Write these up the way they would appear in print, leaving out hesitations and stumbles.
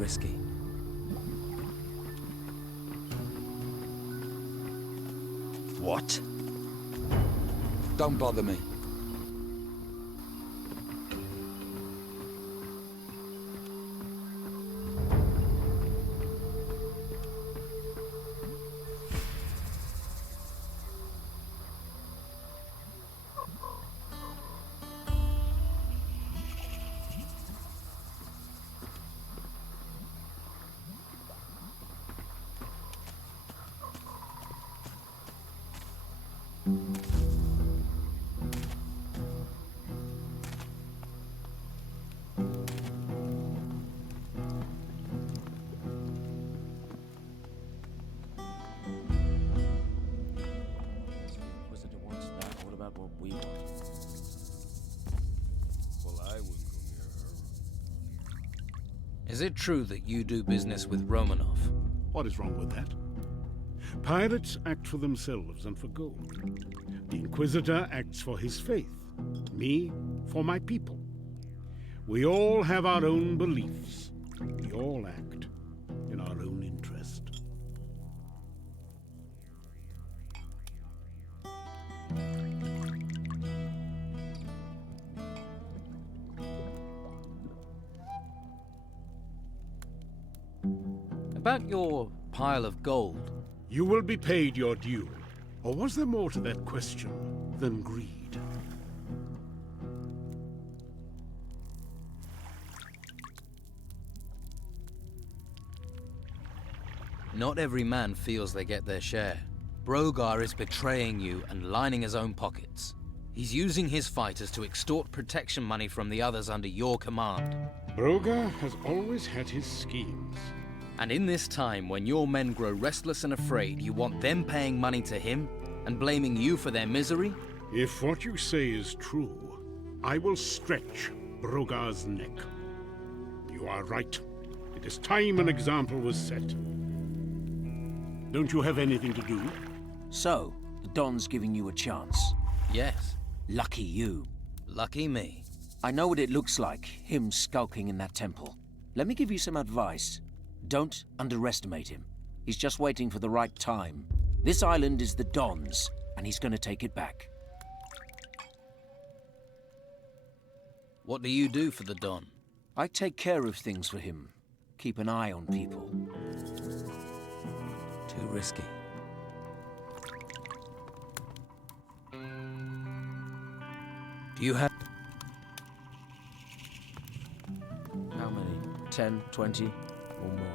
risky. What? Don't bother me. Is it true that you do business with Romanov? What is wrong with that? Pirates act for themselves and for gold. The Inquisitor acts for his faith. Me, for my people. We all have our own beliefs. We all act in our own interest. About your pile of gold. You will be paid your due. Or was there more to that question than greed? Not every man feels they get their share. Brogar is betraying you and lining his own pockets. He's using his fighters to extort protection money from the others under your command. Brogar has always had his schemes. And in this time, when your men grow restless and afraid, you want them paying money to him and blaming you for their misery? If what you say is true, I will stretch Brogar's neck. You are right. It is time an example was set. Don't you have anything to do? So, the Don's giving you a chance. Yes. Lucky you. Lucky me. I know what it looks like, him skulking in that temple. Let me give you some advice. Don't underestimate him. He's just waiting for the right time. This island is the Don's, and he's gonna take it back. What do you do for the Don? I take care of things for him. Keep an eye on people. Too risky. Do you have... How many? 10, 20, or more?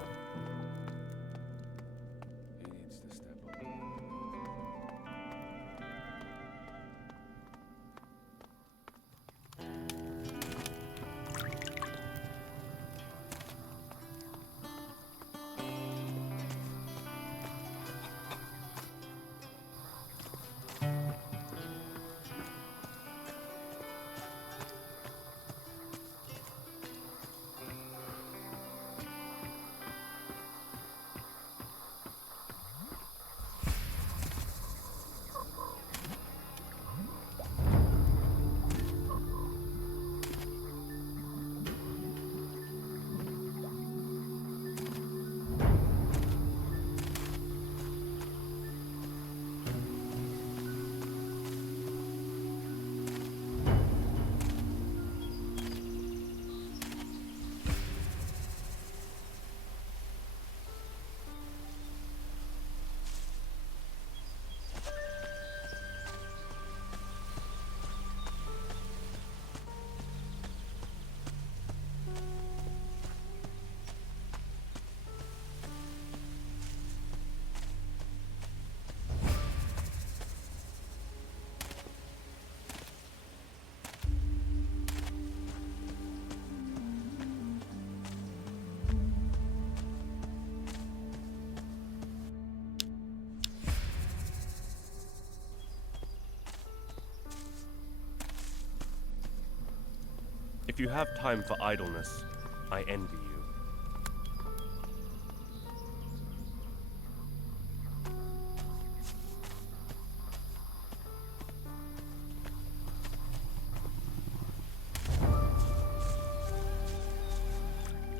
If you have time for idleness, I envy you.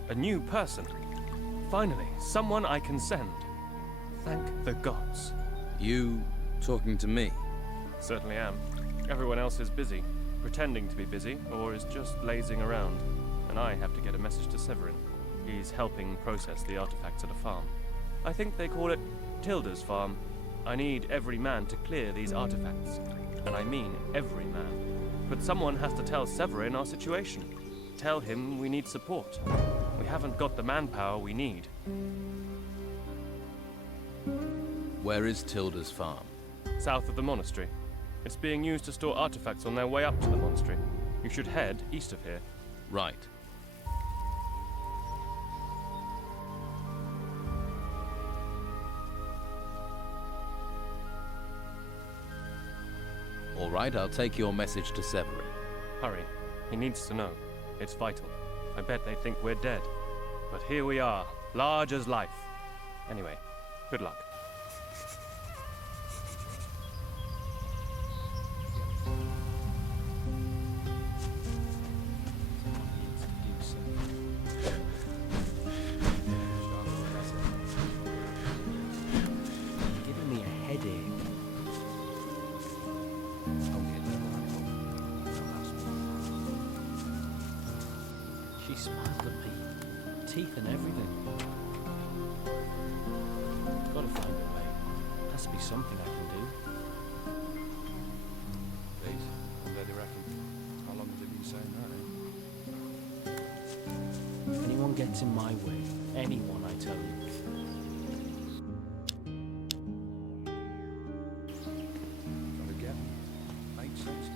A new person? Finally, someone I can send. Thank the gods. You talking to me? Certainly am. Everyone else is busy, pretending to be busy, or is just lazing around. And I have to get a message to Severin. He's helping process the artifacts at a farm. I think they call it Tilda's farm. I need every man to clear these artifacts. And I mean every man. But someone has to tell Severin our situation. Tell him we need support. We haven't got the manpower we need. Where is Tilda's farm? South of the monastery. It's being used to store artifacts on their way up to the monastery. You should head east of here. Right. All right, I'll take your message to Severin. Hurry. He needs to know. It's vital. I bet they think we're dead. But here we are, large as life. Anyway, good luck. Giving me a headache. She smiled at me. Teeth and everything. Gotta find a way. Has to be something I can do. Please, I'm glad you reckon. How long have you been saying that, eh? Anyone gets in my way. Anyone, I tell you. Gotta get 'em. Makes sense.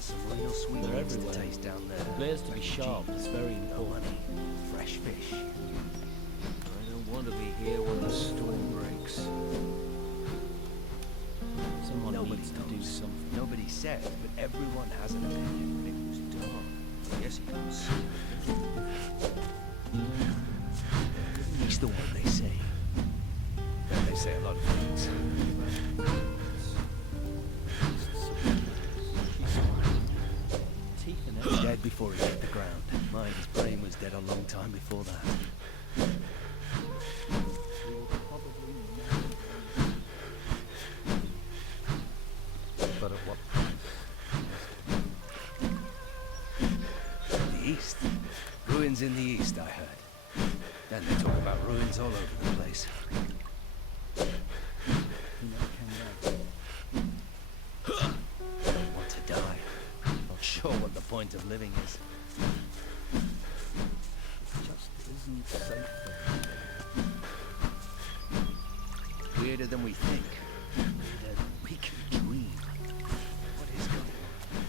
Some real sweet They're meats to everywhere. taste down there. The blaze to be sharp is very No important. honey, fresh fish. I don't want to be here when the storm breaks. Someone Nobody needs to do knows. something. Nobody said, but everyone has an opinion when it was dark. Yes, it was. He's the one they say. Yeah, they say a lot of things. Teeth and He's everything. dead before he hit the ground. Mind, his brain was dead a long time before that. But at what price? The east. Ruins in the east, I heard. Then they talk about ruins all over the place. He never came back. Don't want to die. Not point of living is. It just isn't safe for people. Weirder than we think. That we can dream. What is going on?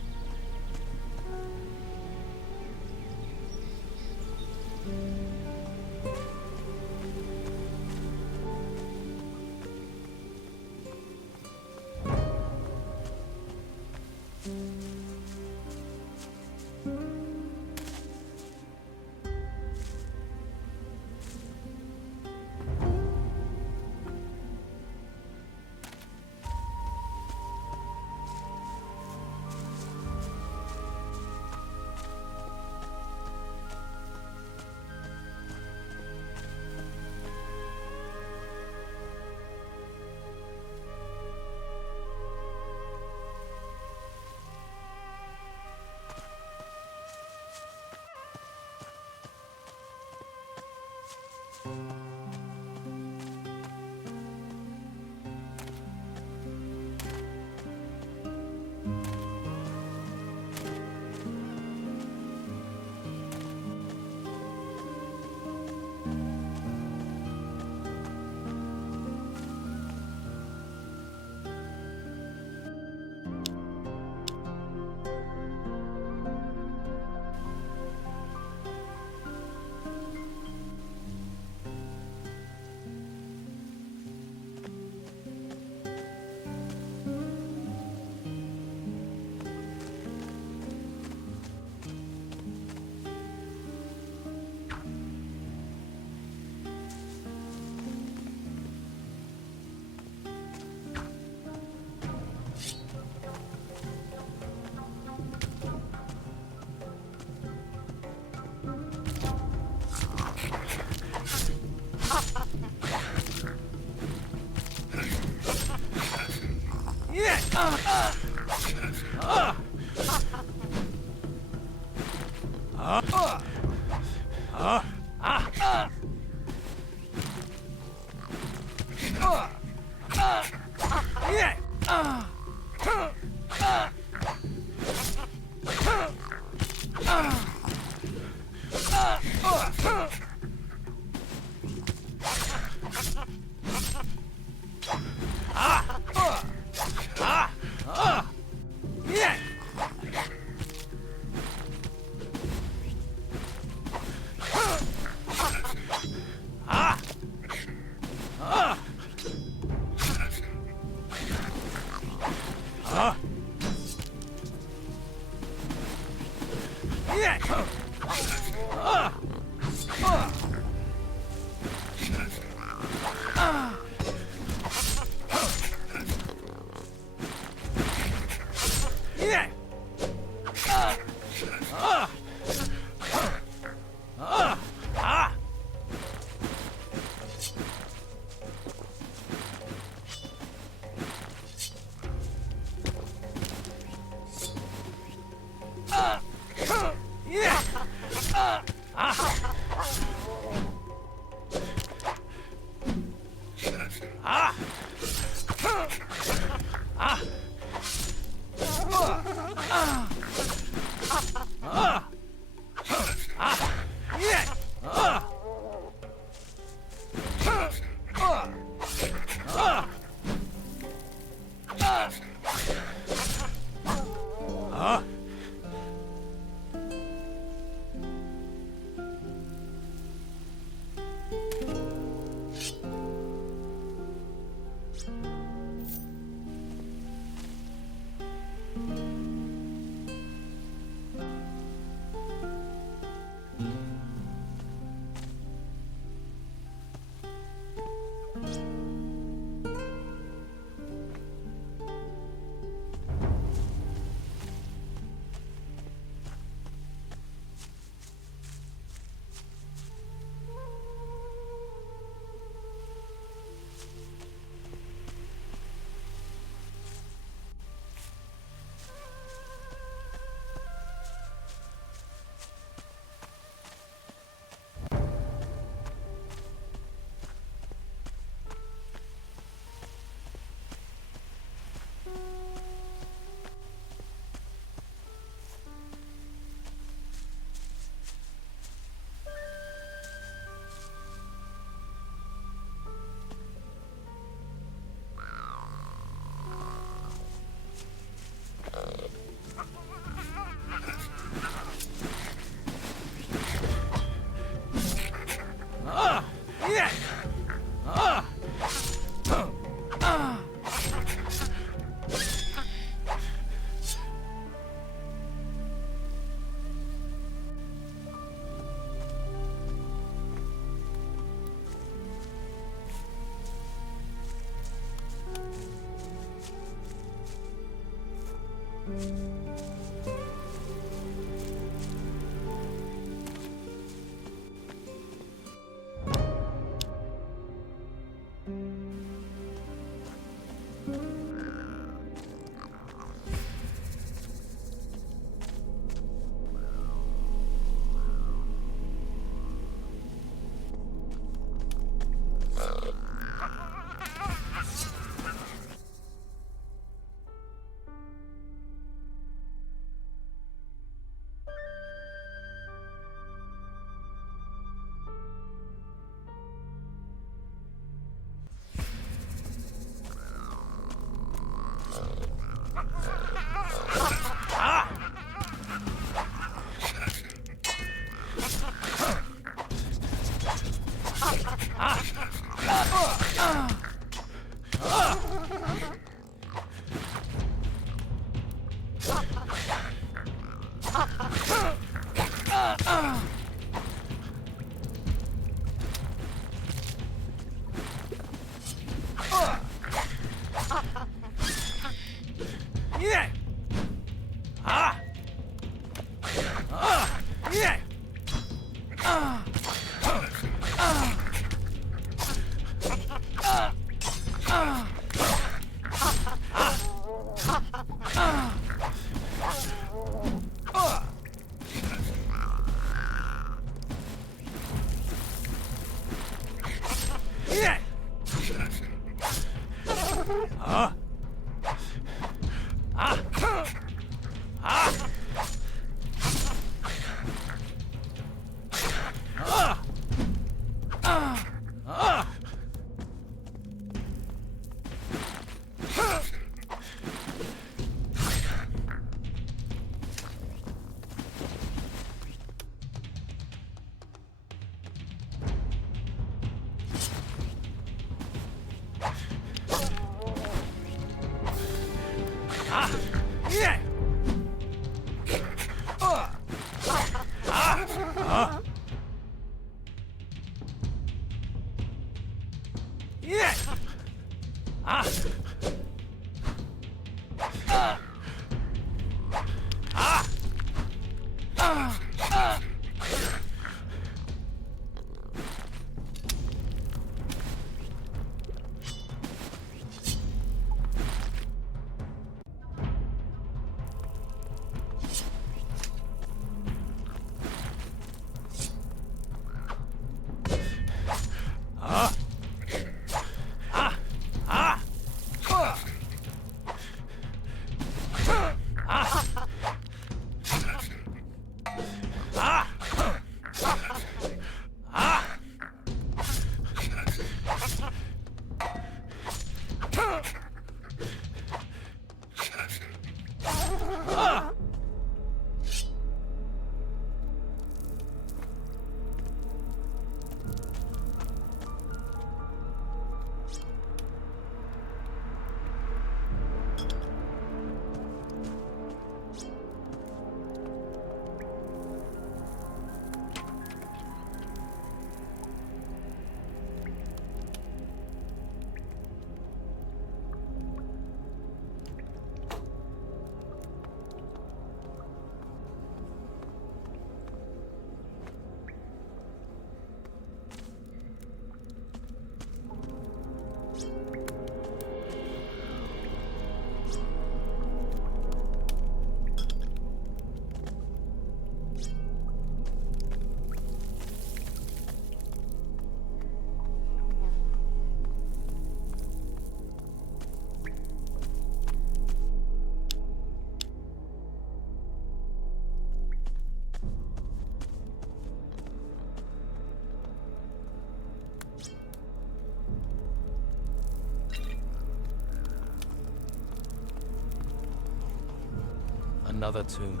Another tomb.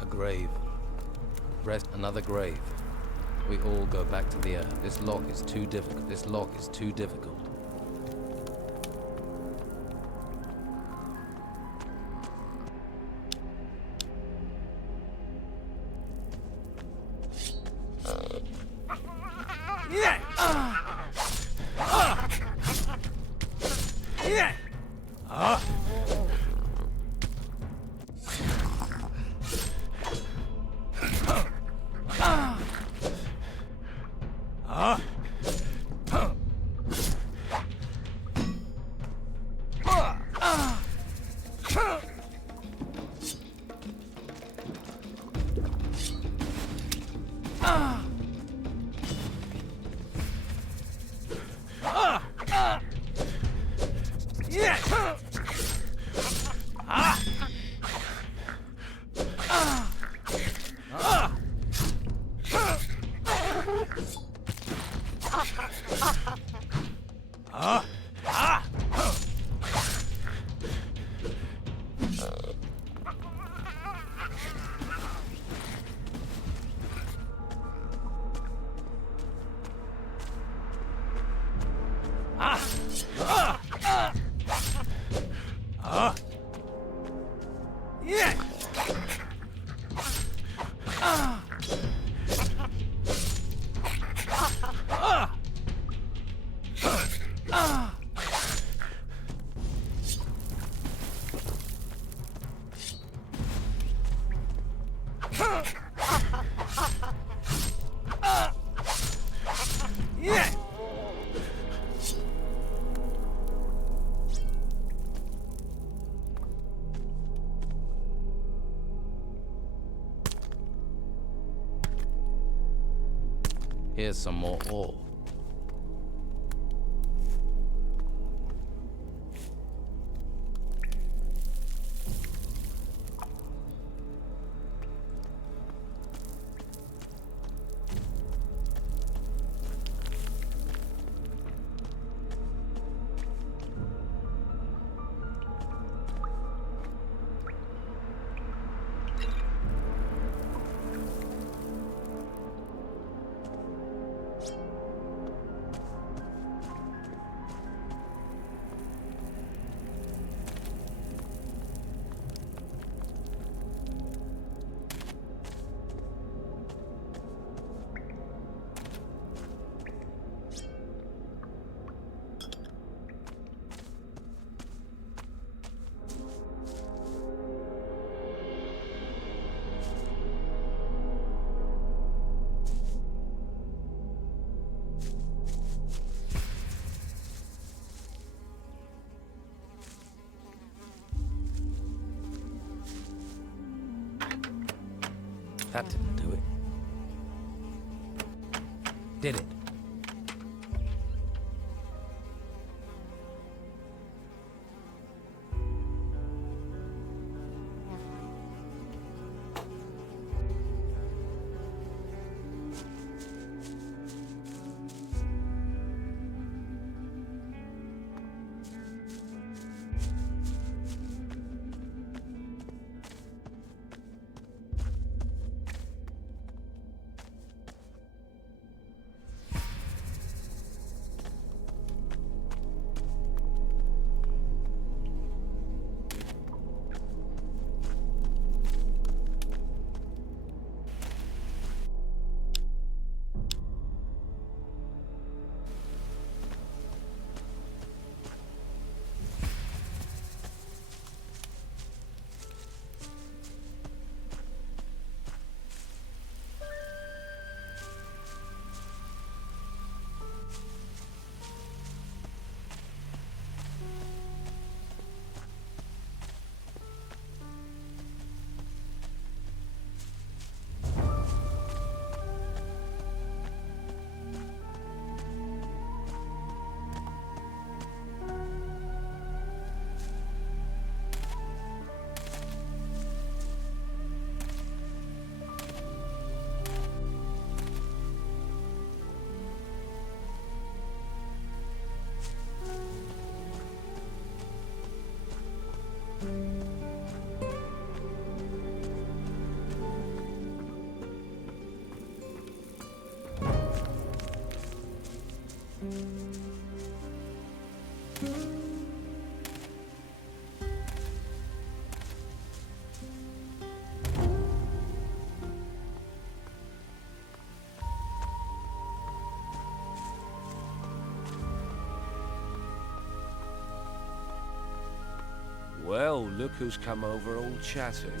A grave. Rest. Another grave. We all go back to the earth. This lock is too difficult. This lock is too difficult. Here's some more ore. That didn't do it. Did it? Well, look who's come over all chatting.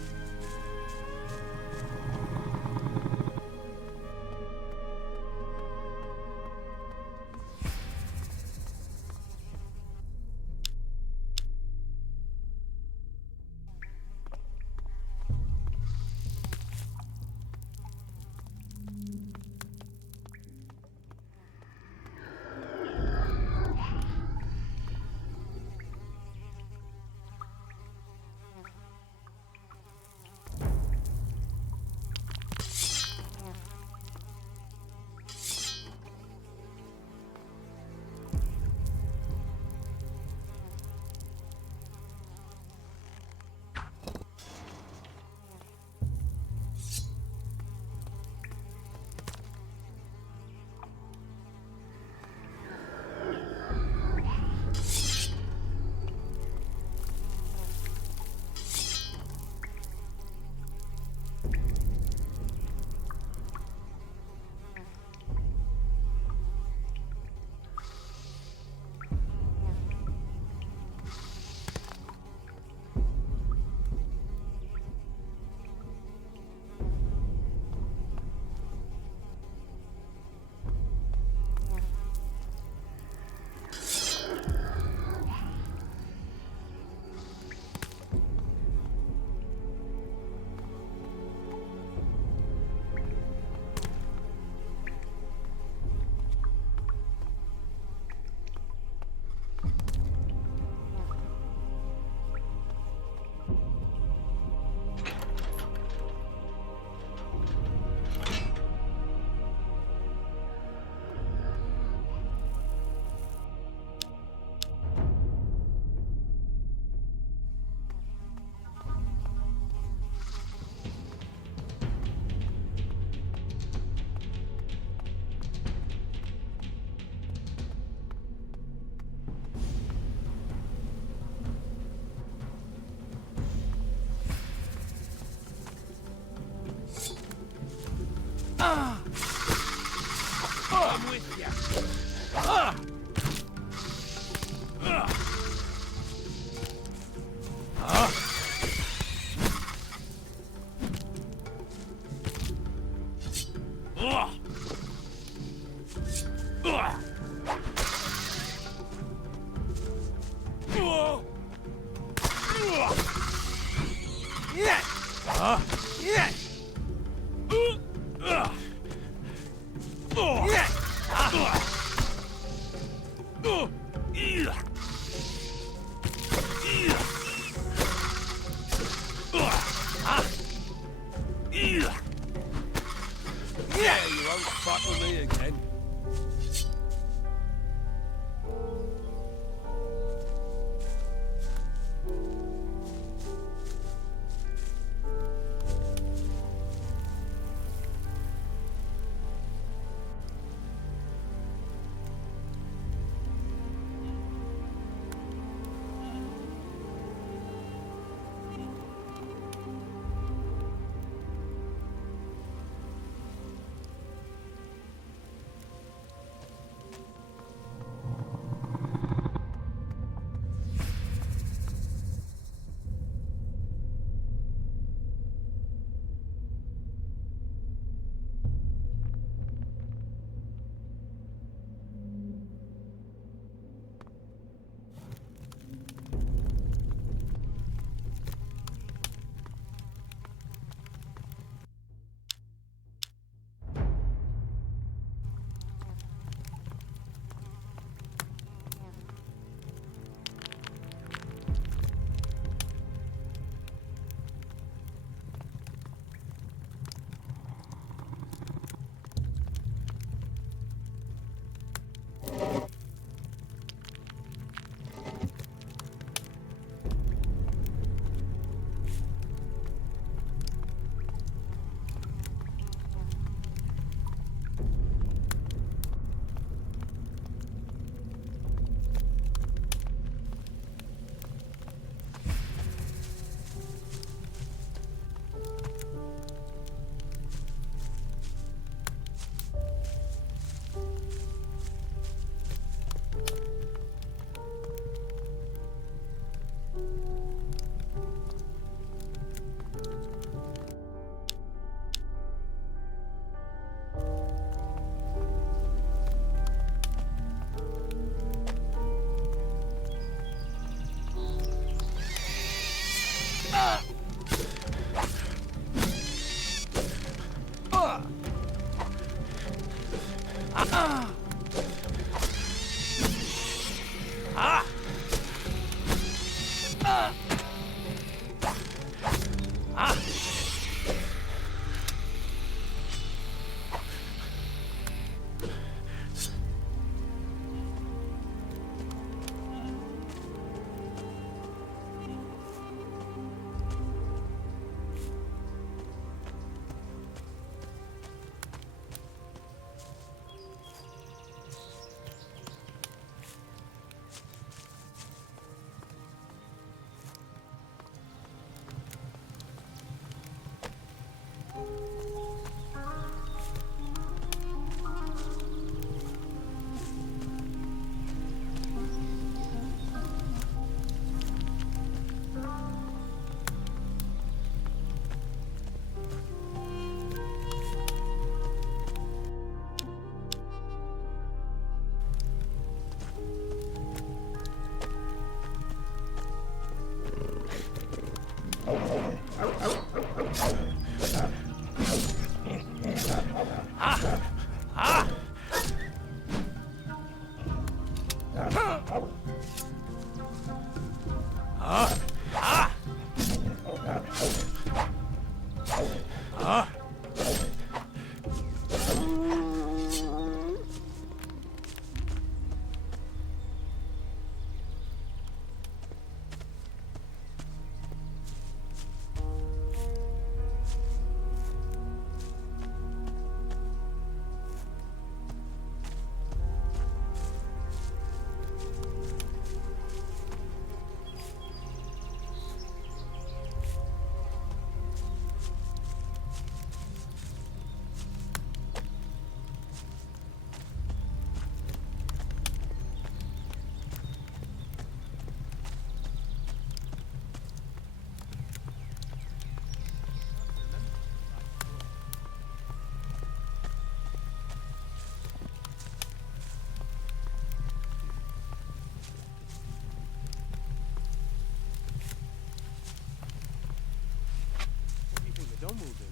Dom will do.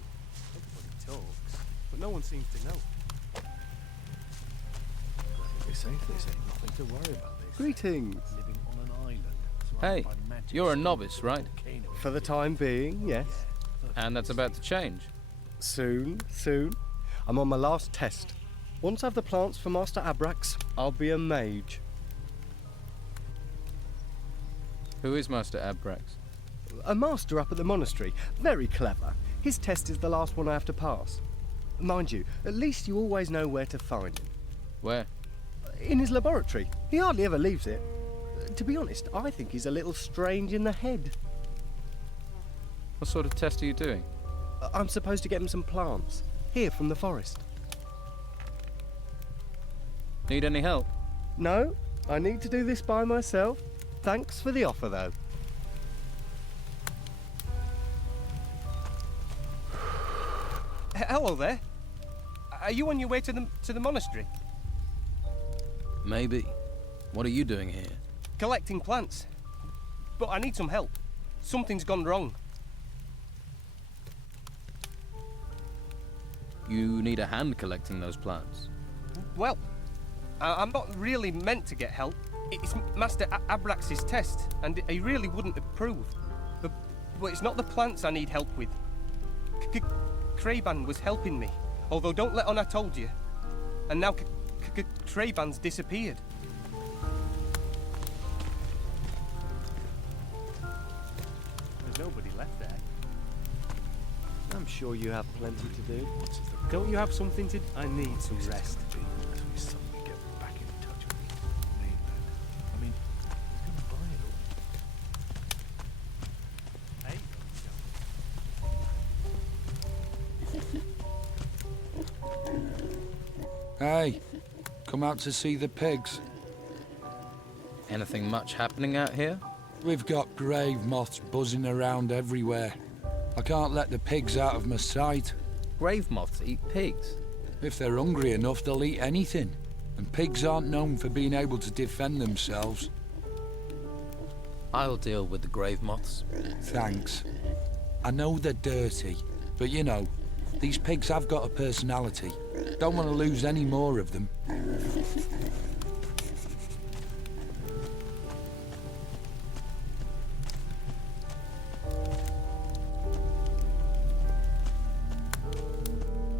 Everybody talks, but no one seems to know. They say this ain't nothing to worry about. This Greetings. living on an island. Hey, surrounded by magic you're a sea, novice, right? volcano. For the time being, yes. And that's about to change. Soon, soon. I'm on my last test. Once I have the plants for Master Abrax, I'll be a mage. Who is Master Abrax? A master up at the monastery. Very clever. His test is the last one I have to pass. Mind you, at least you always know where to find him. Where? In his laboratory. He hardly ever leaves it. To be honest, I think he's a little strange in the head. What sort of test are you doing? I'm supposed to get him some plants. Here from the forest. Need any help? No, I need to do this by myself. Thanks for the offer, though. Hello there. Are you on your way to the monastery? Maybe. What are you doing here? Collecting plants. But I need some help. Something's gone wrong. You need a hand collecting those plants. Well, I'm not really meant to get help. It's Master Abrax's test, and he really wouldn't approve. But it's not the plants I need help with. Kraban was helping me, although don't let on I told you. And now Kraban's disappeared. There's nobody left there. I'm sure you have plenty to do. Don't you have something to... I need some rest. Unless we suddenly get back in touch with the mainland. I mean, who's going to buy it all? Hey, Hey, come out to see the pigs. Anything much happening out here? We've got grave moths buzzing around everywhere. I can't let the pigs out of my sight. Grave moths eat pigs. If they're hungry enough, they'll eat anything. And pigs aren't known for being able to defend themselves. I'll deal with the grave moths. Thanks. I know they're dirty, but you know, these pigs have got a personality. Don't want to lose any more of them.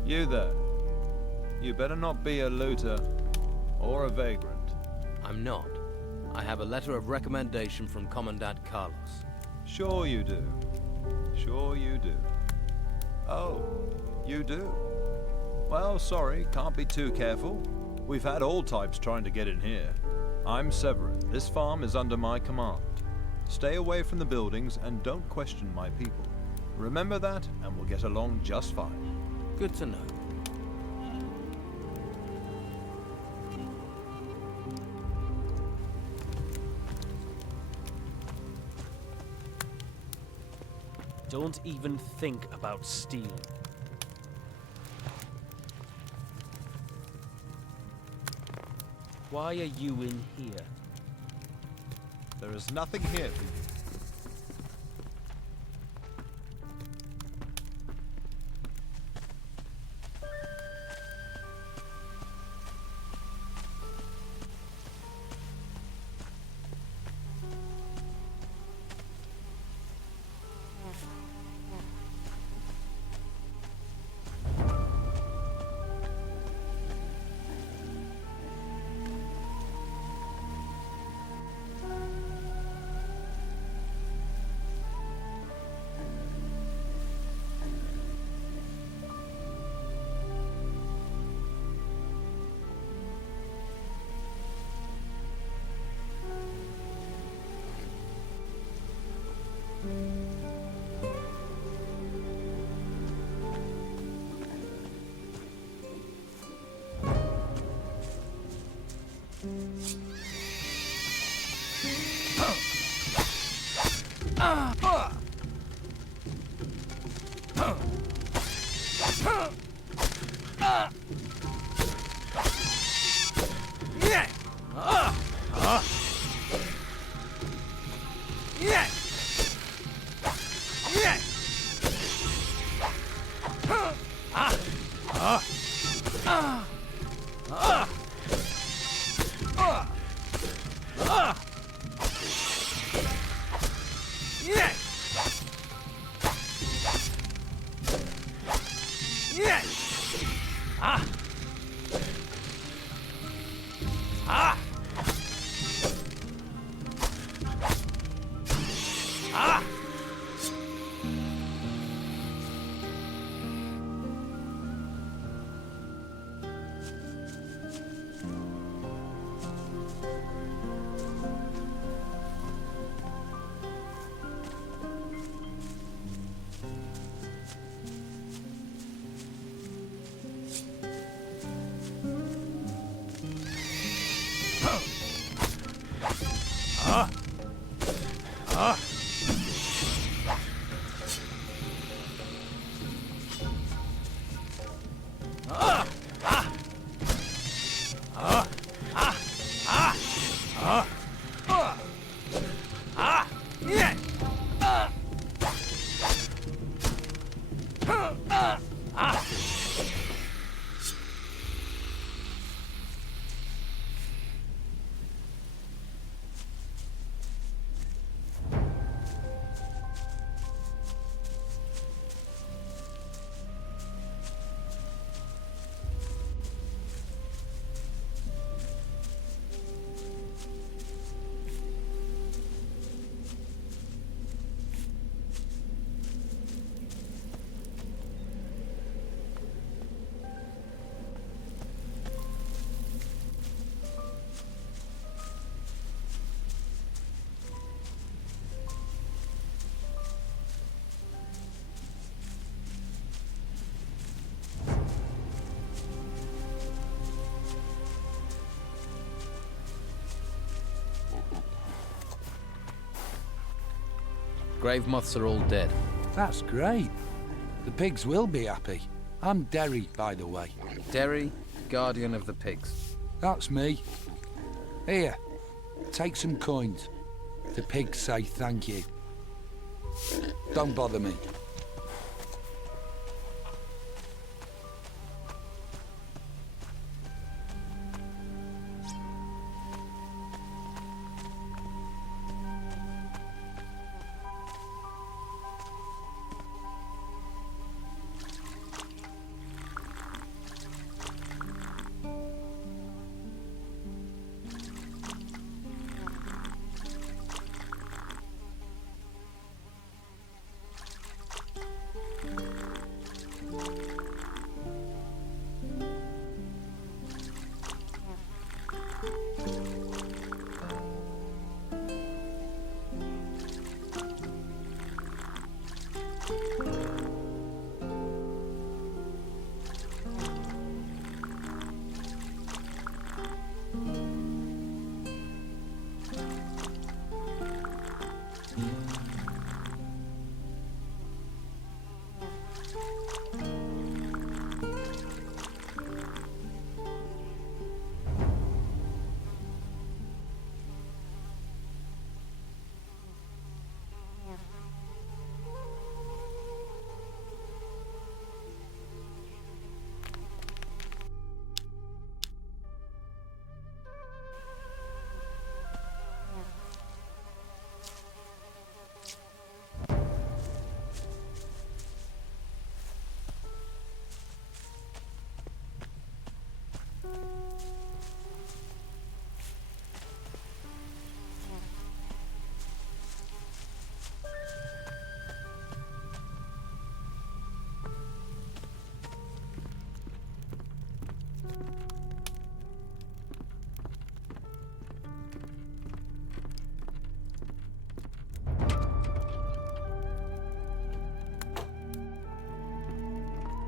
You there. You better not be a looter or a vagrant. I'm not. I have a letter of recommendation from Commandant Carlos. Sure you do. Sure you do. Oh, you do. Well, sorry, can't be too careful. We've had all types trying to get in here. I'm Severin. This farm is under my command. Stay away from the buildings and don't question my people. Remember that, and we'll get along just fine. Good to know. Don't even think about stealing. Why are you in here? There is nothing here for you. Grave moths are all dead. That's great. The pigs will be happy. I'm Derry, by the way. Derry, guardian of the pigs. That's me. Here, take some coins. The pigs say thank you. Don't bother me.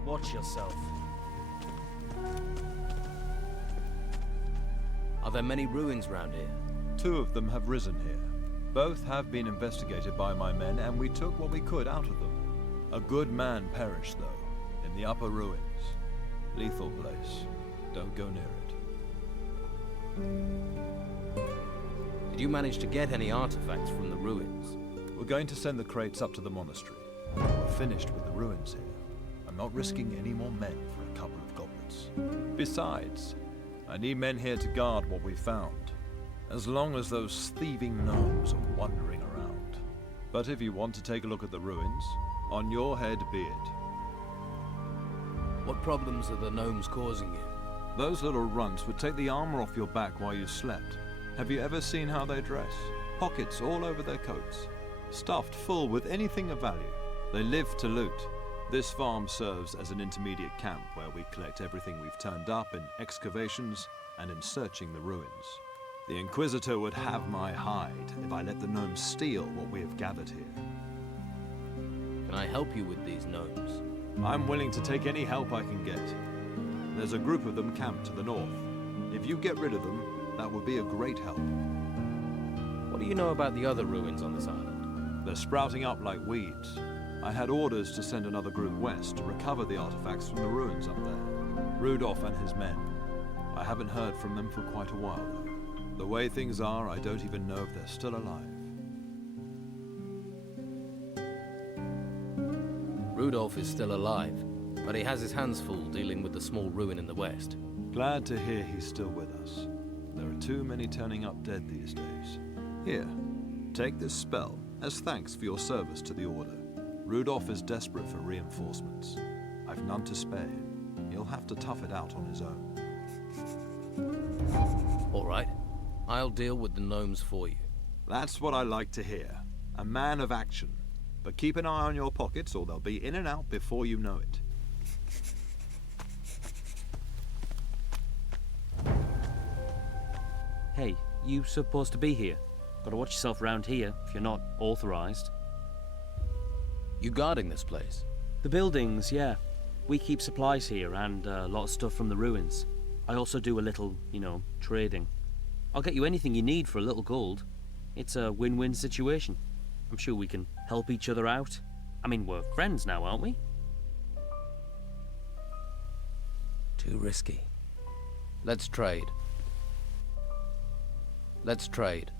Watch yourself. Are there many ruins round here? 2 of them have risen here. Both have been investigated by my men, and we took what we could out of them. A good man perished, though, in the upper ruins. Lethal place. Don't go near it. Did you manage to get any artifacts from the ruins? We're going to send the crates up to the monastery. We're finished with the ruins here. I'm not risking any more men for a couple of goblets. Besides, I need men here to guard what we found, as long as those thieving gnomes are wandering around. But if you want to take a look at the ruins, on your head be it. What problems are the gnomes causing you? Those little runts would take the armor off your back while you slept. Have you ever seen how they dress? Pockets all over their coats, stuffed full with anything of value. They live to loot. This farm serves as an intermediate camp where we collect everything we've turned up in excavations and in searching the ruins. The Inquisitor would have my hide if I let the gnomes steal what we have gathered here. Can I help you with these gnomes? I'm willing to take any help I can get. There's a group of them camped to the north. If you get rid of them, that would be a great help. What do you know about the other ruins on this island? They're sprouting up like weeds. I had orders to send another group west to recover the artifacts from the ruins up there. Rudolph and his men. I haven't heard from them for quite a while, though. The way things are, I don't even know if they're still alive. Rudolph is still alive, but he has his hands full dealing with the small ruin in the west. Glad to hear he's still with us. There are too many turning up dead these days. Here, take this spell as thanks for your service to the Order. Rudolph is desperate for reinforcements. I've none to spare him. He'll have to tough it out on his own. All right. I'll deal with the gnomes for you. That's what I like to hear. A man of action. But keep an eye on your pockets or they'll be in and out before you know it. Hey, you supposed to be here. Gotta watch yourself round here if you're not authorized. You guarding this place? The buildings, yeah. We keep supplies here and a lot of stuff from the ruins. I also do a little, trading. I'll get you anything you need for a little gold. It's a win-win situation. I'm sure we can help each other out. I mean, we're friends now, aren't we? Too risky. Let's trade. Let's trade.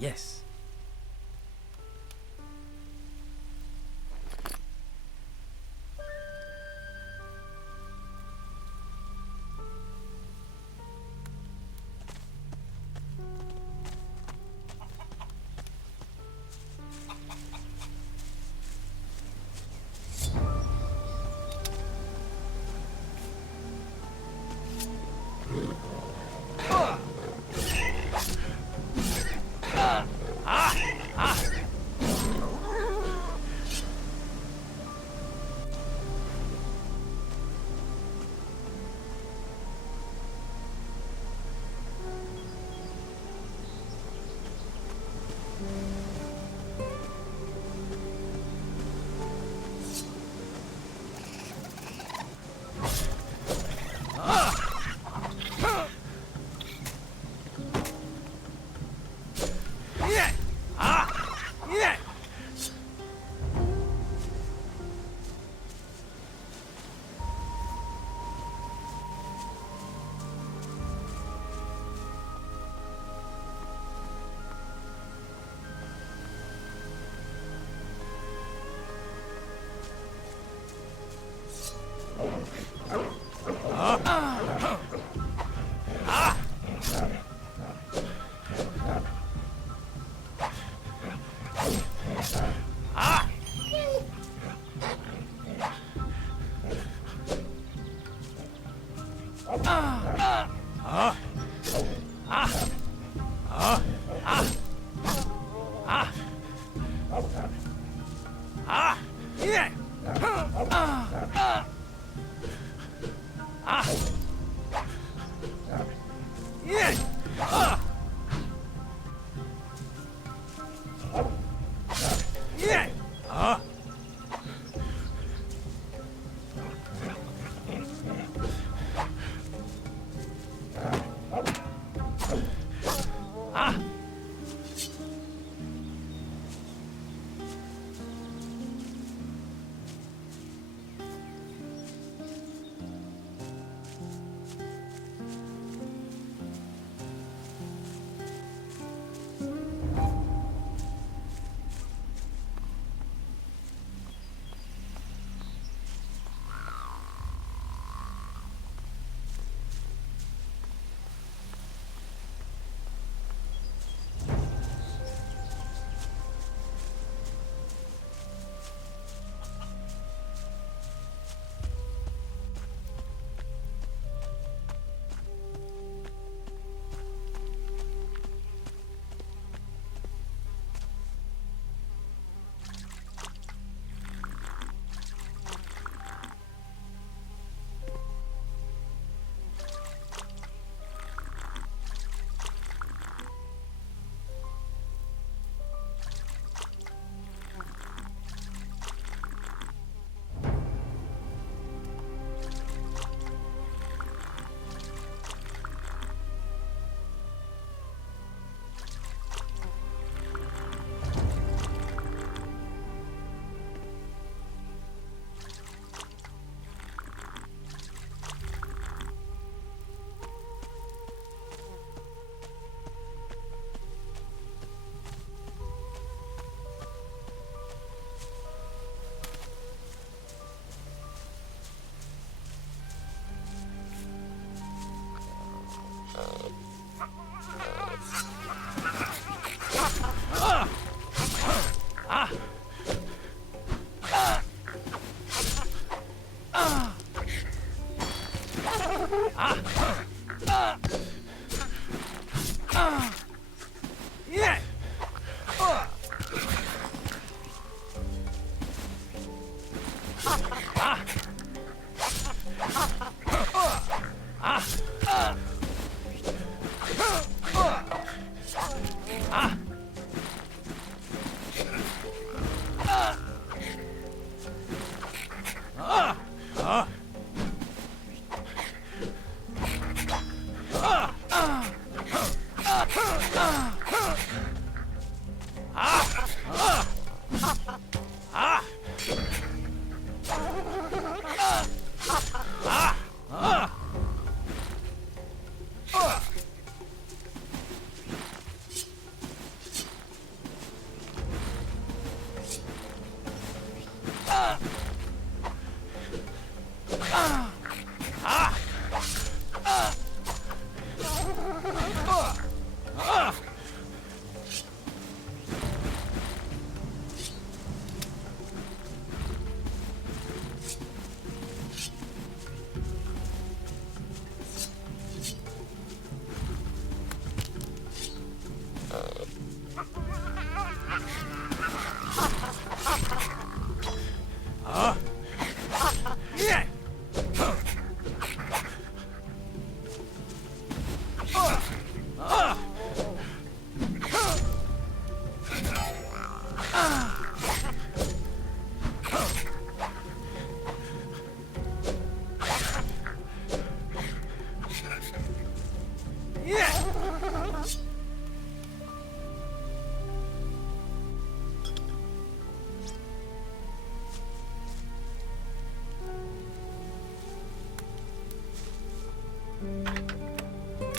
Yes.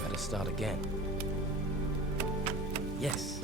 Better start again. Yes.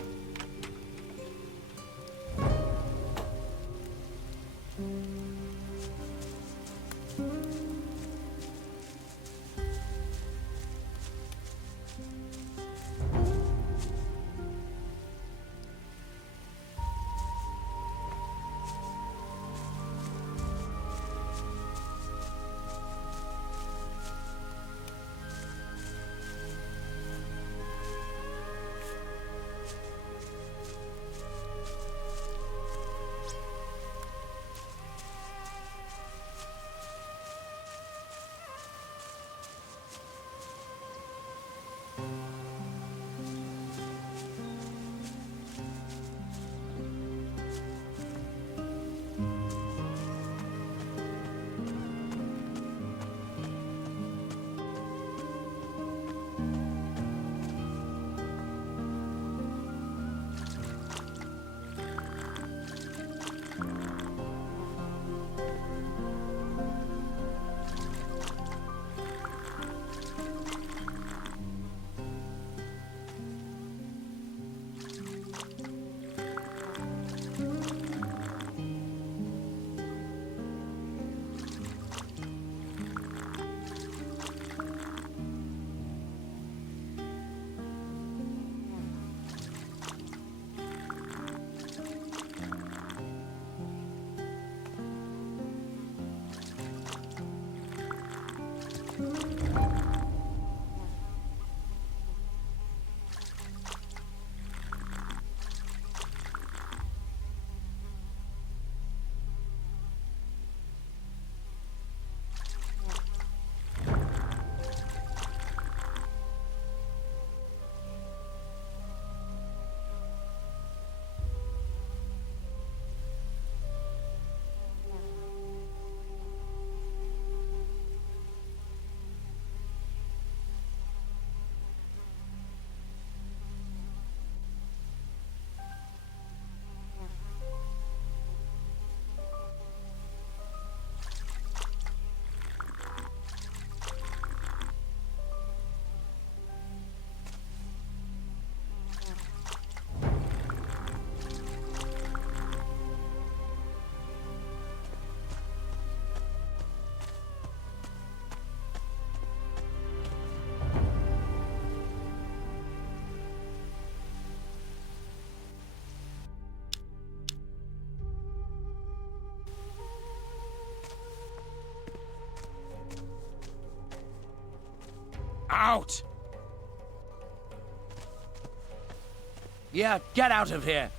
Out! Yeah, get out of here!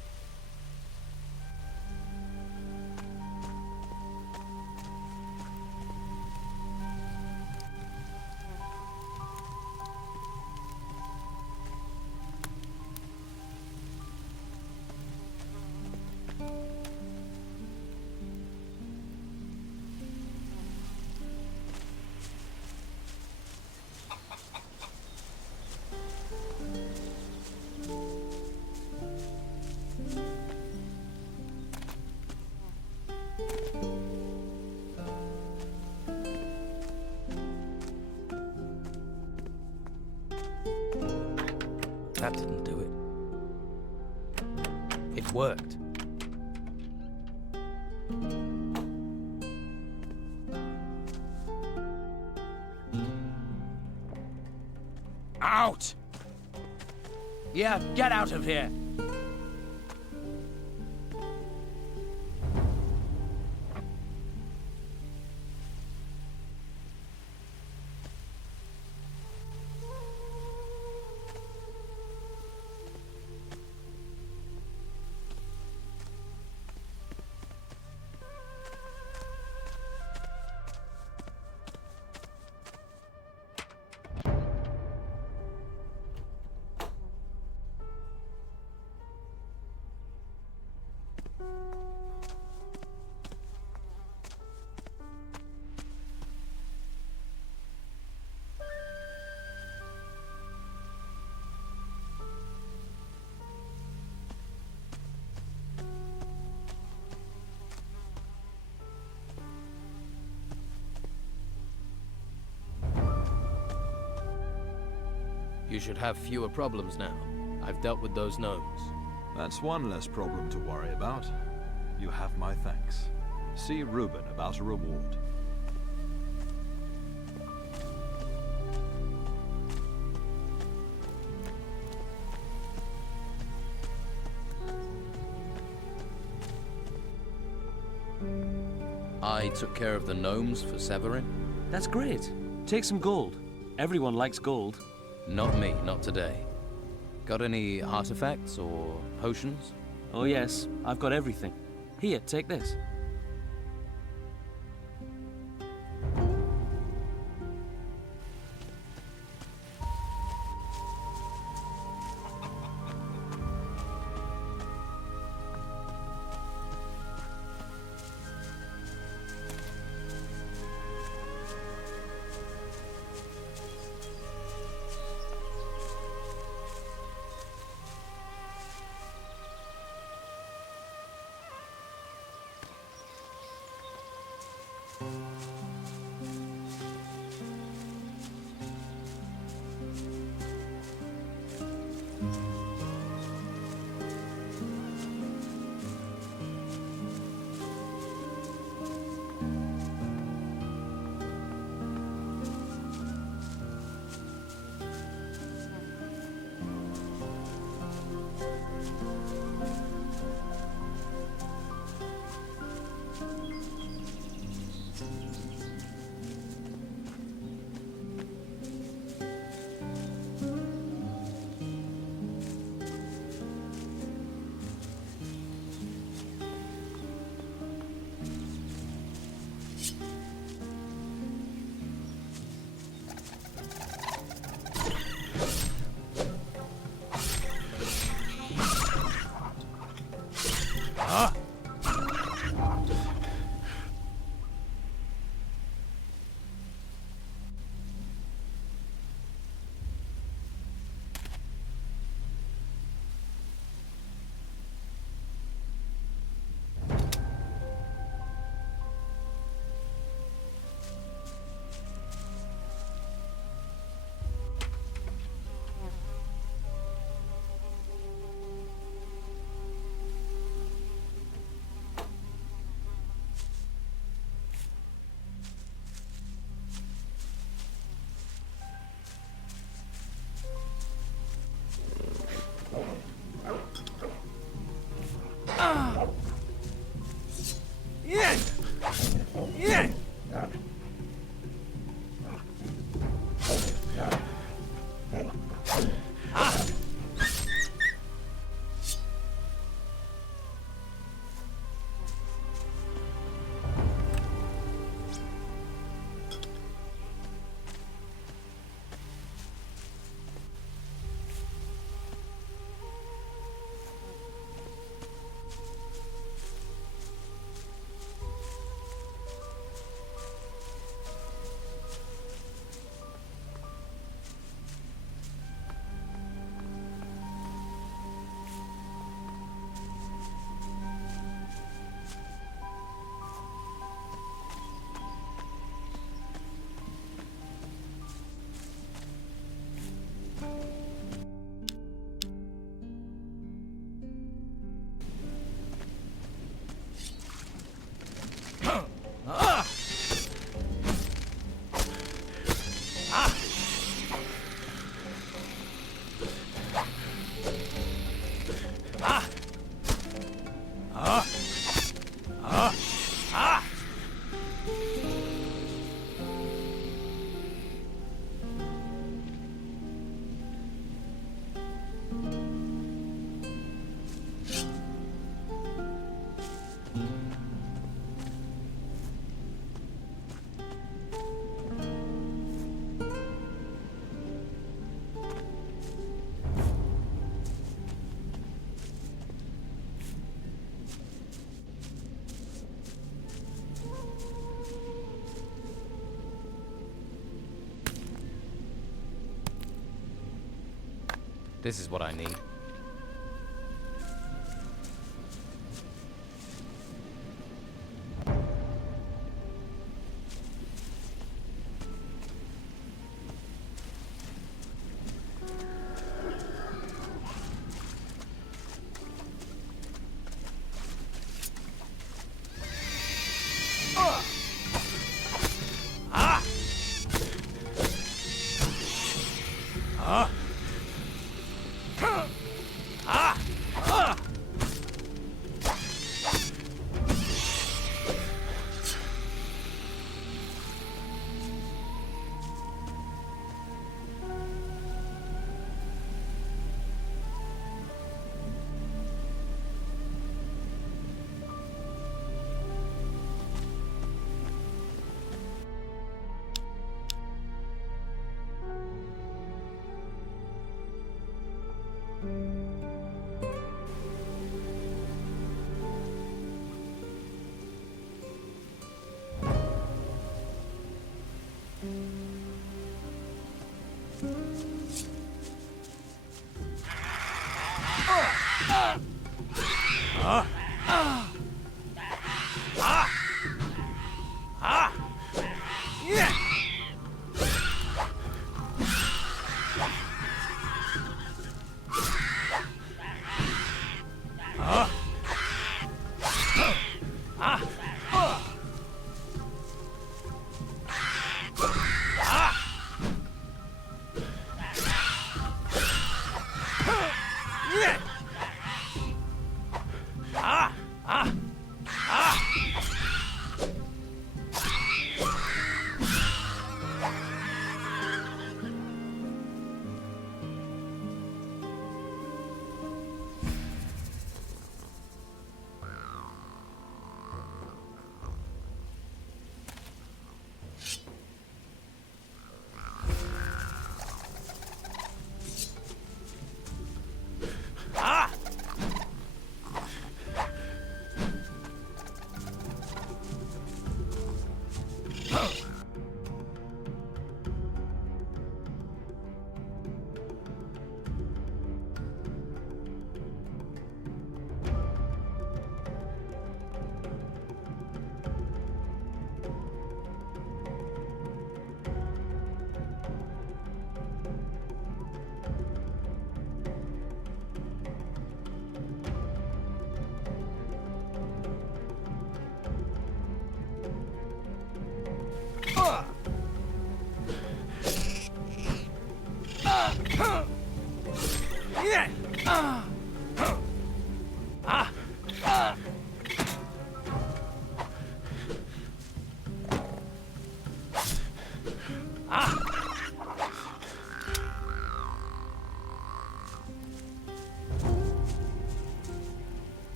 That didn't do it. It worked. Out! Yeah, get out of here! You should have fewer problems now. I've dealt with those gnomes. That's one less problem to worry about. You have my thanks. See Reuben about a reward. I took care of the gnomes for Severin. That's great. Take some gold. Everyone likes gold. Not me, not today. Got any artifacts or potions? Oh yes, I've got everything. Here, take this. This is what I need.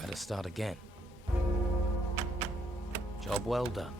Better start again. Job well done.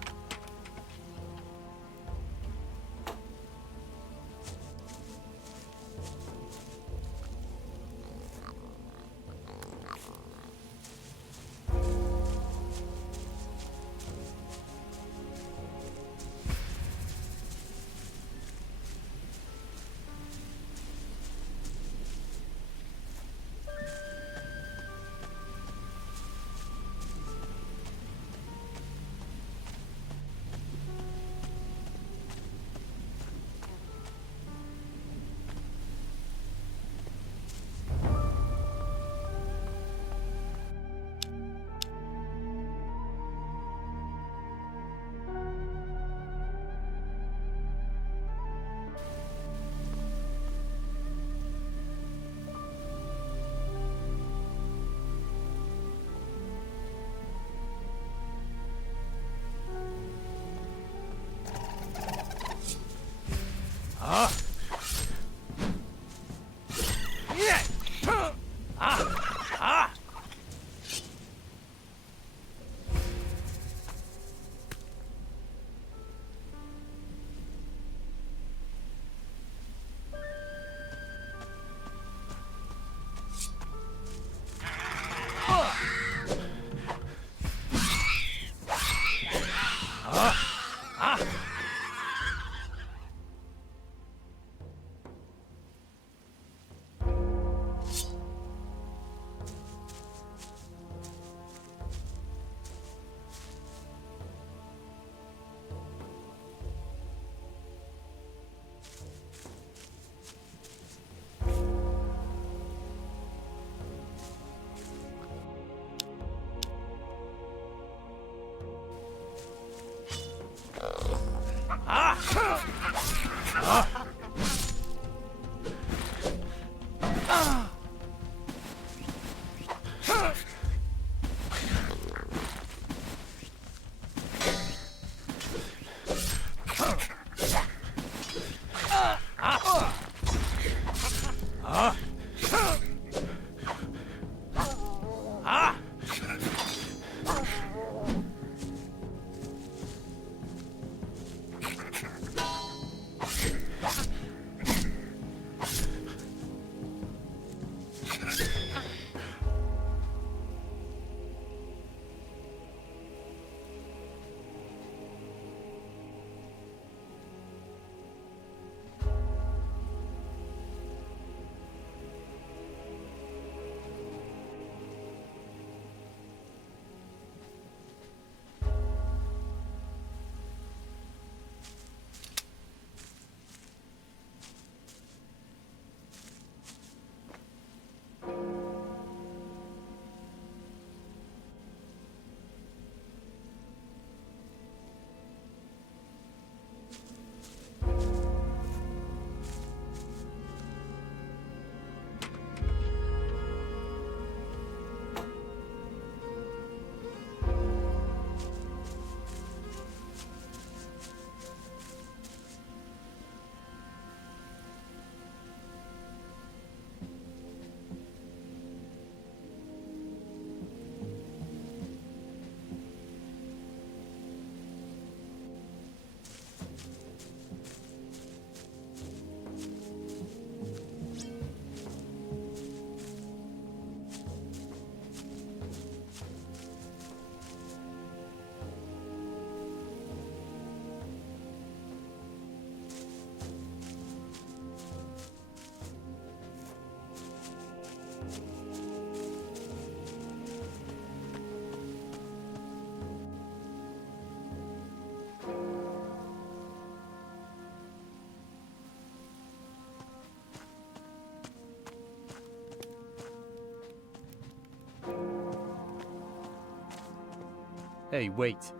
Hey, wait.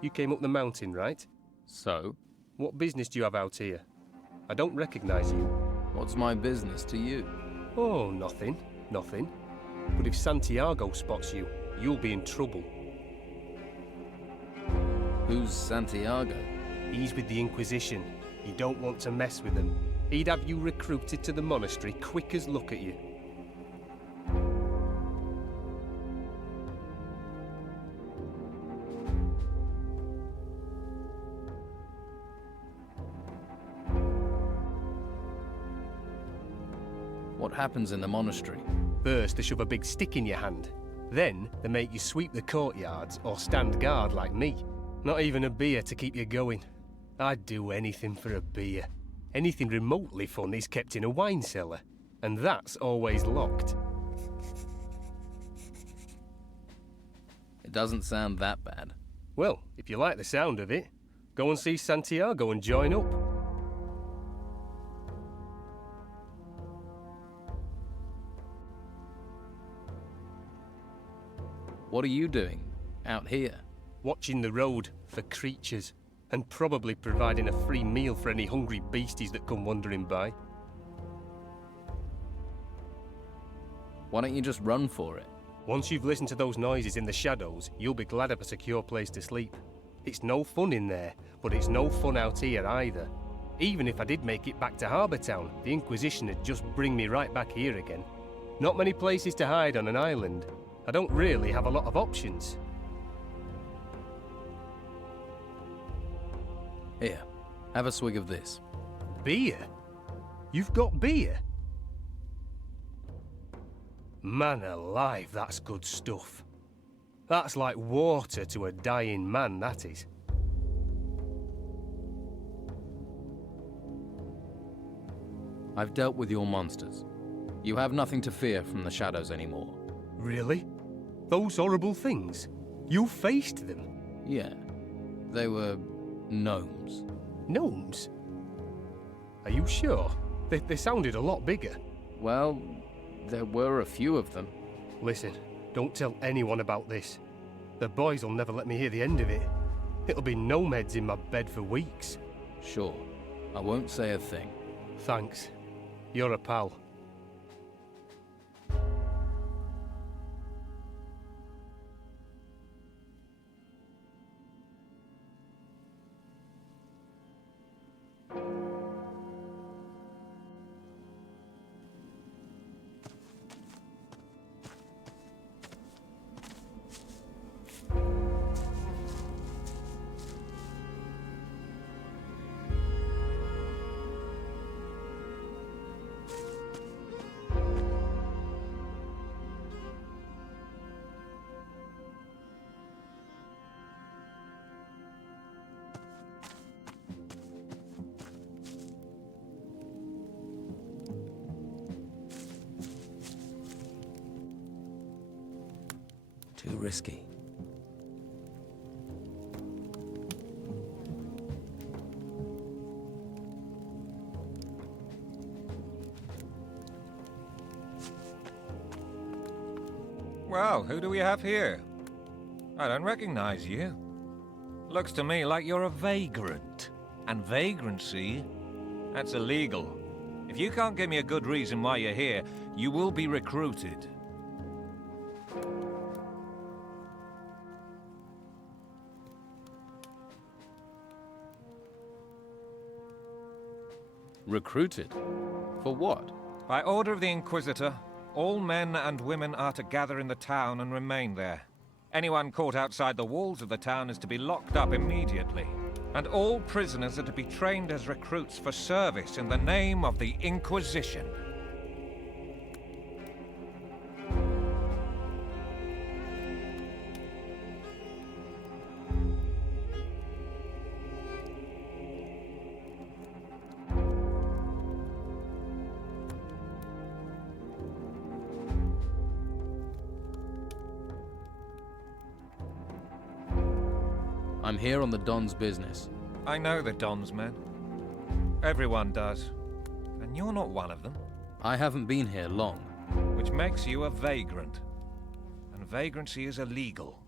You came up the mountain, right? So, What business do you have out here? I don't recognize you. what's my business to you? Oh, nothing. Nothing. But if Santiago spots you, you'll be in trouble. Who's Santiago? He's with the Inquisition. You don't want to mess with them. He'd have you recruited to the monastery quick as look at you. What happens in the monastery? First, they shove a big stick in your hand. Then, they make you sweep the courtyards or stand guard like me. Not even a beer to keep you going. I'd do anything for a beer. Anything remotely fun is kept in a wine cellar. And that's always locked. It doesn't sound that bad. Well, if you like the sound of it, go and see Santiago and join up. What are you doing out here? Watching the road for creatures, and probably providing a free meal for any hungry beasties that come wandering by. Why don't you just run for it? Once you've listened to those noises in the shadows, you'll be glad of a secure place to sleep. It's no fun in there, but it's no fun out here either. Even if I did make it back to Harbour Town, the Inquisition would just bring me right back here again. Not many places to hide on an island. I don't really have a lot of options. Here, have a swig of this. Beer? You've got beer? Man alive, that's good stuff. That's like water to a dying man, that is. I've dealt with your monsters. You have nothing to fear from the shadows anymore. Really? Those horrible things? You faced them? Yeah, they were gnomes. Gnomes? Are you sure? They sounded a lot bigger. Well, there were a few of them. Listen, don't tell anyone about this. The boys will never let me hear the end of it. It'll be nomads in my bed for weeks. Sure, I won't say a thing. Thanks. You're a pal. Too risky. Well, who do we have here? I don't recognize you. Looks to me like you're a vagrant. And vagrancy, that's illegal. If you can't give me a good reason why you're here, you will be recruited. Recruited? For what? By order of the Inquisitor, all men and women are to gather in the town and remain there. Anyone caught outside the walls of the town is to be locked up immediately. And all prisoners are to be trained as recruits for service in the name of the Inquisition. I'm here on the Don's business. I know the Don's men. Everyone does. And you're not one of them. I haven't been here long. Which makes you a vagrant. And vagrancy is illegal.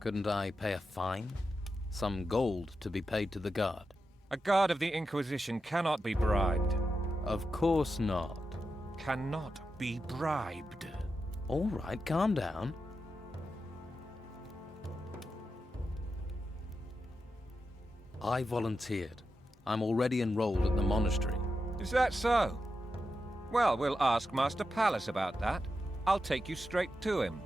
Couldn't I pay a fine? Some gold to be paid to the guard? A guard of the Inquisition cannot be bribed. Of course not. Cannot be bribed. All right, calm down. I volunteered. I'm already enrolled at the monastery. Is that so? Well, we'll ask Master Palace about that. I'll take you straight to him.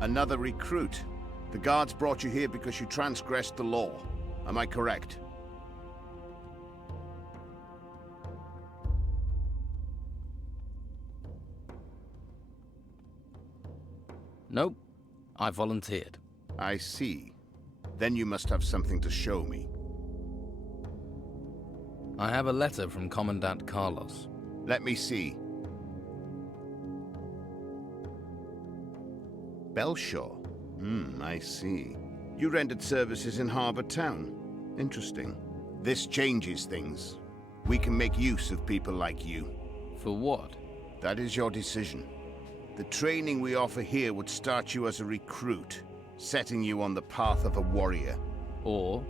Another recruit. The guards brought you here because you transgressed the law. Am I correct? Nope. I volunteered. I see. Then you must have something to show me. I have a letter from Commandant Carlos. Let me see. Belshaw. I see. You rendered services in Harbor Town. Interesting. This changes things. We can make use of people like you. For what? That is your decision. The training we offer here would start you as a recruit, setting you on the path of a warrior. Or,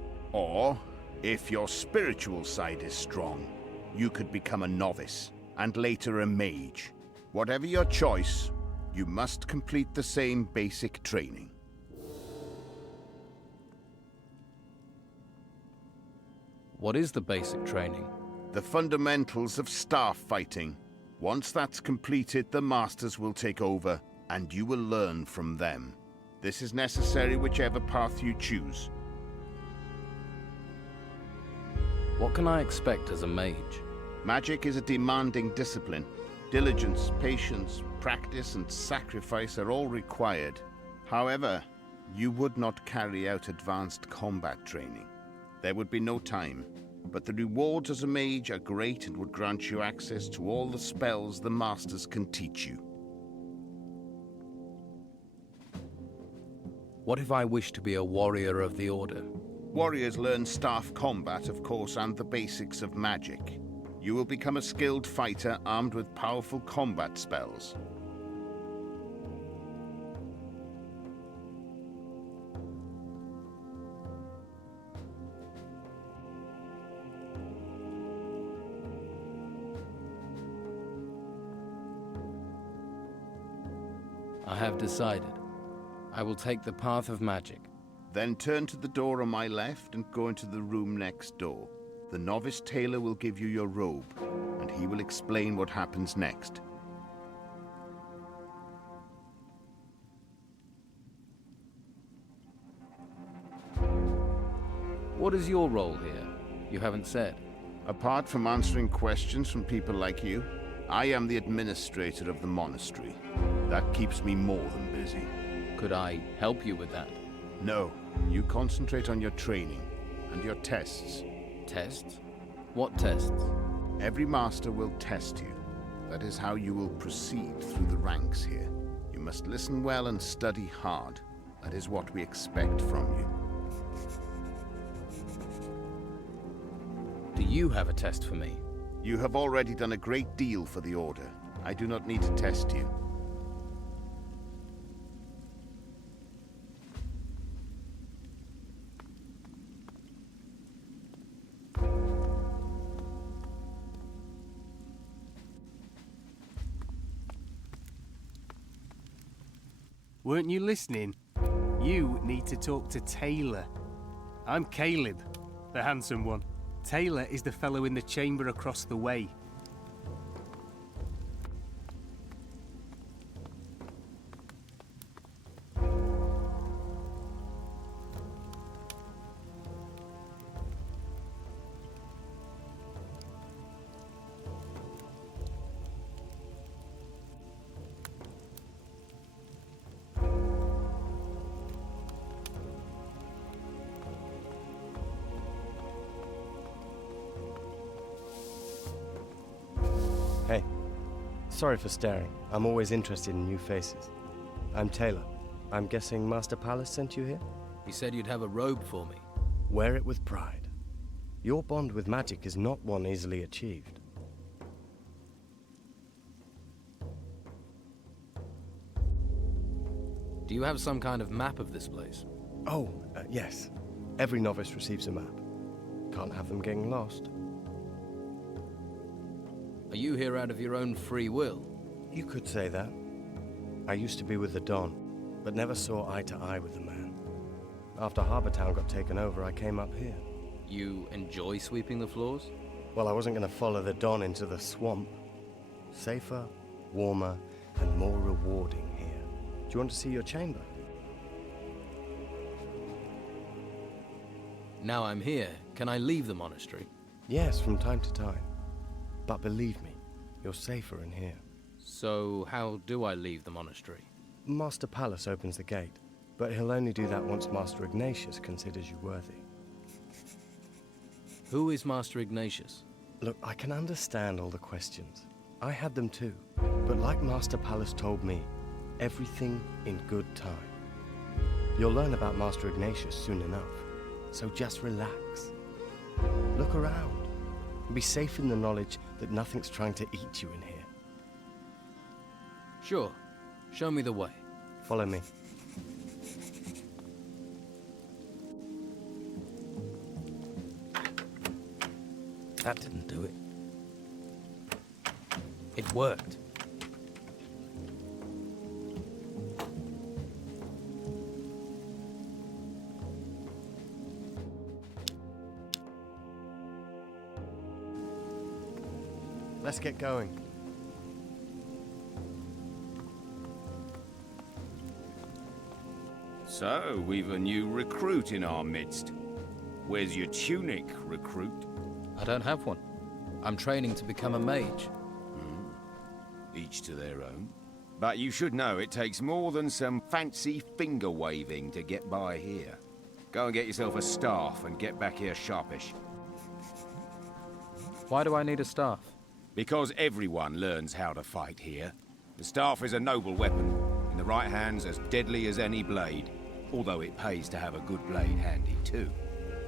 if your spiritual side is strong, you could become a novice, and later a mage. Whatever your choice, you must complete the same basic training. what is the basic training? The fundamentals of staff fighting. Once that's completed, the Masters will take over, and you will learn from them. This is necessary whichever path you choose. What can I expect as a mage? Magic is a demanding discipline. Diligence, patience, practice, and sacrifice are all required. However, you would not carry out advanced combat training. There would be no time, but the rewards as a mage are great and would grant you access to all the spells the Masters can teach you. What if I wish to be a warrior of the Order? Warriors learn staff combat, of course, and the basics of magic. You will become a skilled fighter armed with powerful combat spells. I have decided. I will take the path of magic. Then turn to the door on my left and go into the room next door. The novice tailor will give you your robe, and he will explain what happens next. What is your role here? You haven't said. Apart from answering questions from people like you, I am the administrator of the monastery. That keeps me more than busy. Could I help you with that? No, you concentrate on your training and your tests. Tests? What tests? Every master will test you. That is how you will proceed through the ranks here. You must listen well and study hard. That is what we expect from you. Do you have a test for me? You have already done a great deal for the Order. I do not need to test you. Weren't you listening? You need to talk to Taylor. I'm Caleb, the handsome one. Taylor is the fellow in the chamber across the way. Hey, sorry for staring. I'm always interested in new faces. I'm Taylor. I'm guessing Master Palace sent you here? He said you'd have a robe for me. Wear it with pride. Your bond with magic is not one easily achieved. Do you have some kind of map of this place? Oh, yes. Every novice receives a map. Can't have them getting lost. Are you here out of your own free will? You could say that. I used to be with the Don, but never saw eye to eye with the man. After Harbour Town got taken over, I came up here. You enjoy sweeping the floors? Well, I wasn't going to follow the Don into the swamp. Safer, warmer, and more rewarding here. Do you want to see your chamber? Now I'm here, can I leave the monastery? Yes, from time to time. But believe me, you're safer in here. So how do I leave the monastery? Master Palace opens the gate, but he'll only do that once Master Ignatius considers you worthy. Who is Master Ignatius? Look, I can understand all the questions. I had them too. But like Master Palace told me, everything in good time. You'll learn about Master Ignatius soon enough. So just relax. Look around. And be safe in the knowledge that nothing's trying to eat you in here. Sure. Show me the way. Follow me. That didn't do it. It worked. Let's get going. So, we've a new recruit in our midst. Where's your tunic, recruit? I don't have one. I'm training to become a mage. Each to their own. But you should know it takes more than some fancy finger waving to get by here. Go and get yourself a staff and get back here sharpish. Why do I need a staff? Because everyone learns how to fight here. The staff is a noble weapon, in the right hands as deadly as any blade, although it pays to have a good blade handy too.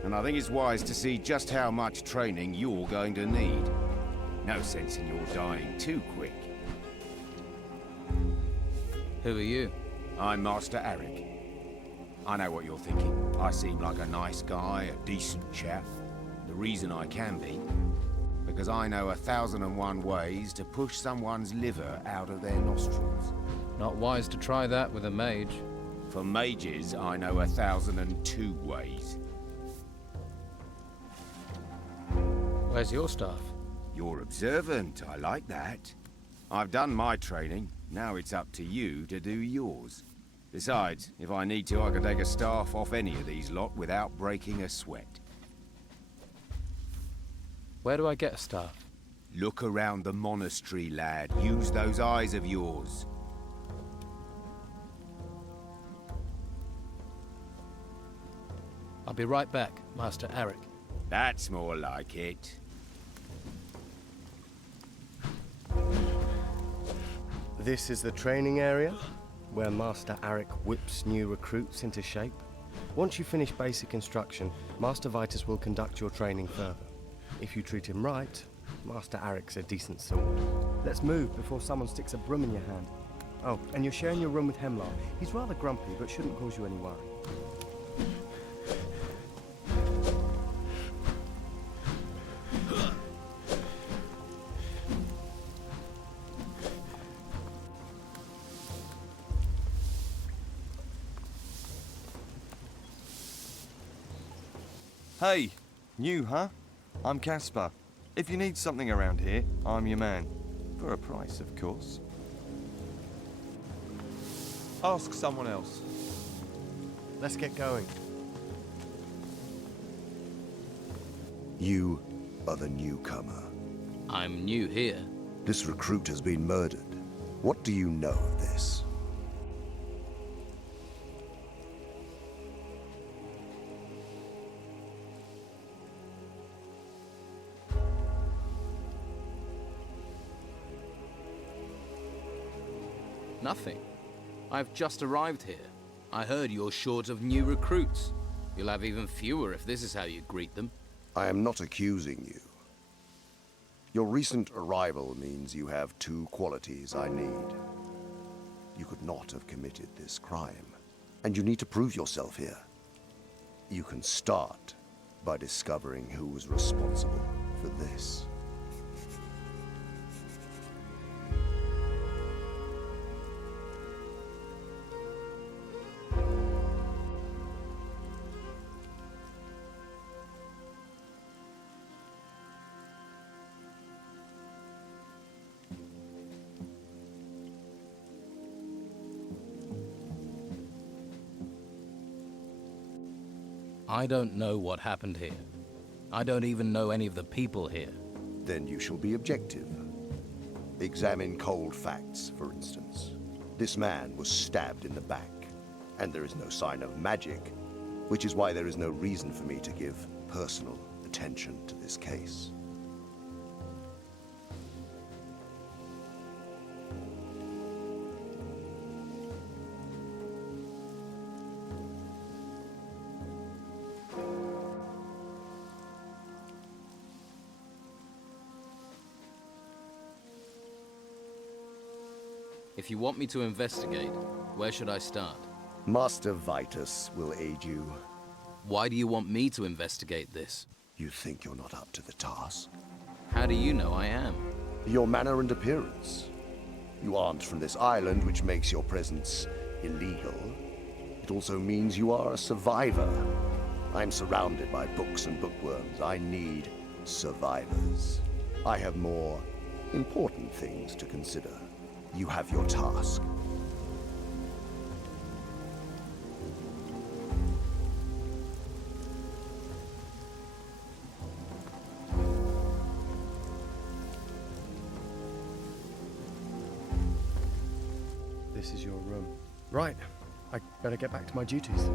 And I think it's wise to see just how much training you're going to need. No sense in your dying too quick. Who are you? I'm Master Arik. I know what you're thinking. I seem like a nice guy, a decent chap. The reason I can be, because I know 1,001 ways to push someone's liver out of their nostrils. Not wise to try that with a mage. For mages, I know 1,002 ways. Where's your staff? You're observant, I like that. I've done my training, now it's up to you to do yours. Besides, if I need to, I can take a staff off any of these lot without breaking a sweat. Where do I get a staff? Look around the monastery, lad. Use those eyes of yours. I'll be right back, Master Arik. That's more like it. This is the training area, where Master Arik whips new recruits into shape. Once you finish basic instruction, Master Vitus will conduct your training further. If you treat him right, Master Arik's a decent sort. Let's move before someone sticks a broom in your hand. Oh, and you're sharing your room with Hemlar. He's rather grumpy, but shouldn't cause you any worry. Hey, new, huh? I'm Caspar. If you need something around here, I'm your man. For a price, of course. Ask someone else. Let's get going. You are the newcomer. I'm new here. This recruit has been murdered. What do you know of this? Nothing. I've just arrived here. I heard you're short of new recruits. You'll have even fewer if this is how you greet them. I am not accusing you. Your recent arrival means you have two qualities I need. You could not have committed this crime, and you need to prove yourself here. You can start by discovering who was responsible for this. I don't know what happened here. I don't even know any of the people here. Then you shall be objective. Examine cold facts, for instance. This man was stabbed in the back, and there is no sign of magic, which is why there is no reason for me to give personal attention to this case. If you want me to investigate, where should I start? Master Vitus will aid you. Why do you want me to investigate this? You think you're not up to the task? How do you know I am? Your manner and appearance. You aren't from this island, which makes your presence illegal. It also means you are a survivor. I'm surrounded by books and bookworms. I need survivors. I have more important things to consider. You have your task. This is your room. Right. I better get back to my duties.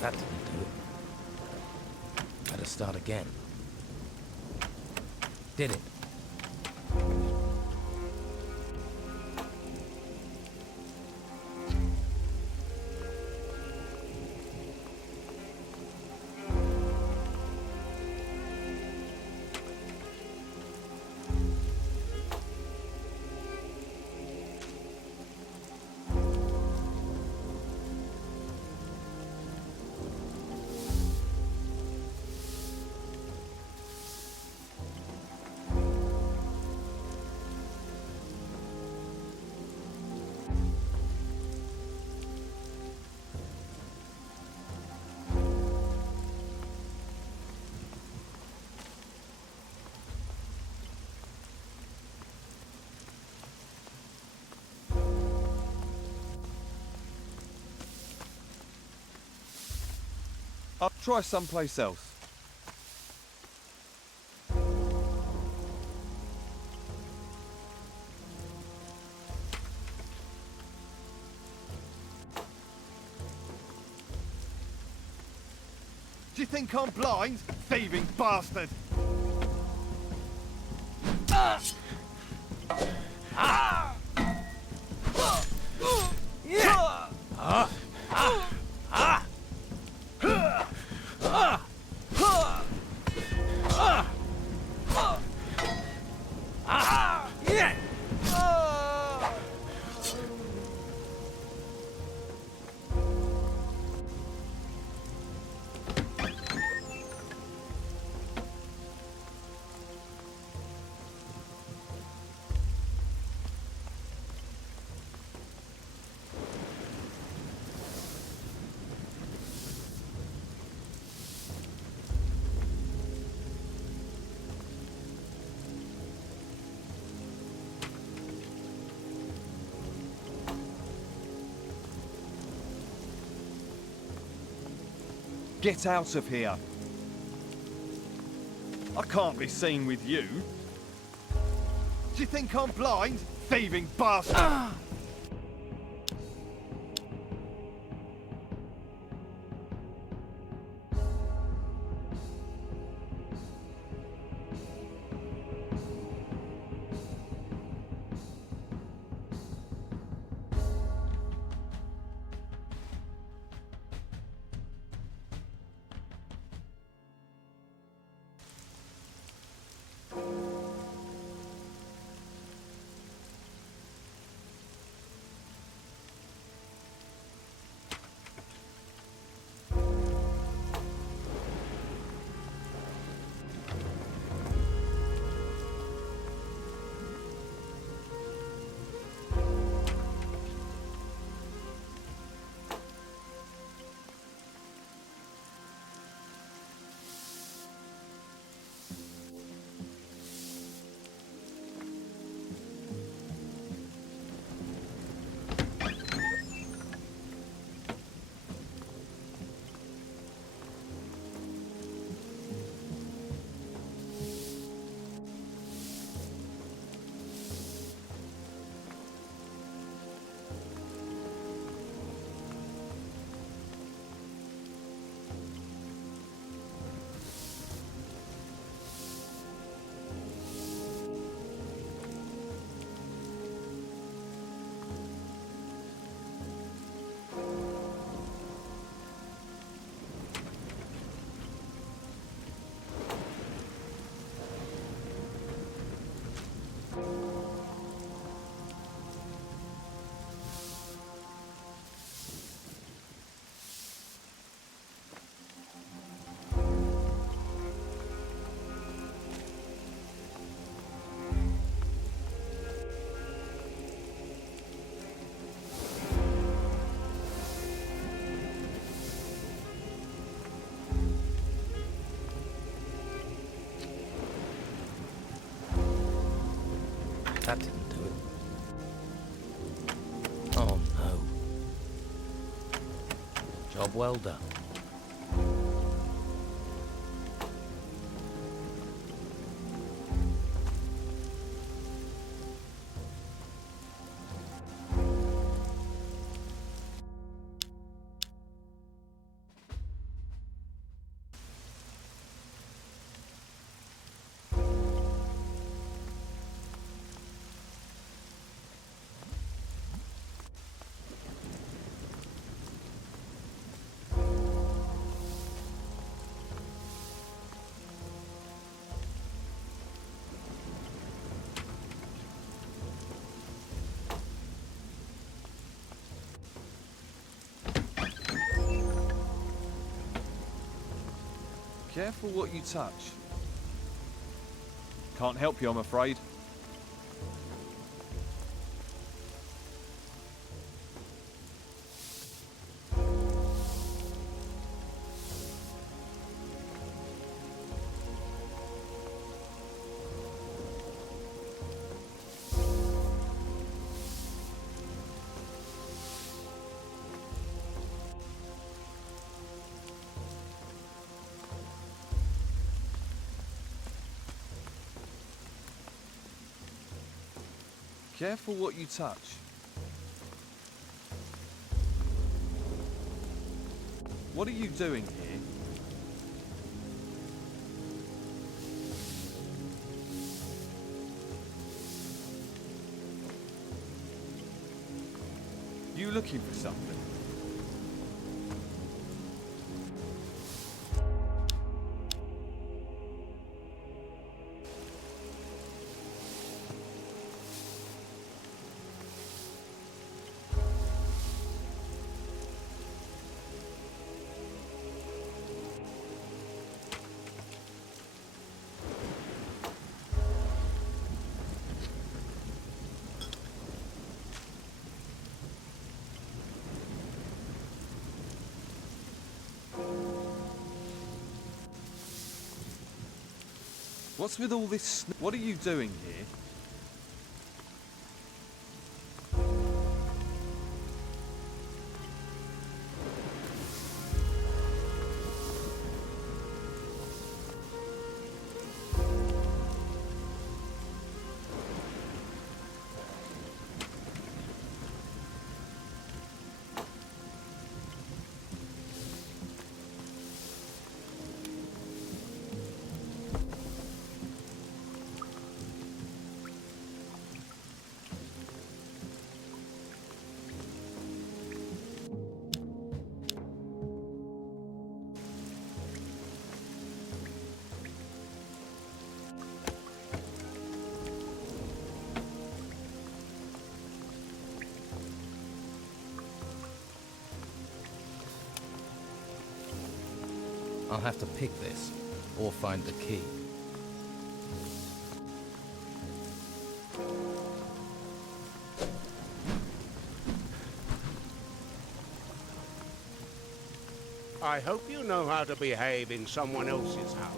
That didn't do it. Better start again. Did it? I'll try someplace else. Do you think I'm blind, thieving bastard? Get out of here. I can't be seen with you. Do you think I'm blind, thieving bastard? That didn't do it. Oh no. Job well done. Careful what you touch. Can't help you, I'm afraid. Careful what you touch. What are you doing here? You looking for something? What's with all this? What are you doing here? I'll have to pick this, or find the key. I hope you know how to behave in someone else's house.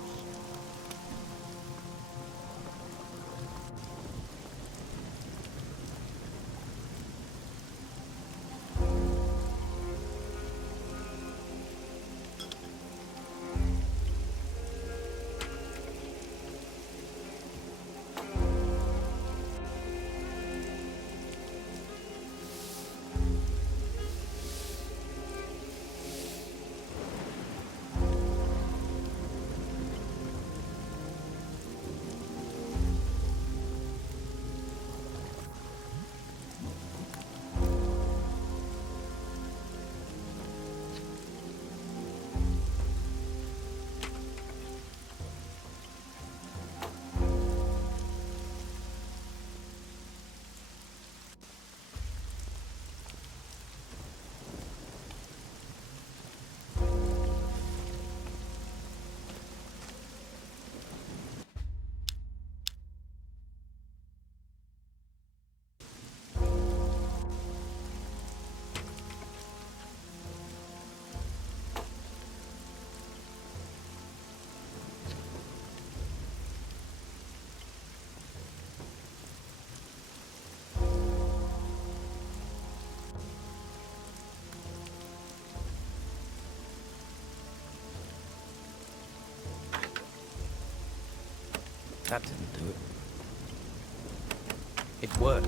That didn't do it. It worked.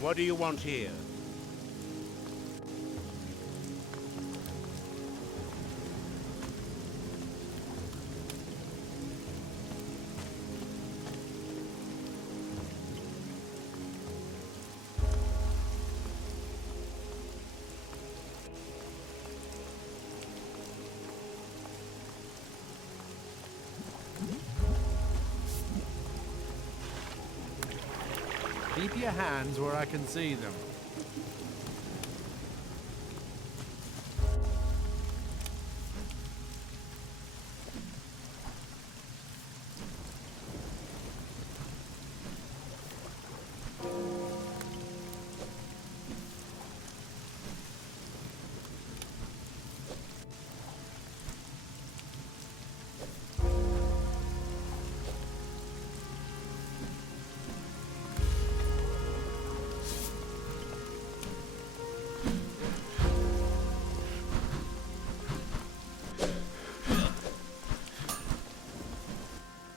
What do you want here? Keep your hands where I can see them.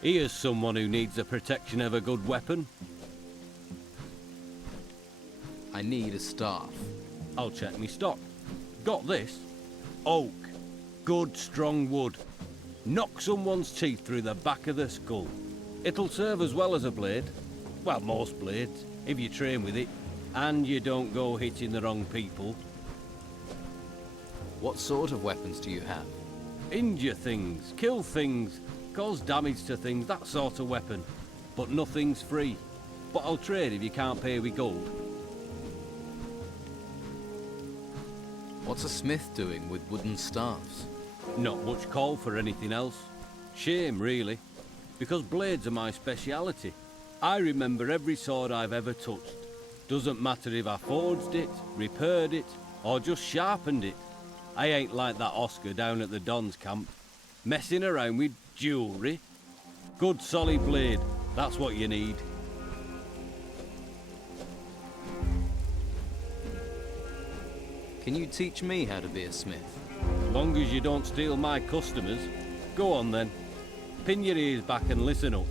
Here's someone who needs the protection of a good weapon. I need a staff. I'll check me stock. Got this. Oak. Good, strong wood. Knock someone's teeth through the back of the skull. It'll serve as well as a blade. Well, most blades, if you train with it. And you don't go hitting the wrong people. What sort of weapons do you have? Injure things, kill things, cause damage to things, that sort of weapon. But nothing's free. But I'll trade if you can't pay with gold. What's a smith doing with wooden staffs? Not much call for anything else. Shame, really. Because blades are my speciality. I remember every sword I've ever touched. Doesn't matter if I forged it, repaired it, or just sharpened it. I ain't like that Oscar down at the Don's camp. Messing around with jewellery. Good solid blade, that's what you need. Can you teach me how to be a smith? As long as you don't steal my customers. Go on then. Pin your ears back and listen up.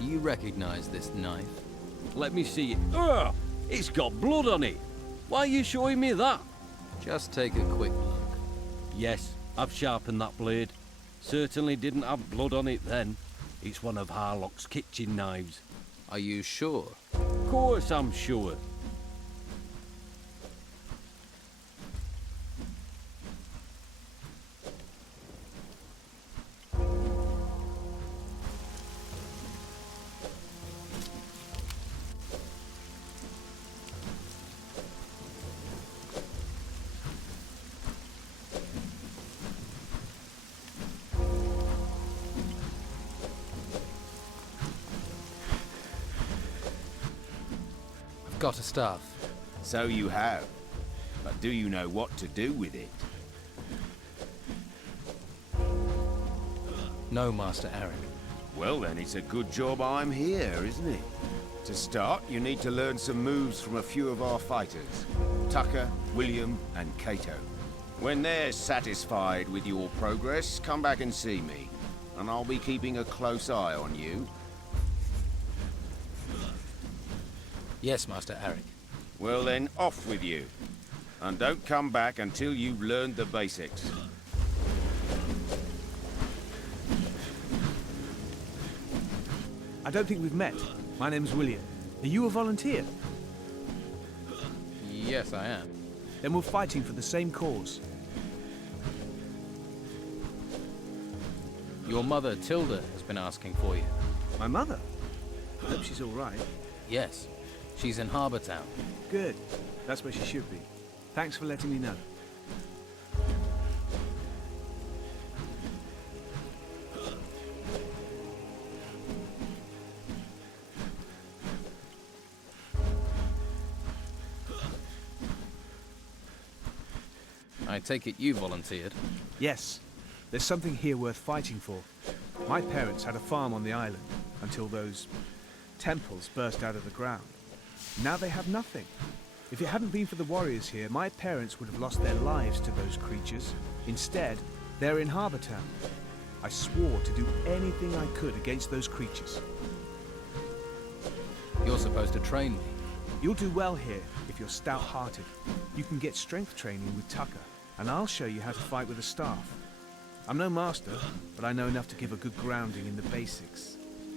Do you recognize this knife? Let me see it. Ugh! It's got blood on it. Why are you showing me that? Just take a quick look. Yes, I've sharpened that blade. Certainly didn't have blood on it then. It's one of Harlock's kitchen knives. Are you sure? Of course I'm sure. Got a staff. So you have. But do you know what to do with it? No, Master Arik. Well then, it's a good job I'm here, isn't it? To start, you need to learn some moves from a few of our fighters. Tucker, William, and Cato. When they're satisfied with your progress, come back and see me. And I'll be keeping a close eye on you. Yes, Master Arik. Well then, off with you. And don't come back until you've learned the basics. I don't think we've met. My name's William. Are you a volunteer? Yes, I am. Then we're fighting for the same cause. Your mother, Tilda, has been asking for you. My mother? I hope she's all right. Yes. She's in Harbour Town. Good. That's where she should be. Thanks for letting me know. I take it you volunteered? Yes. There's something here worth fighting for. My parents had a farm on the island until those temples burst out of the ground. Now they have nothing. If it hadn't been for the warriors here, my parents would have lost their lives to those creatures. Instead, they're in Harbour Town. I swore to do anything I could against those creatures. You're supposed to train me. You'll do well here if you're stout-hearted. You can get strength training with Tucker, and I'll show you how to fight with a staff. I'm no master, but I know enough to give a good grounding in the basics.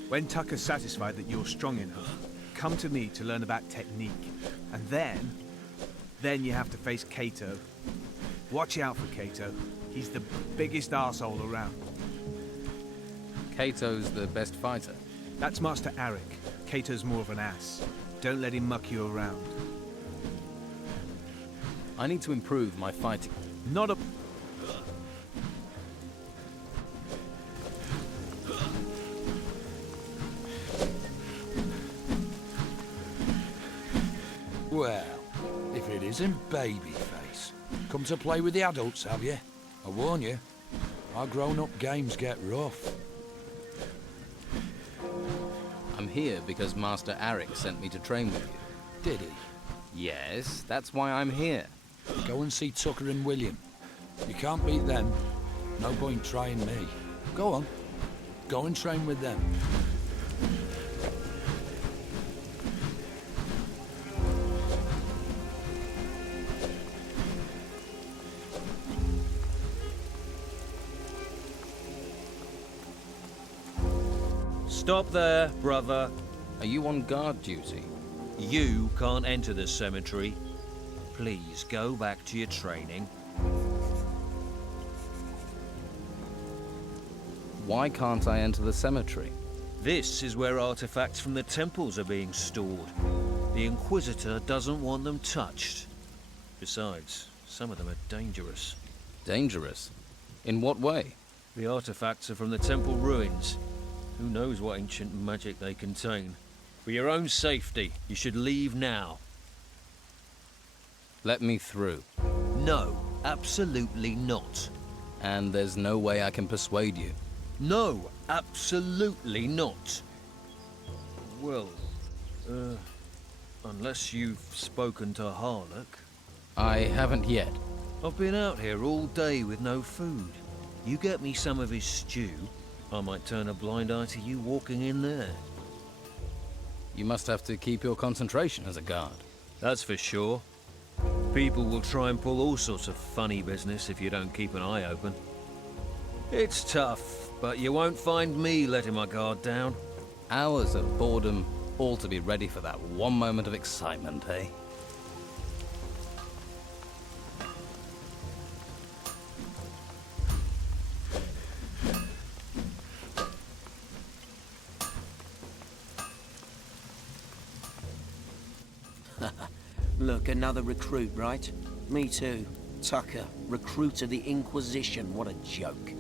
When Tucker's satisfied that you're strong enough, come to me to learn about technique. And then you have to face Kato. Watch out for Kato. He's the biggest arsehole around. Kato's the best fighter. That's Master Arik. Kato's more of an ass. Don't let him muck you around. I need to improve my fighting. Not a... Well, if it isn't Babyface. Come to play with the adults, have you? I warn you, our grown-up games get rough. I'm here because Master Arik sent me to train with you. Did he? Yes, that's why I'm here. Go and see Tucker and William. You can't beat them. No point trying me. Go on. Go and train with them. Stop there, brother. Are you on guard duty? You can't enter the cemetery. Please go back to your training. Why can't I enter the cemetery? This is where artifacts from the temples are being stored. The Inquisitor doesn't want them touched. Besides, some of them are dangerous. Dangerous? In what way? The artifacts are from the temple ruins. Who knows what ancient magic they contain? For your own safety, you should leave now. Let me through. No, absolutely not. And there's no way I can persuade you? No, absolutely not. Well, unless you've spoken to Harlock. I haven't yet. I've been out here all day with no food. You get me some of his stew, I might turn a blind eye to you walking in there. You must have to keep your concentration as a guard. That's for sure. People will try and pull all sorts of funny business if you don't keep an eye open. It's tough, but you won't find me letting my guard down. Hours of boredom, all to be ready for that one moment of excitement, eh? Look, another recruit, right? Me too. Tucker, recruit of the Inquisition. What a joke.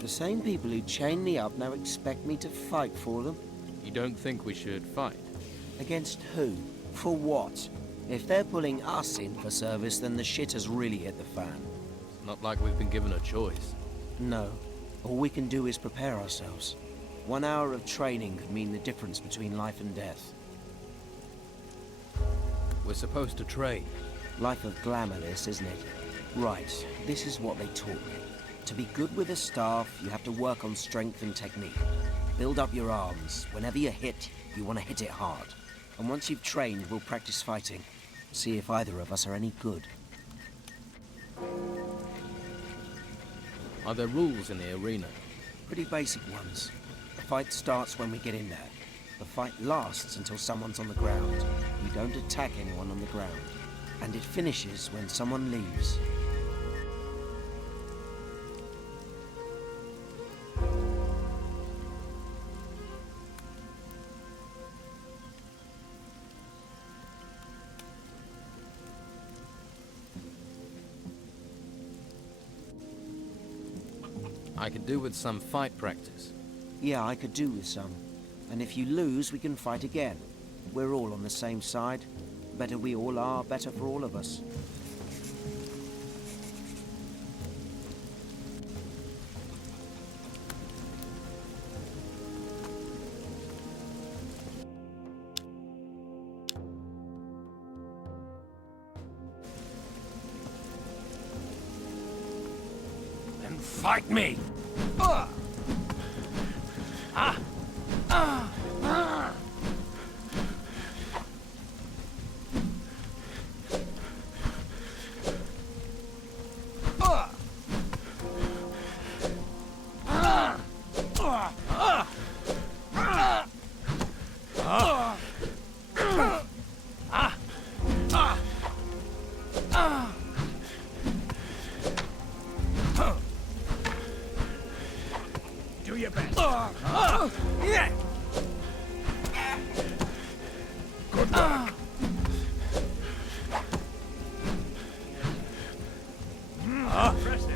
The same people who chained me up now expect me to fight for them. You don't think we should fight? Against who? For what? If they're pulling us in for service, then the shit has really hit the fan. Not like we've been given a choice. No. All we can do is prepare ourselves. 1 hour of training could mean the difference between life and death. We're supposed to train. Life of glamour, this, isn't it? Right, this is what they taught me. To be good with a staff, you have to work on strength and technique. Build up your arms. Whenever you hit, you want to hit it hard. And once you've trained, we'll practice fighting. See if either of us are any good. Are there rules in the arena? Pretty basic ones. The fight starts when we get in there. The fight lasts until someone's on the ground. You don't attack anyone on the ground. And it finishes when someone leaves. I could do with some fight practice. Yeah, I could do with some. And if you lose, we can fight again. We're all on the same side. Better we all are, better for all of us. Then fight me! your best. Yeah. Good work.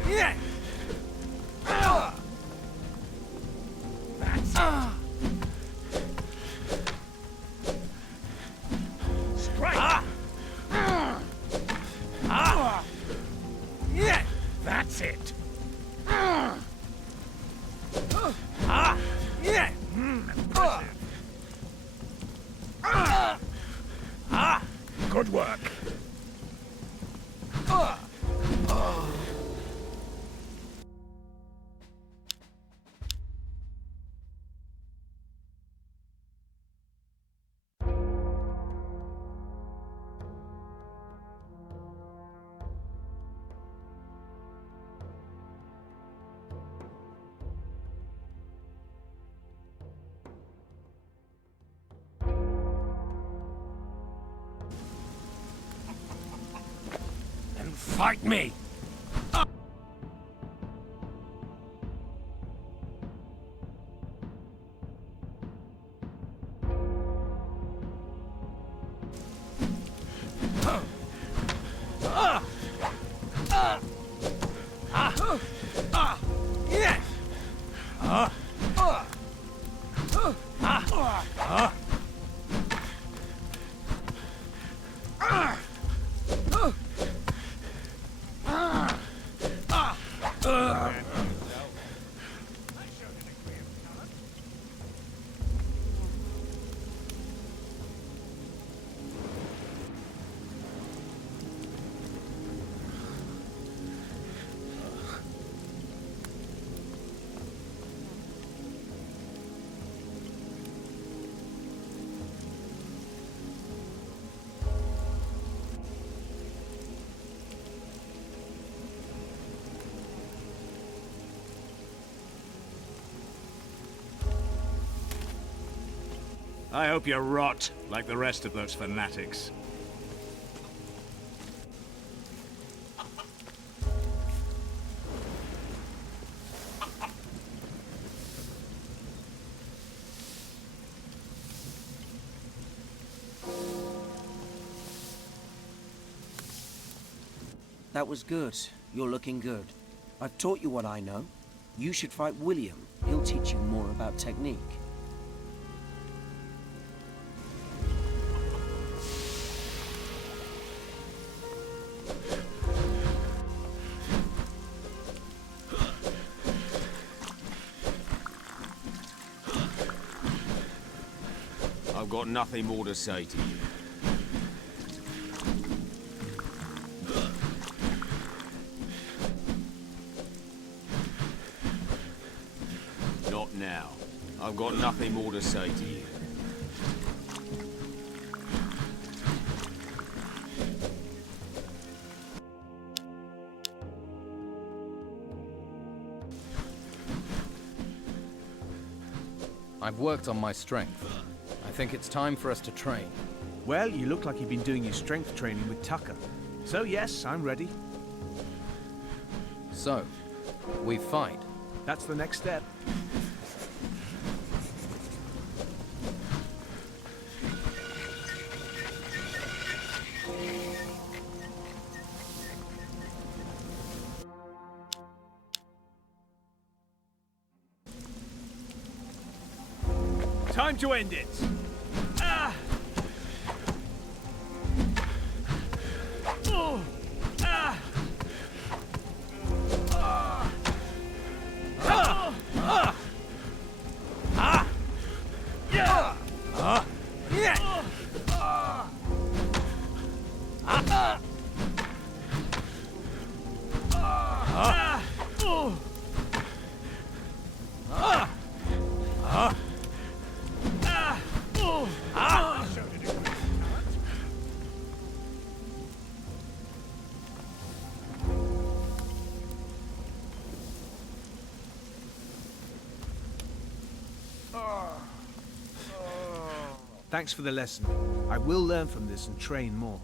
Yeah. That's it. Strike. Yeah. That's it. Yeah. Impressive. Good work. And fight me. I hope you rot like the rest of those fanatics. That was good. You're looking good. I've taught you what I know. You should fight William. He'll teach you more about technique. I've got nothing more to say to you. Not now. I've got nothing more to say to you. I've worked on my strength. I think it's time for us to train. Well, you look like you've been doing your strength training with Tucker. So yes, I'm ready. So, we fight. That's the next step. Time to end it. Ah! Oh! Ah! Ah! Ah! Ah! Ah! Yeah! Ah! Yeah! Ah! Ah! Ah! Oh! Ah! Ah! Thanks for the lesson. I will learn from this and train more.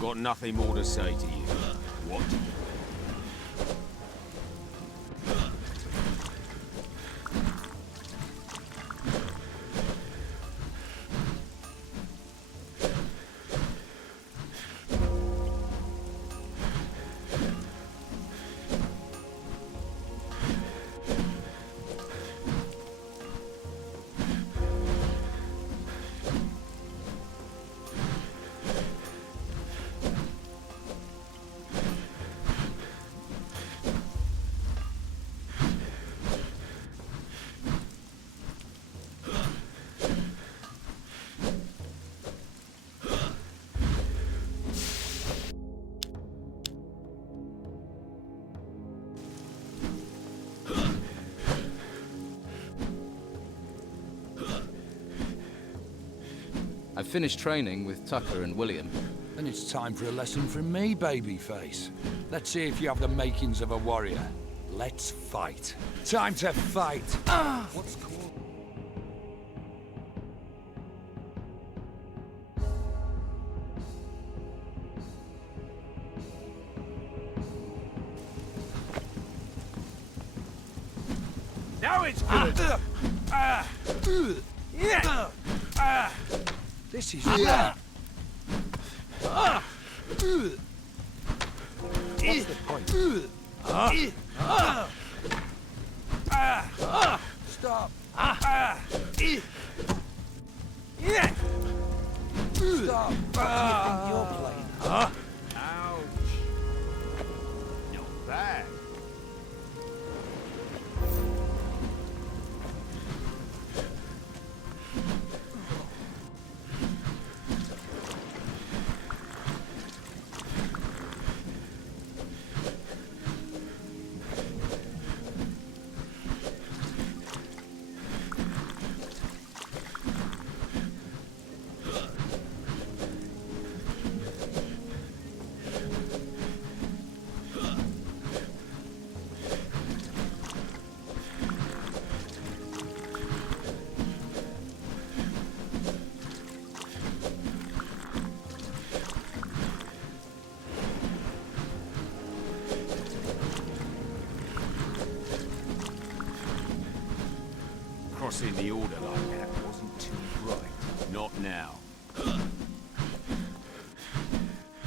I've got nothing more to say to you. What? I've finished training with Tucker and William. And it's time for a lesson from me, babyface. Let's see if you have the makings of a warrior. Let's fight. Time to fight! What's cool? Now it's good. This is Yeah. What's the point? Stop! Stop! What do you think you're playing? Ouch. Not bad. Crossing the order like that wasn't too bright. Not now.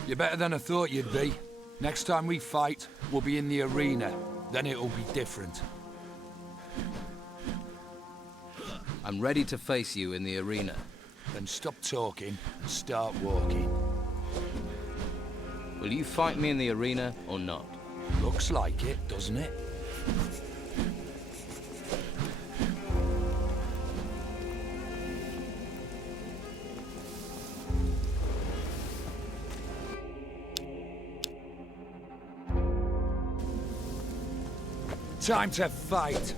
You're better than I thought you'd be. Next time we fight, we'll be in the arena. Then it'll be different. I'm ready to face you in the arena. Then stop talking and start walking. Will you fight me in the arena or not? Looks like it, doesn't it? Time to fight!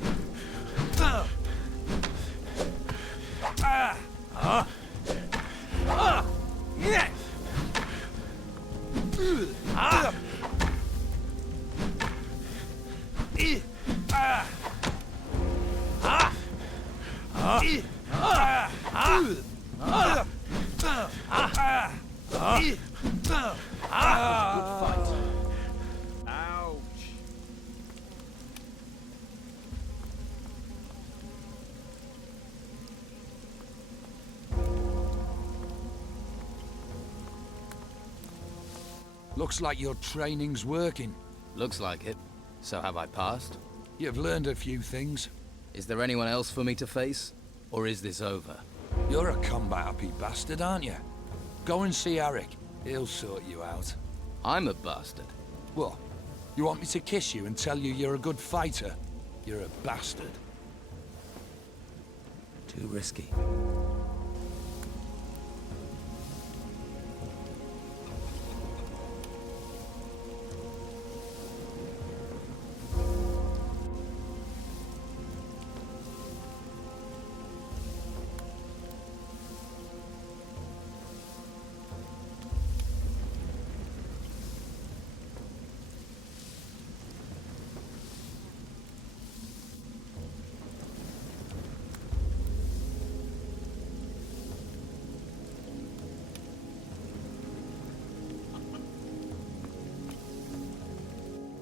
Looks like your training's working. Looks like it. So have I passed? You've learned a few things. Is there anyone else for me to face? Or is this over? You're a combat-happy bastard, aren't you? Go and see Arik. He'll sort you out. I'm a bastard. What? You want me to kiss you and tell you you're a good fighter? You're a bastard. Too risky.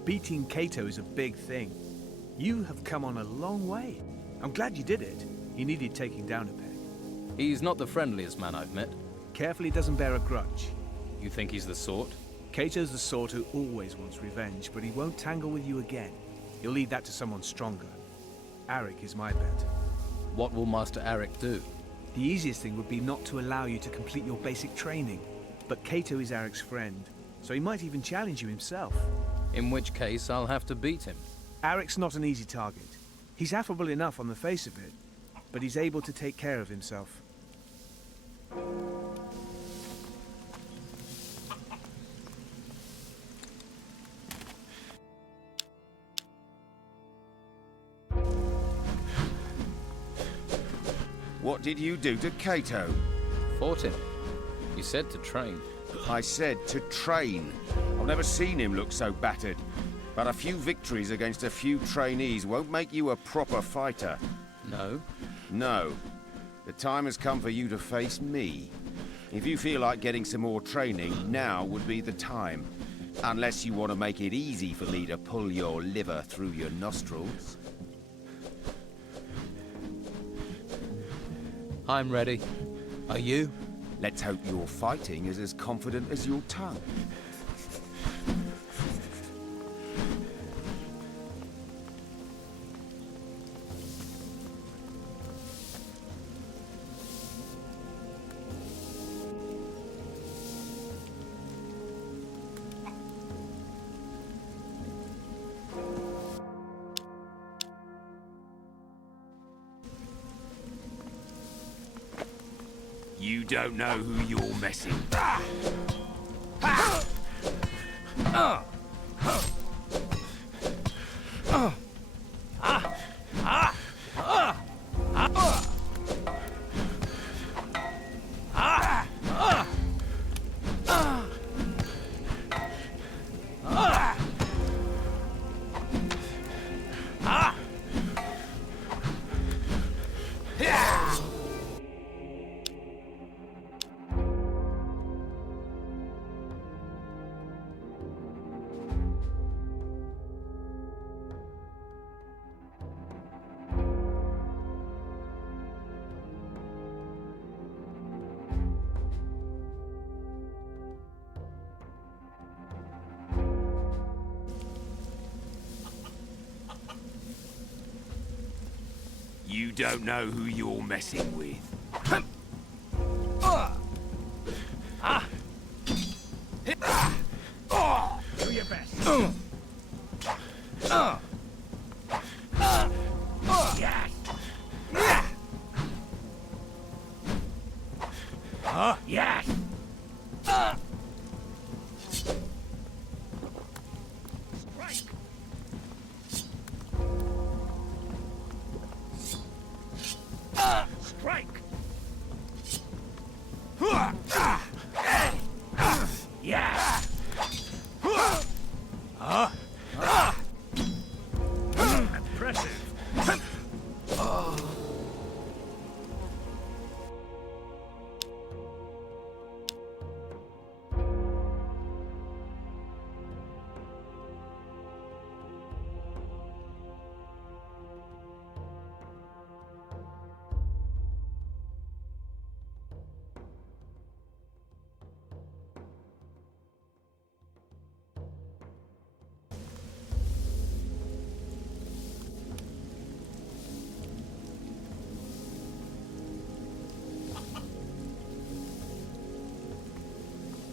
Beating Kato is a big thing. You have come on a long way. I'm glad you did it. He needed taking down a peg. He's not the friendliest man I've met. Careful he doesn't bear a grudge. You think he's the sort? Kato's the sort who always wants revenge, but he won't tangle with you again. He'll leave that to someone stronger. Arik is my bet. What will Master Arik do? The easiest thing would be not to allow you to complete your basic training. But Kato is Arik's friend, so he might even challenge you himself. In which case, I'll have to beat him. Arik's not an easy target. He's affable enough on the face of it, but he's able to take care of himself. What did you do to Kato? Fought him. You said to train. I said to train. I've never seen him look so battered. But a few victories against a few trainees won't make you a proper fighter. No? No. The time has come for you to face me. If you feel like getting some more training, now would be the time. Unless you want to make it easy for me to pull your liver through your nostrils. I'm ready. Are you? Let's hope your fighting is as confident as your tongue. You don't know who you're messing. You don't know who you're messing with. Do your best. Yes. Yes. Strike! Yeah! Impressive!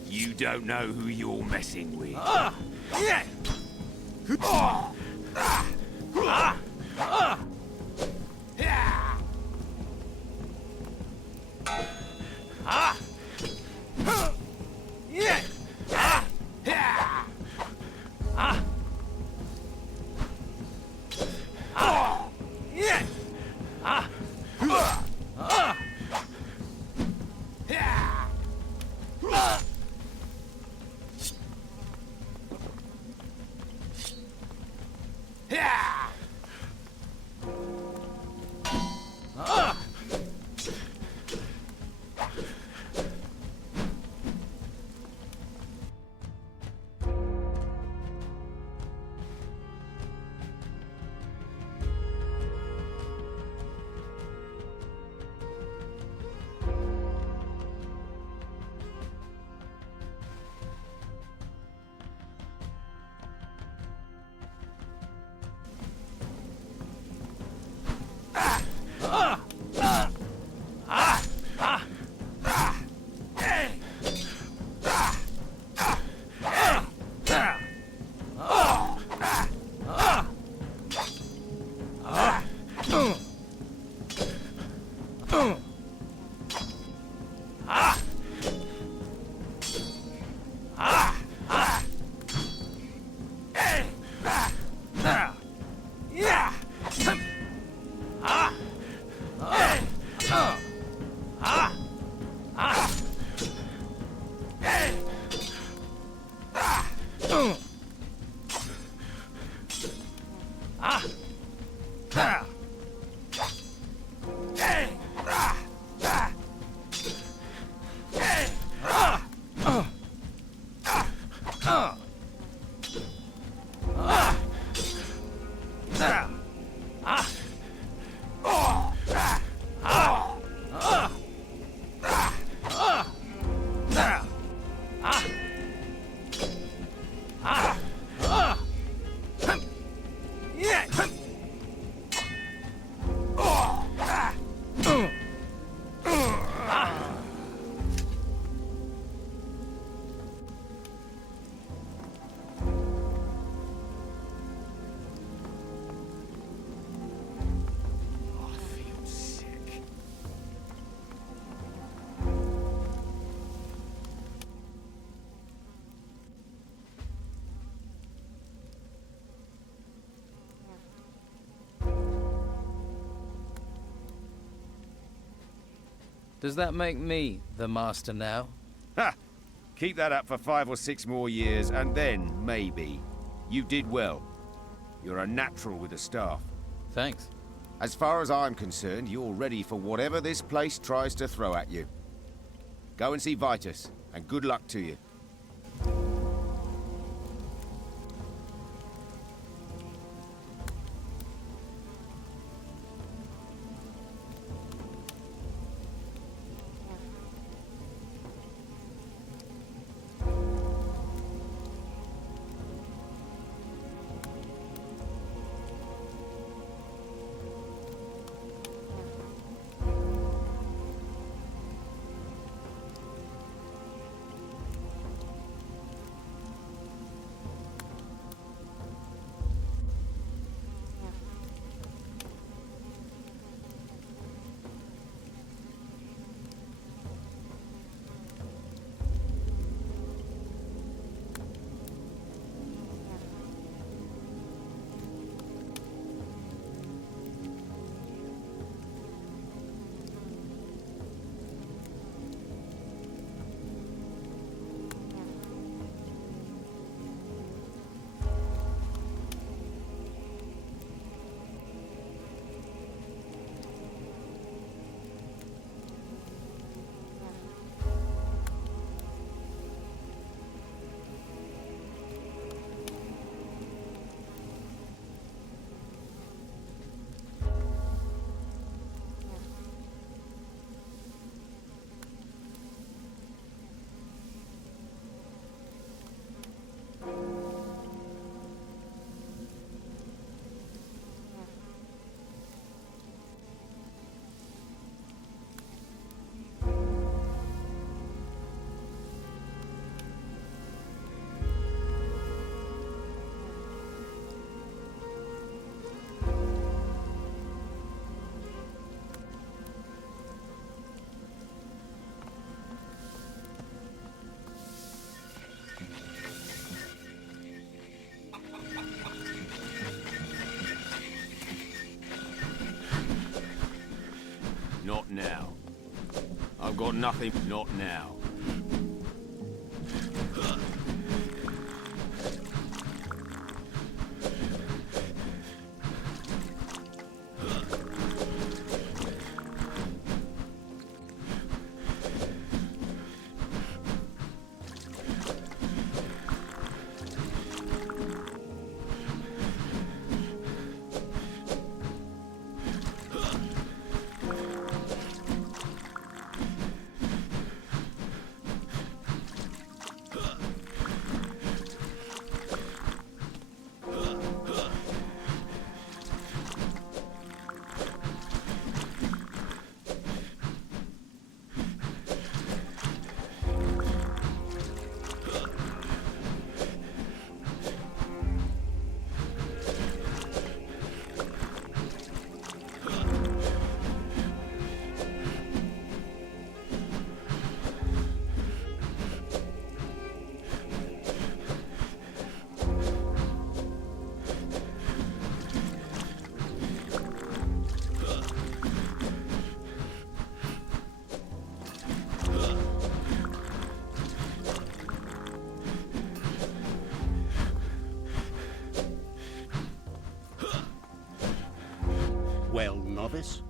You don't know who you're messing with. Yeah! Yeah! Does that make me the master now? Ha! Keep that up for 5 or 6 more years, and then, maybe. You did well. You're a natural with the staff. Thanks. As far as I'm concerned, you're ready for whatever this place tries to throw at you. Go and see Vitus, and good luck to you. Not now. I've got nothing. Not now. Well, novice?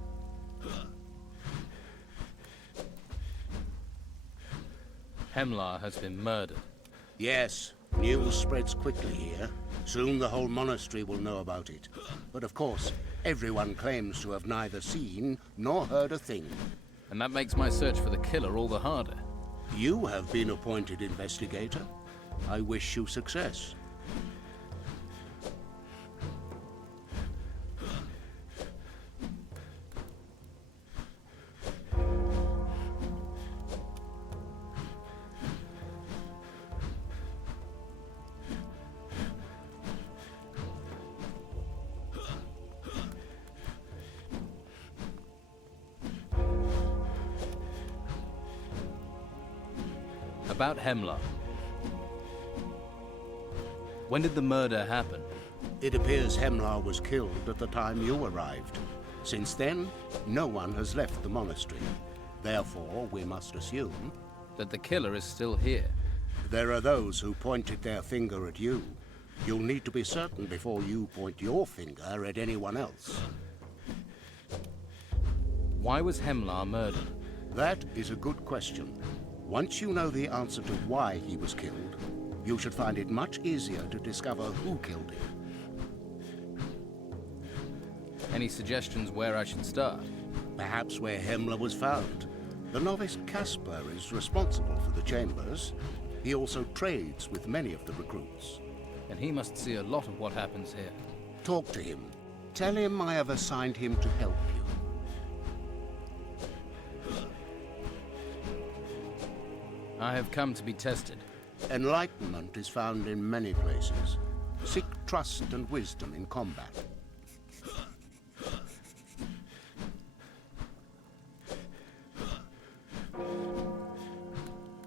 Hemlar has been murdered. Yes. News spreads quickly here. Soon the whole monastery will know about it. But of course, everyone claims to have neither seen nor heard a thing. And that makes my search for the killer all the harder. You have been appointed investigator. I wish you success. About Hemlar. When did the murder happen? It appears Hemlar was killed at the time you arrived. Since then, no one has left the monastery. Therefore, we must assume that the killer is still here. There are those who pointed their finger at you. You'll need to be certain before you point your finger at anyone else. Why was Hemlar murdered? That is a good question. Once you know the answer to why he was killed, you should find it much easier to discover who killed him. Any suggestions where I should start? Perhaps where Hemlar was found. The novice Caspar is responsible for the chambers. He also trades with many of the recruits. And he must see a lot of what happens here. Talk to him. Tell him I have assigned him to help you. I have come to be tested. Enlightenment is found in many places. Seek trust and wisdom in combat.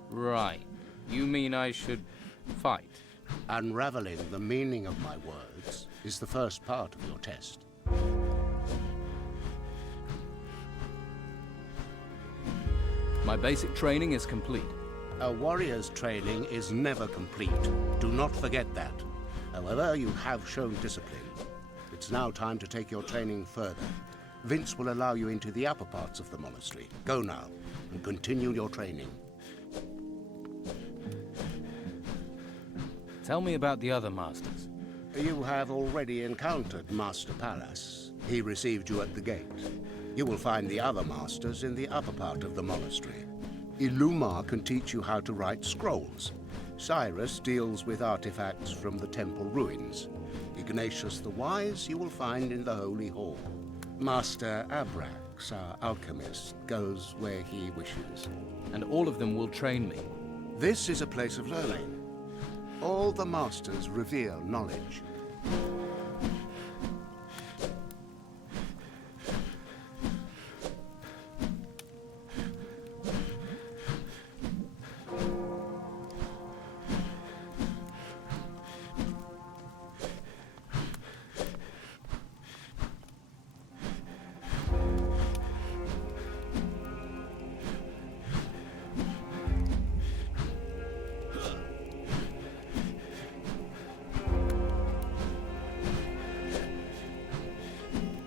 Right. You mean I should fight? Unraveling the meaning of my words is the first part of your test. My basic training is complete. A warrior's training is never complete. Do not forget that. However, you have shown discipline. It's now time to take your training further. Vince will allow you into the upper parts of the monastery. Go now, and continue your training. Tell me about the other masters. You have already encountered Master Paras. He received you at the gate. You will find the other masters in the upper part of the monastery. Illumar can teach you how to write scrolls. Cyrus deals with artifacts from the temple ruins. Ignatius the Wise you will find in the Holy Hall. Master Abrax, our alchemist, goes where he wishes. And all of them will train me. This is a place of learning. All the masters reveal knowledge.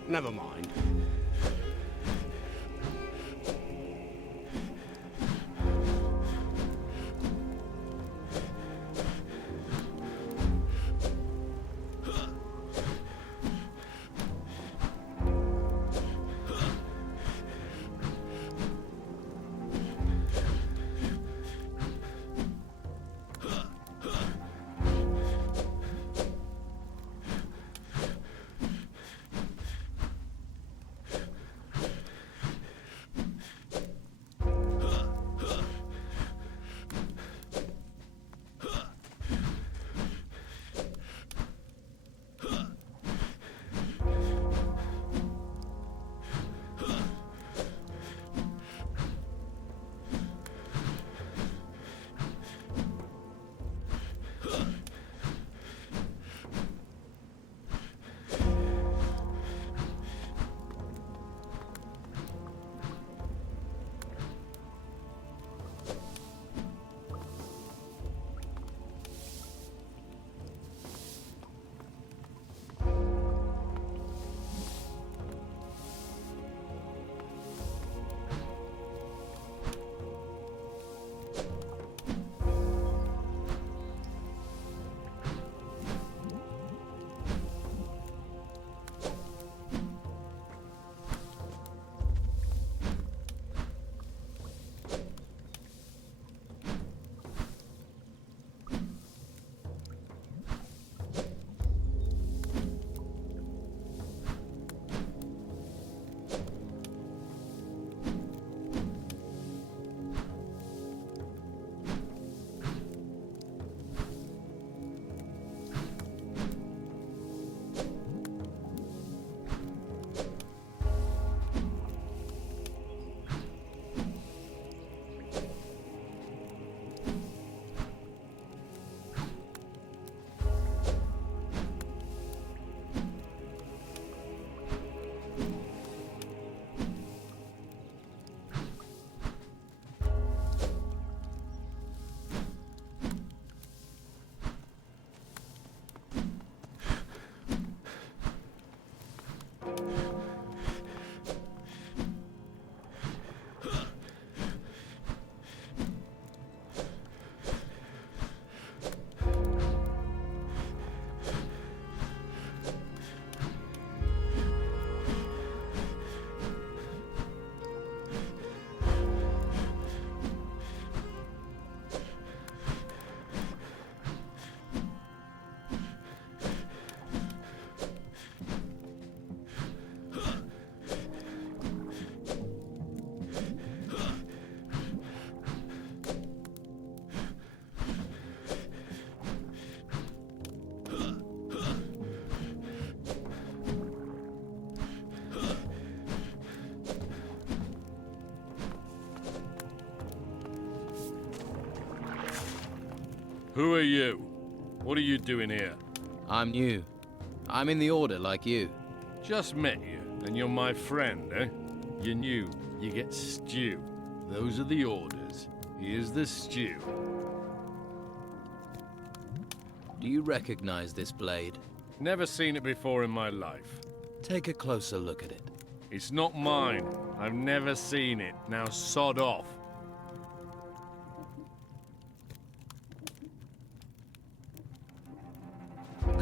Never mind. Who are you? What are you doing here? I'm new. I'm in the Order like you. Just met you, and you're my friend, eh? You're new, you get stew. Those are the orders. Here's the stew. Do you recognize this blade? Never seen it before in my life. Take a closer look at it. It's not mine. I've never seen it. Now sod off.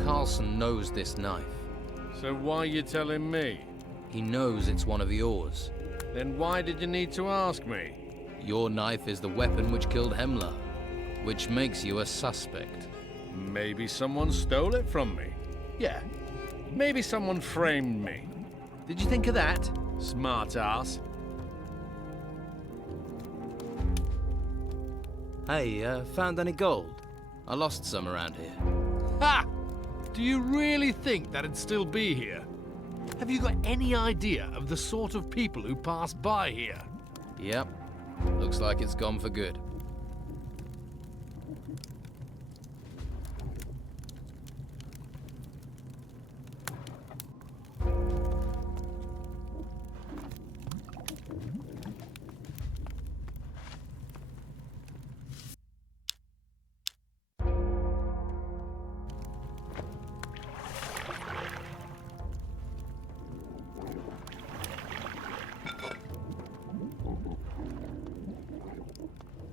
Carlson knows this knife. So why are you telling me? He knows it's one of yours. Then why did you need to ask me? Your knife is the weapon which killed Hemler, which makes you a suspect. Maybe someone stole it from me. Yeah, maybe someone framed me. Did you think of that? Smart ass. Hey, found any gold? I lost some around here. Ha! Do you really think that'd still be here? Have you got any idea of the sort of people who pass by here? Yep. Looks like it's gone for good.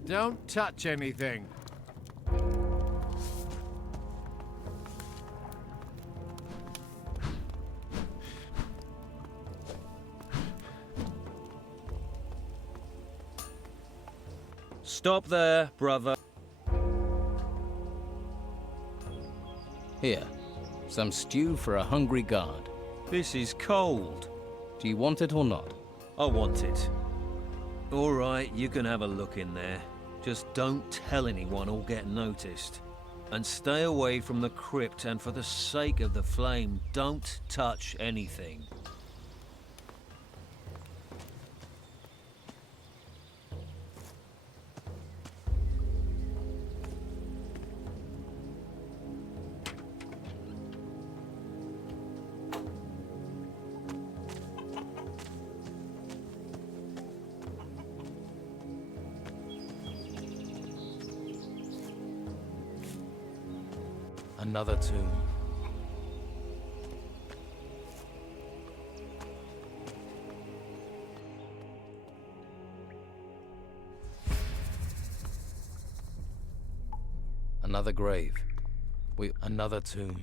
Don't touch anything. Stop there, brother. Here, some stew for a hungry guard. This is cold. Do you want it or not? I want it. All right, you can have a look in there. Just don't tell anyone or get noticed. And stay away from the crypt, and for the sake of the flame, don't touch anything. Another tomb. Another grave. Another tomb.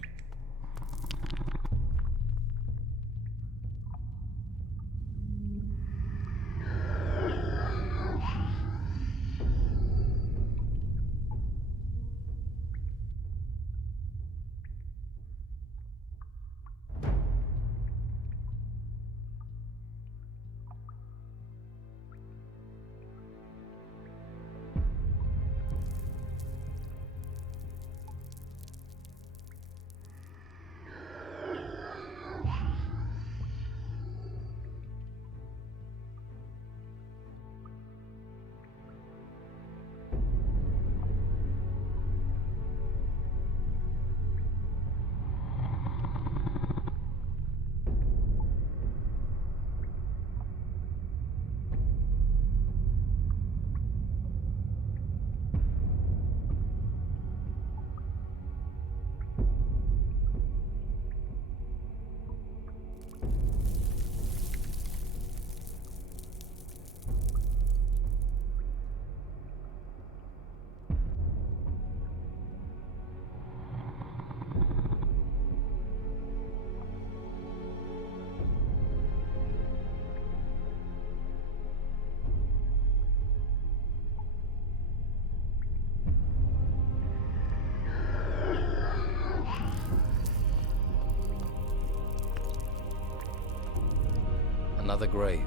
Another grave.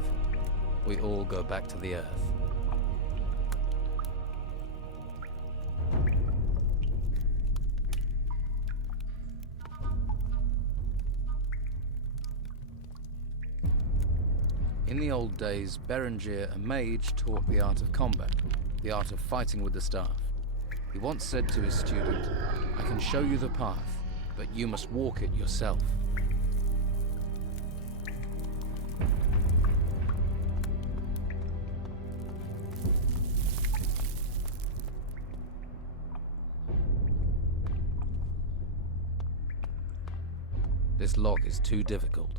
We all go back to the earth. In the old days, Berengier, a mage, taught the art of combat, the art of fighting with the staff. He once said to his student, "I can show you the path, but you must walk it yourself." This lock is too difficult.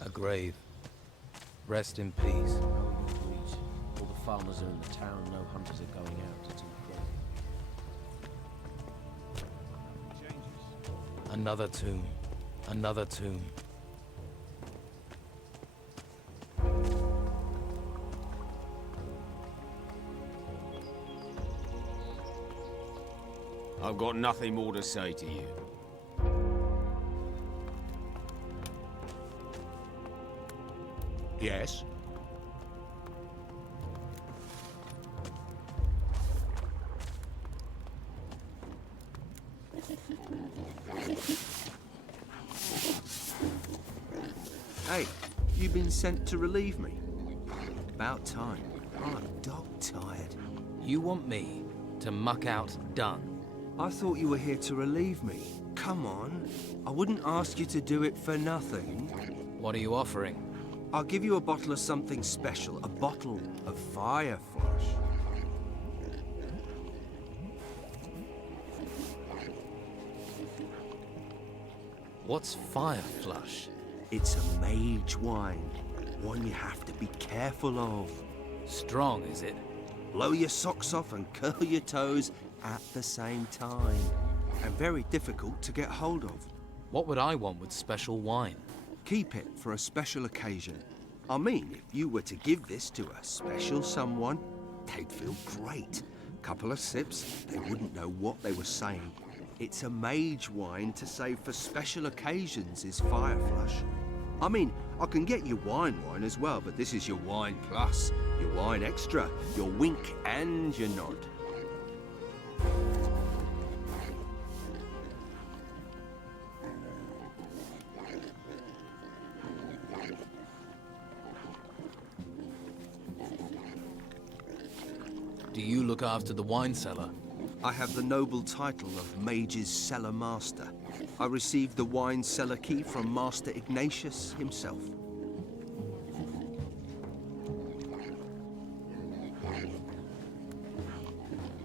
A grave. Rest in peace. All the farmers are in the town, no hunters are going out. It's all great. Another tomb. Another tomb. I've got nothing more to say to you. Yes? Hey, you've been sent to relieve me. About time. I'm dog-tired. You want me to muck out done? I thought you were here to relieve me. Come on. I wouldn't ask you to do it for nothing. What are you offering? I'll give you a bottle of something special. A bottle of fire flush. What's fire flush? It's a mage wine. One you have to be careful of. Strong, is it? Blow your socks off and curl your toes at the same time. And very difficult to get hold of. What would I want with special wine? Keep it for a special occasion. I mean, if you were to give this to a special someone, they'd feel great. Couple of sips, they wouldn't know what they were saying. It's a mage wine to save for special occasions, is Fire Flush. I mean, I can get you wine as well, but this is your wine plus, your wine extra, your wink and your nod. Do you look after the wine cellar? I have the noble title of Mage's Cellar Master. I received the wine cellar key from Master Ignatius himself.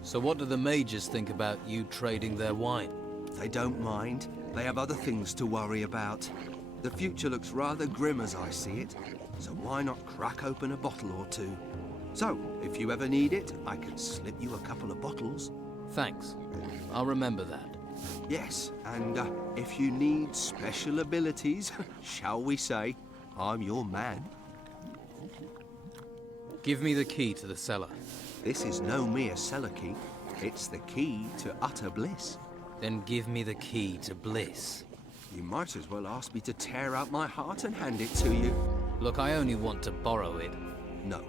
So what do the mages think about you trading their wine? They don't mind. They have other things to worry about. The future looks rather grim as I see it, so why not crack open a bottle or two? So, if you ever need it, I can slip you a couple of bottles. Thanks. I'll remember that. Yes, and if you need special abilities, shall we say, I'm your man. Give me the key to the cellar. This is no mere cellar key. It's the key to utter bliss. Then give me the key to bliss. You might as well ask me to tear out my heart and hand it to you. Look, I only want to borrow it. No,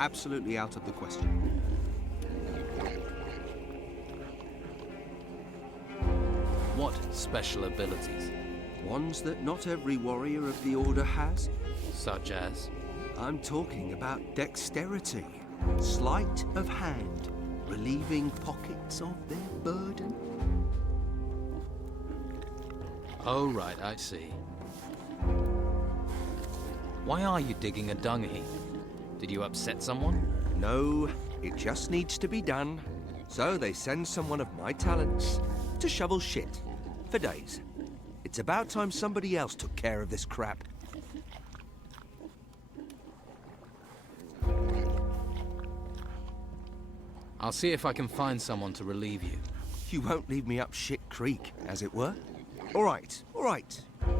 absolutely out of the question. What special abilities? Ones that not every warrior of the Order has. Such as? I'm talking about dexterity, sleight of hand, relieving pockets of their burden. Oh, right, I see. Why are you digging a dung heap? Did you upset someone? No, It just needs to be done. So they send someone of my talents to shovel shit for days. It's about time somebody else took care of this crap. I'll see if I can find someone to relieve you. You won't leave me up shit creek, as it were. All right.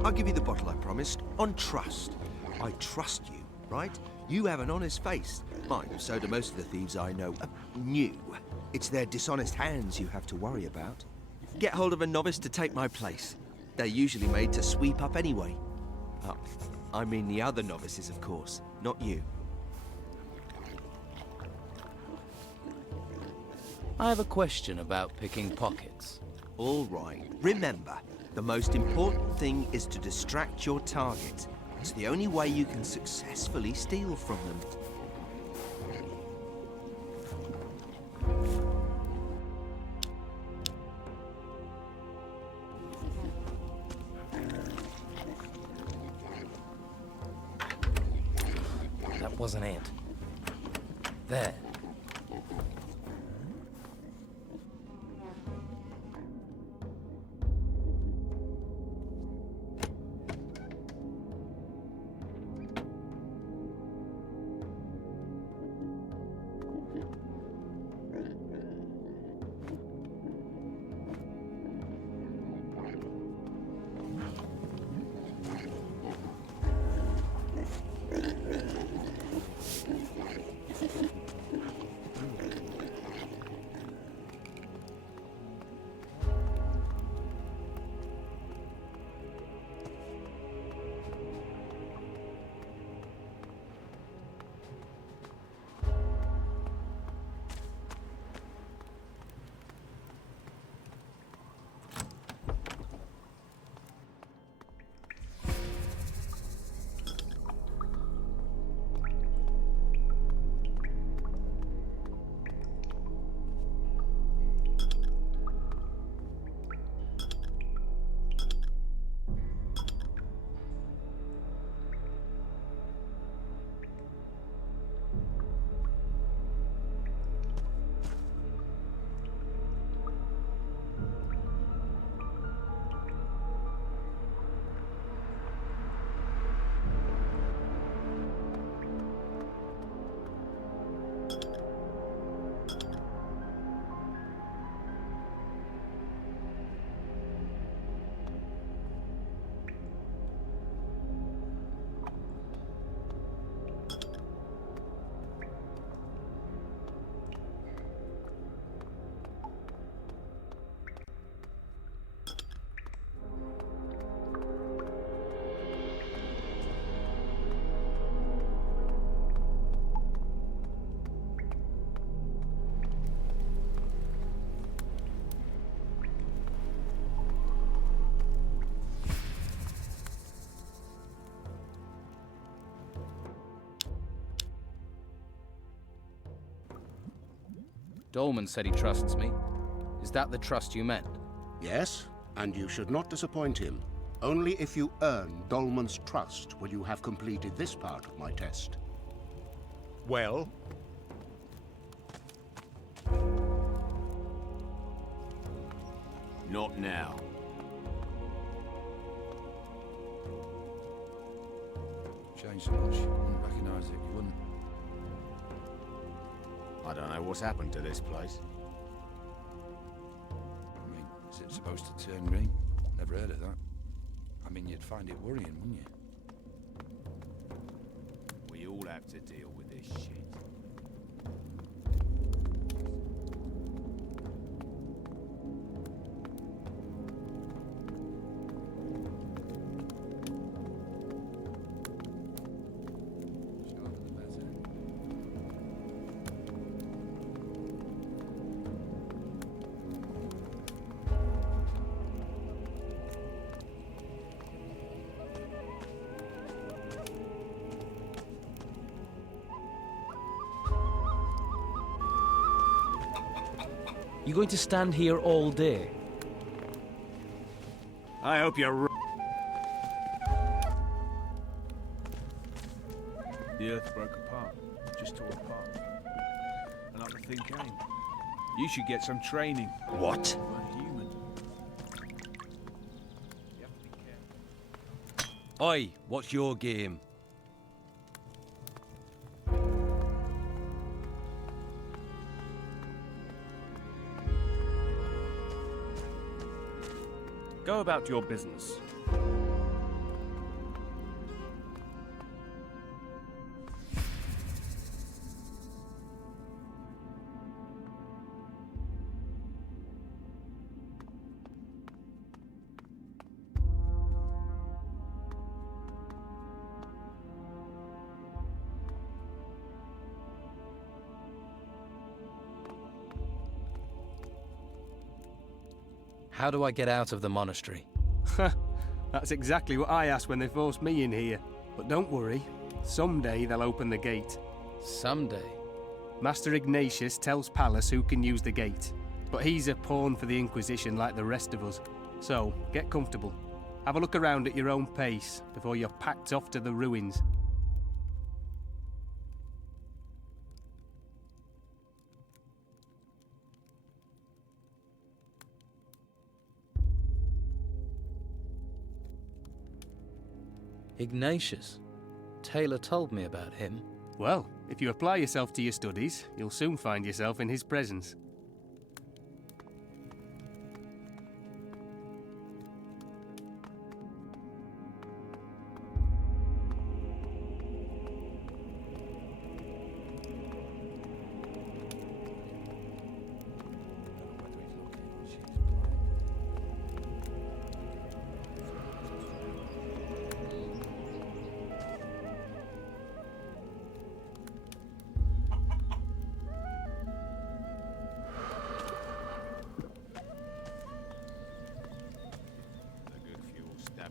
I'll give you the bottle I promised, on trust. I trust you, right? You have an honest face. Mine, so do most of the thieves I know. New. It's their dishonest hands you have to worry about. Get hold of a novice to take my place. They're usually made to sweep up anyway. I mean the other novices, of course, not you. I have a question about picking pockets. All right. Remember, the most important thing is to distract your target. It's the only way you can successfully steal from them. That wasn't it. There. Dolman said he trusts me. Is that the trust you meant? Yes, and you should not disappoint him. Only if you earn Dolman's trust will you have completed this part of my test. Well? Not now. Changed so much, you wouldn't recognise it, you wouldn't. I don't know what's happened to this place. I mean, is it supposed to turn green? Never heard of that. I mean, you'd find it worrying, wouldn't you? We all have to deal with this shit. You going to stand here all day? I hope you're right. The earth broke apart, just tore apart. And up nothing came. You should get some training. What? You're human. Oi, what's your game? Go about your business. How do I get out of the monastery? That's exactly what I asked when they forced me in here. But don't worry, someday they'll open the gate. Someday? Master Ignatius tells Pallas who can use the gate, but he's a pawn for the Inquisition like the rest of us. So, get comfortable. Have a look around at your own pace before you're packed off to the ruins. Ignatius? Taylor told me about him. Well, if you apply yourself to your studies, you'll soon find yourself in his presence.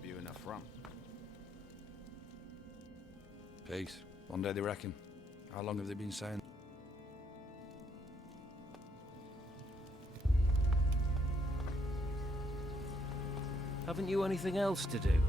You in the front. Peace. One day they reckon. How long have they been saying? Haven't you anything else to do?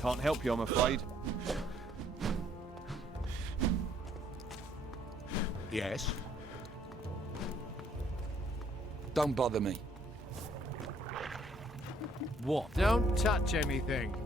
Can't help you, I'm afraid. Yes? Don't bother me. What? Don't touch anything.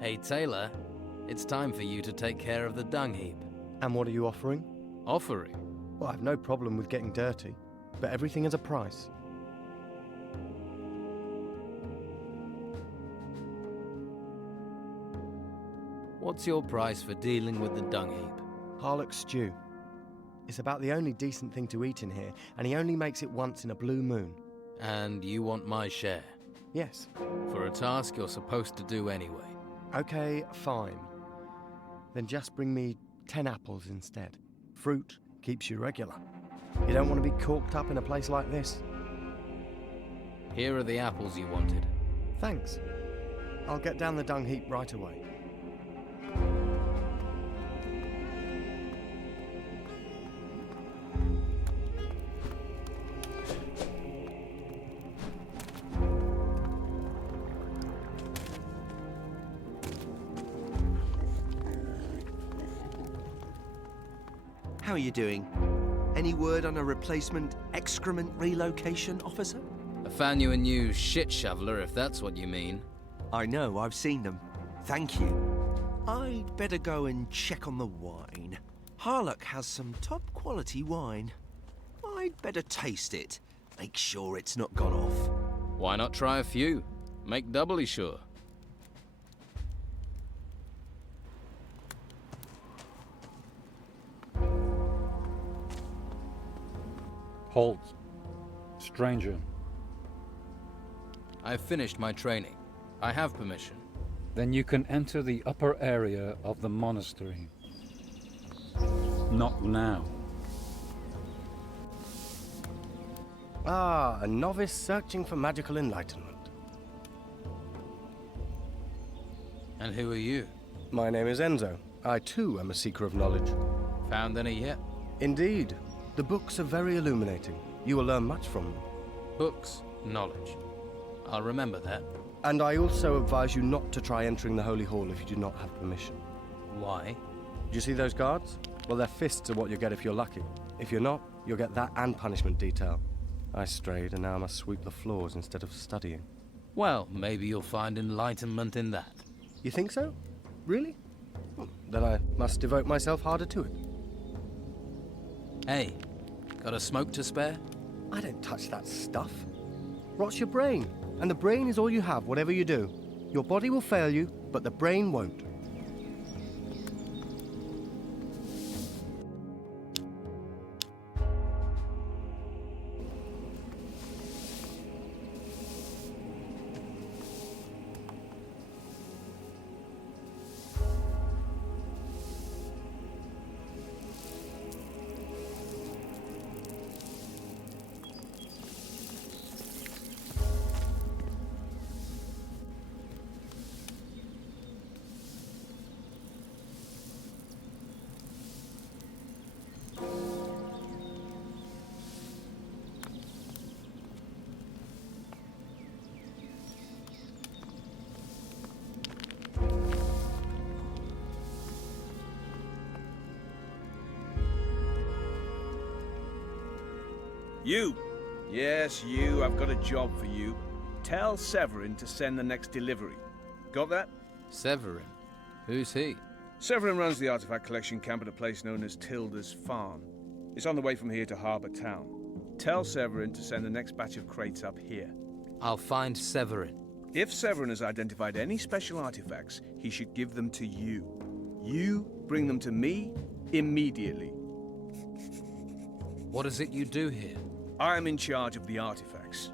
Hey, Taylor, it's time for you to take care of the dung heap. And what are you offering? Offering? Well, I've no problem with getting dirty, but everything has a price. What's your price for dealing with the dung heap? Harlock stew. It's about the only decent thing to eat in here, and he only makes it once in a blue moon. And you want my share? Yes. For a task you're supposed to do anyway. Okay, fine. Then just bring me 10 apples instead. Fruit keeps you regular. You don't want to be corked up in a place like this. Here are the apples you wanted. Thanks. I'll get down the dung heap right away. How are you doing? Any word on a replacement excrement relocation, officer? I found you a new shit shoveler, if that's what you mean. I know, I've seen them. Thank you. I'd better go and check on the wine. Harlock has some top quality wine. I'd better taste it. Make sure it's not gone off. Why not try a few? Make doubly sure. Halt. Stranger. I've finished my training. I have permission. Then you can enter the upper area of the monastery. Not now. Ah, a novice searching for magical enlightenment. And who are you? My name is Enzo. I too am a seeker of knowledge. Found any yet? Indeed. The books are very illuminating. You will learn much from them. Books, knowledge. I'll remember that. And I also advise you not to try entering the Holy Hall if you do not have permission. Why? Do you see those guards? Well, their fists are what you get if you're lucky. If you're not, you'll get that and punishment detail. I strayed, and now I must sweep the floors instead of studying. Well, maybe you'll find enlightenment in that. You think so? Really? Then I must devote myself harder to it. Hey, got a smoke to spare? I don't touch that stuff. rots your brain. And the brain is all you have, whatever you do. Your body will fail you, but the brain won't. You! Yes, you. I've got a job for you. Tell Severin to send the next delivery. Got that? Severin? Who's he? Severin runs the artifact collection camp at a place known as Tilda's Farm. It's on the way from here to Harbour Town. Tell Severin to send the next batch of crates up here. I'll find Severin. If Severin has identified any special artifacts, he should give them to you. You bring them to me immediately. What is it you do here? I am in charge of the artifacts.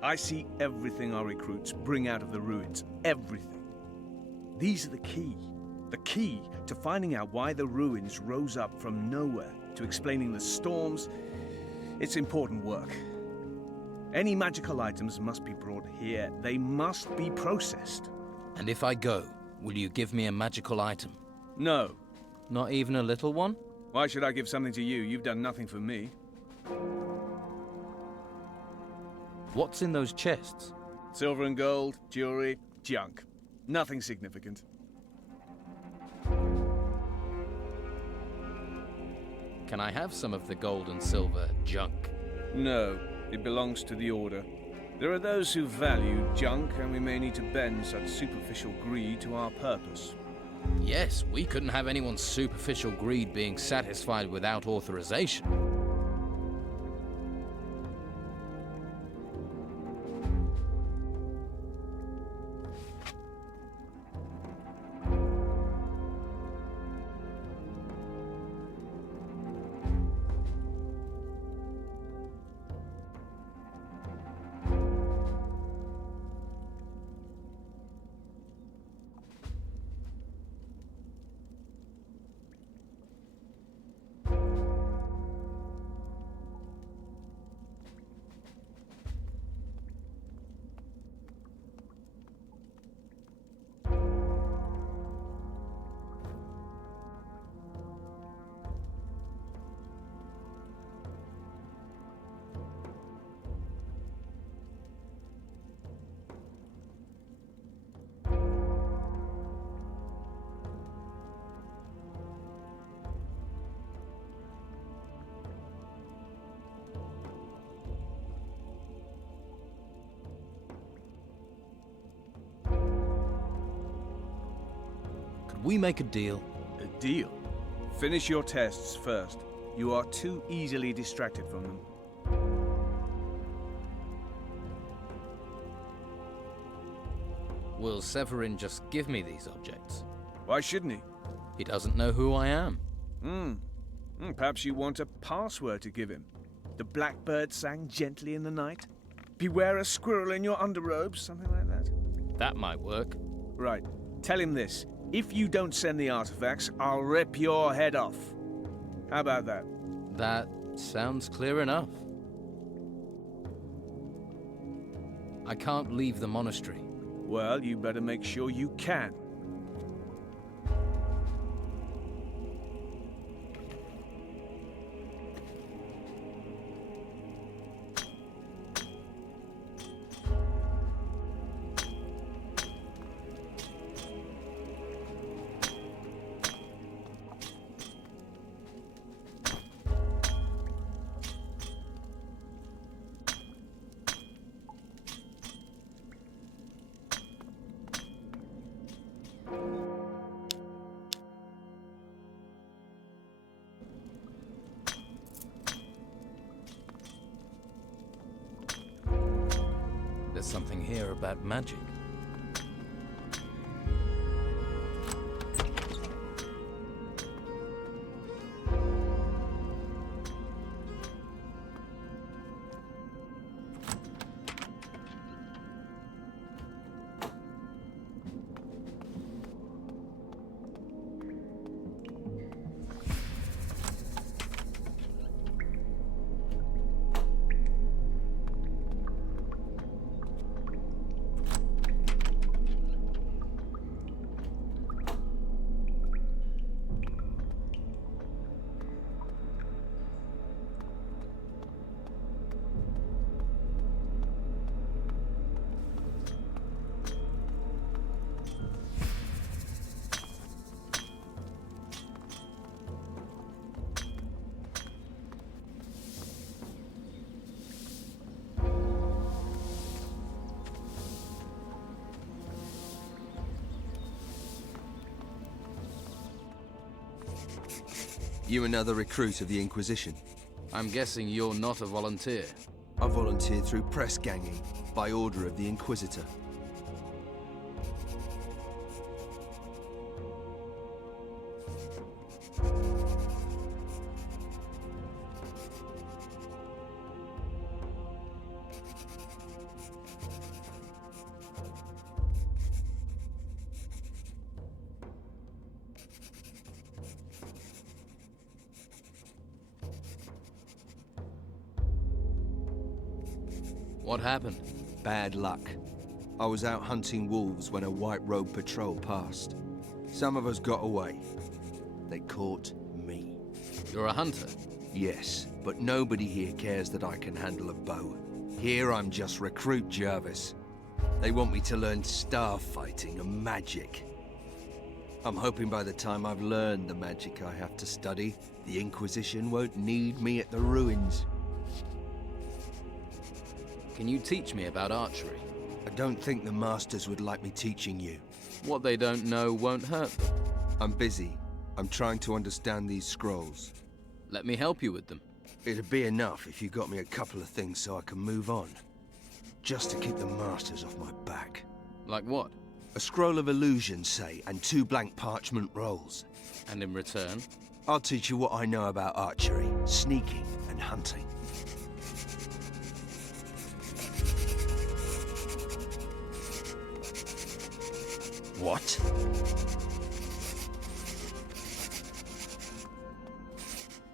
I see everything our recruits bring out of the ruins. Everything. These are the key. The key to finding out why the ruins rose up from nowhere, to explaining the storms. It's important work. Any magical items must be brought here. They must be processed. And if I go, will you give me a magical item? No. Not even a little one? Why should I give something to you? You've done nothing for me. What's in those chests? Silver and gold, jewelry, junk. Nothing significant. Can I have some of the gold and silver junk? No, it belongs to the Order. There are those who value junk, and we may need to bend such superficial greed to our purpose. Yes, we couldn't have anyone's superficial greed being satisfied without authorization. We make a deal. A deal? Finish your tests first. You are too easily distracted from them. Will Severin just give me these objects? Why shouldn't he? He doesn't know who I am. Perhaps you want a password to give him. The blackbird sang gently in the night. Beware a squirrel in your underrobes, something like that. That might work. Right. Tell him this. If you don't send the artifacts, I'll rip your head off. How about that? That sounds clear enough. I can't leave the monastery. Well, you better make sure you can. there's something here about magic. You another recruit of the Inquisition? I'm guessing you're not a volunteer. I volunteered through press ganging, by order of the Inquisitor. What happened? Bad luck. I was out hunting wolves when a white robe patrol passed. Some of us got away. They caught me. You're a hunter? Yes, but nobody here cares that I can handle a bow. Here I'm just Recruit Jervis. They want me to learn star fighting and magic. I'm hoping by the time I've learned the magic I have to study, the Inquisition won't need me at the ruins. Can you teach me about archery? I don't think the Masters would like me teaching you. What they don't know won't hurt them. I'm busy. I'm trying to understand these scrolls. Let me help you with them. It'd be enough if you got me a couple of things so I can move on. Just to keep the Masters off my back. Like what? A scroll of illusion, say, and 2 blank parchment rolls. And in return? I'll teach you what I know about archery, sneaking, and hunting. What?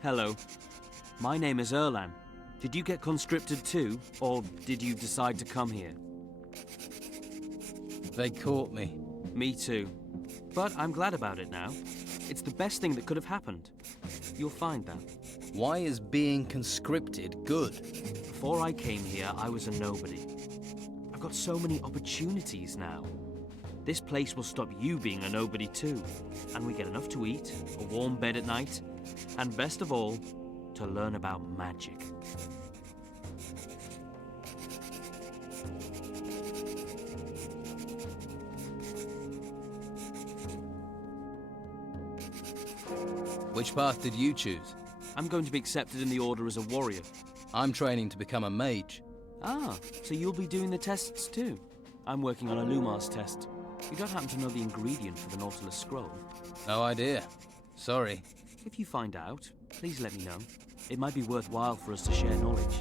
Hello. My name is Erlan. Did you get conscripted too, or did you decide to come here? They caught me. Me too. But I'm glad about it now. It's the best thing that could have happened. You'll find that. Why is being conscripted good? Before I came here, I was a nobody. I've got so many opportunities now. This place will stop you being a nobody too. And we get enough to eat, a warm bed at night, and best of all, to learn about magic. Which path did you choose? I'm going to be accepted in the Order as a warrior. I'm training to become a mage. Ah, so you'll be doing the tests too? I'm working on a Lumos test. You don't happen to know the ingredient for the Nautilus scroll? No idea. Sorry. If you find out, please let me know. It might be worthwhile for us to share knowledge.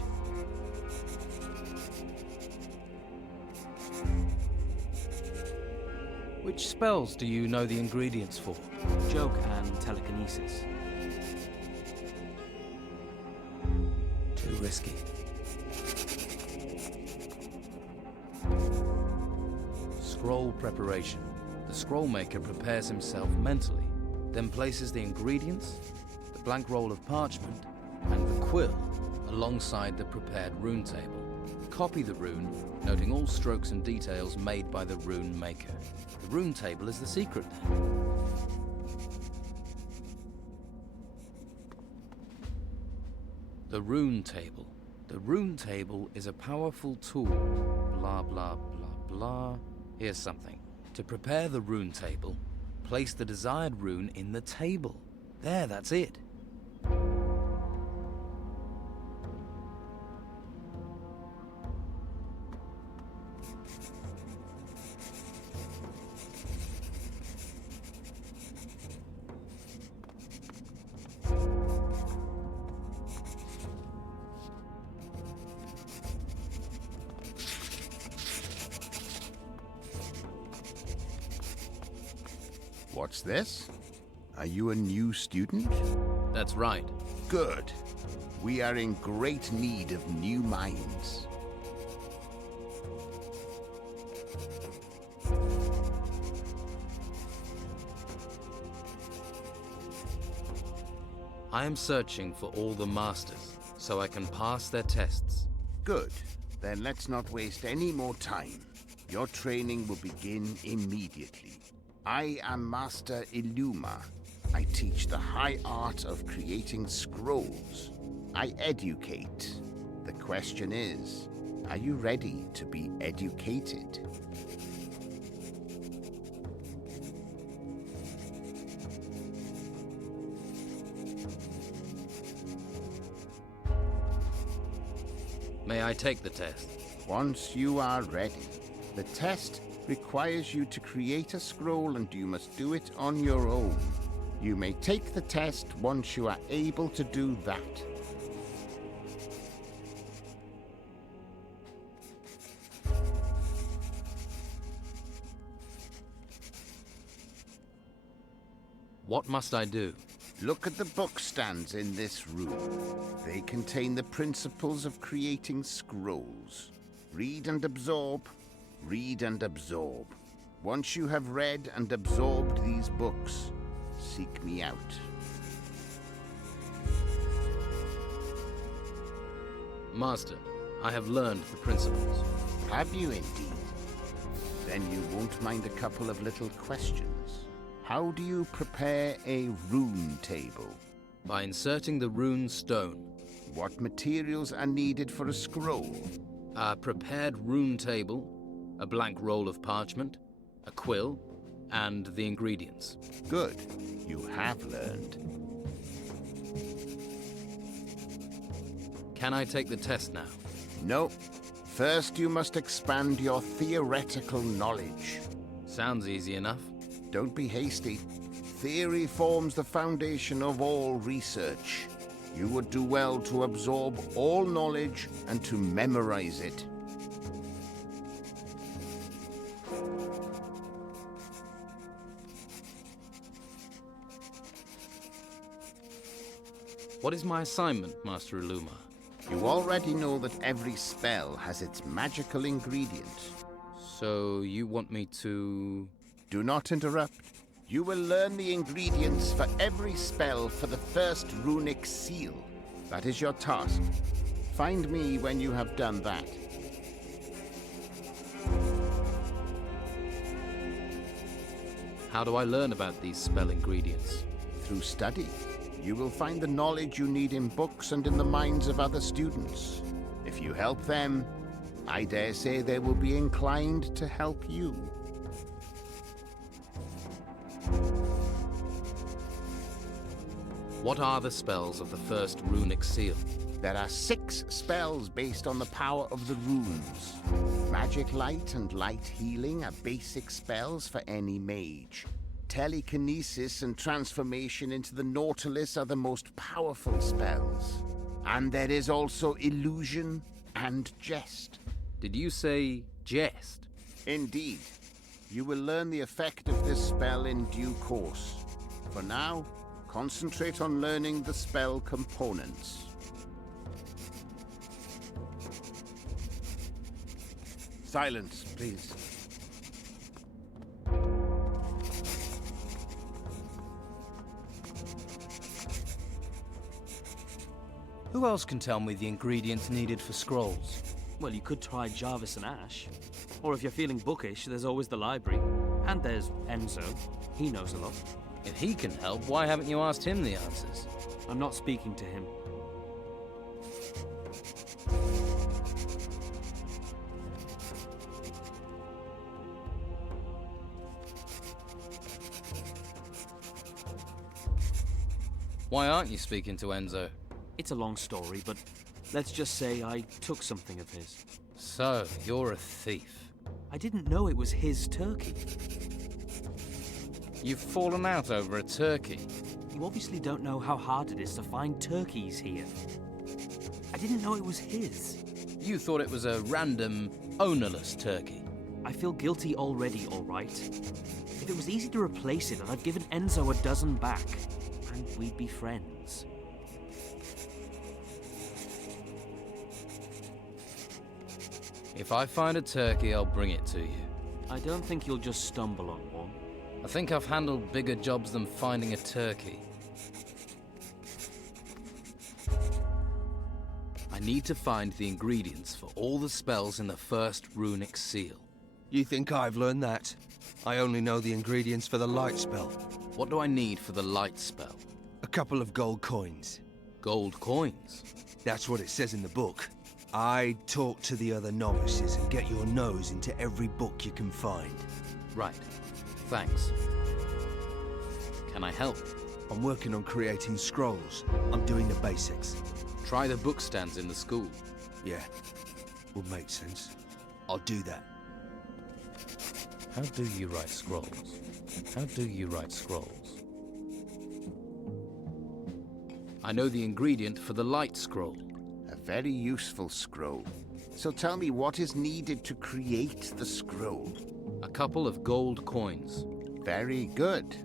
Which spells do you know the ingredients for? Joke and telekinesis. Too risky. Scroll preparation. The scroll maker prepares himself mentally, then places the ingredients, the blank roll of parchment, and the quill alongside the prepared rune table. Copy the rune, noting all strokes and details made by the rune maker. The rune table is the secret then. The rune table. The rune table is a powerful tool. Blah, blah, blah, blah. Here's something. To prepare the rune table, place the desired rune in the table. There, that's it. What's this? Are you a new student? That's right. Good. We are in great need of new minds. I am searching for all the masters, so I can pass their tests. Good. Then let's not waste any more time. Your training will begin immediately. I am Master Illuma. I teach the high art of creating scrolls. I educate. The question is, are you ready to be educated? May I take the test? Once you are ready. The test requires you to create a scroll and you must do it on your own. You may take the test once you are able to do that. What must I do? Look at the book stands in this room. They contain the principles of creating scrolls. Read and absorb. Read and absorb. Once you have read and absorbed these books, seek me out. Master, I have learned the principles. Have you indeed? Then you won't mind a couple of little questions. How do you prepare a rune table? By inserting the rune stone. What materials are needed for a scroll? A prepared rune table, a blank roll of parchment, a quill, and the ingredients. Good. You have learned. Can I take the test now? No. First, you must expand your theoretical knowledge. Sounds easy enough. Don't be hasty. Theory forms the foundation of all research. You would do well to absorb all knowledge and to memorize it. What is my assignment, Master Illuma? You already know that every spell has its magical ingredient. So you want me to... Do not interrupt. You will learn the ingredients for every spell for the first runic seal. That is your task. Find me when you have done that. How do I learn about these spell ingredients? Through study. You will find the knowledge you need in books and in the minds of other students. If you help them, I dare say they will be inclined to help you. What are the spells of the first runic seal? There are 6 spells based on the power of the runes. Magic Light and Light Healing are basic spells for any mage. Telekinesis and transformation into the Nautilus are the most powerful spells. And there is also Illusion and Jest. Did you say jest? Indeed. You will learn the effect of this spell in due course. For now, concentrate on learning the spell components. Silence, please. Who else can tell me the ingredients needed for scrolls? Well, you could try Jarvis and Ash. Or if you're feeling bookish, there's always the library. And there's Enzo. He knows a lot. If he can help, why haven't you asked him the answers? I'm not speaking to him. Why aren't you speaking to Enzo? It's a long story, but let's just say I took something of his. So, you're a thief. I didn't know it was his turkey. You've fallen out over a turkey. You obviously don't know how hard it is to find turkeys here. I didn't know it was his. You thought it was a random, ownerless turkey. I feel guilty already, all right. If it was easy to replace it, I'd given Enzo a dozen back, and we'd be friends. If I find a turkey, I'll bring it to you. I don't think you'll just stumble on one. I think I've handled bigger jobs than finding a turkey. I need to find the ingredients for all the spells in the first runic seal. You think I've learned that? I only know the ingredients for the light spell. What do I need for the light spell? A couple of gold coins. Gold coins? That's what it says in the book. I'd talk to the other novices and get your nose into every book you can find. Right. Thanks. Can I help? I'm working on creating scrolls. I'm doing the basics. Try the book stands in the school. Yeah, would make sense. I'll do that. How do you write scrolls? How do you write scrolls? I know the ingredient for the light scroll. A very useful scroll. So tell me what is needed to create the scroll. A couple of gold coins. Very good.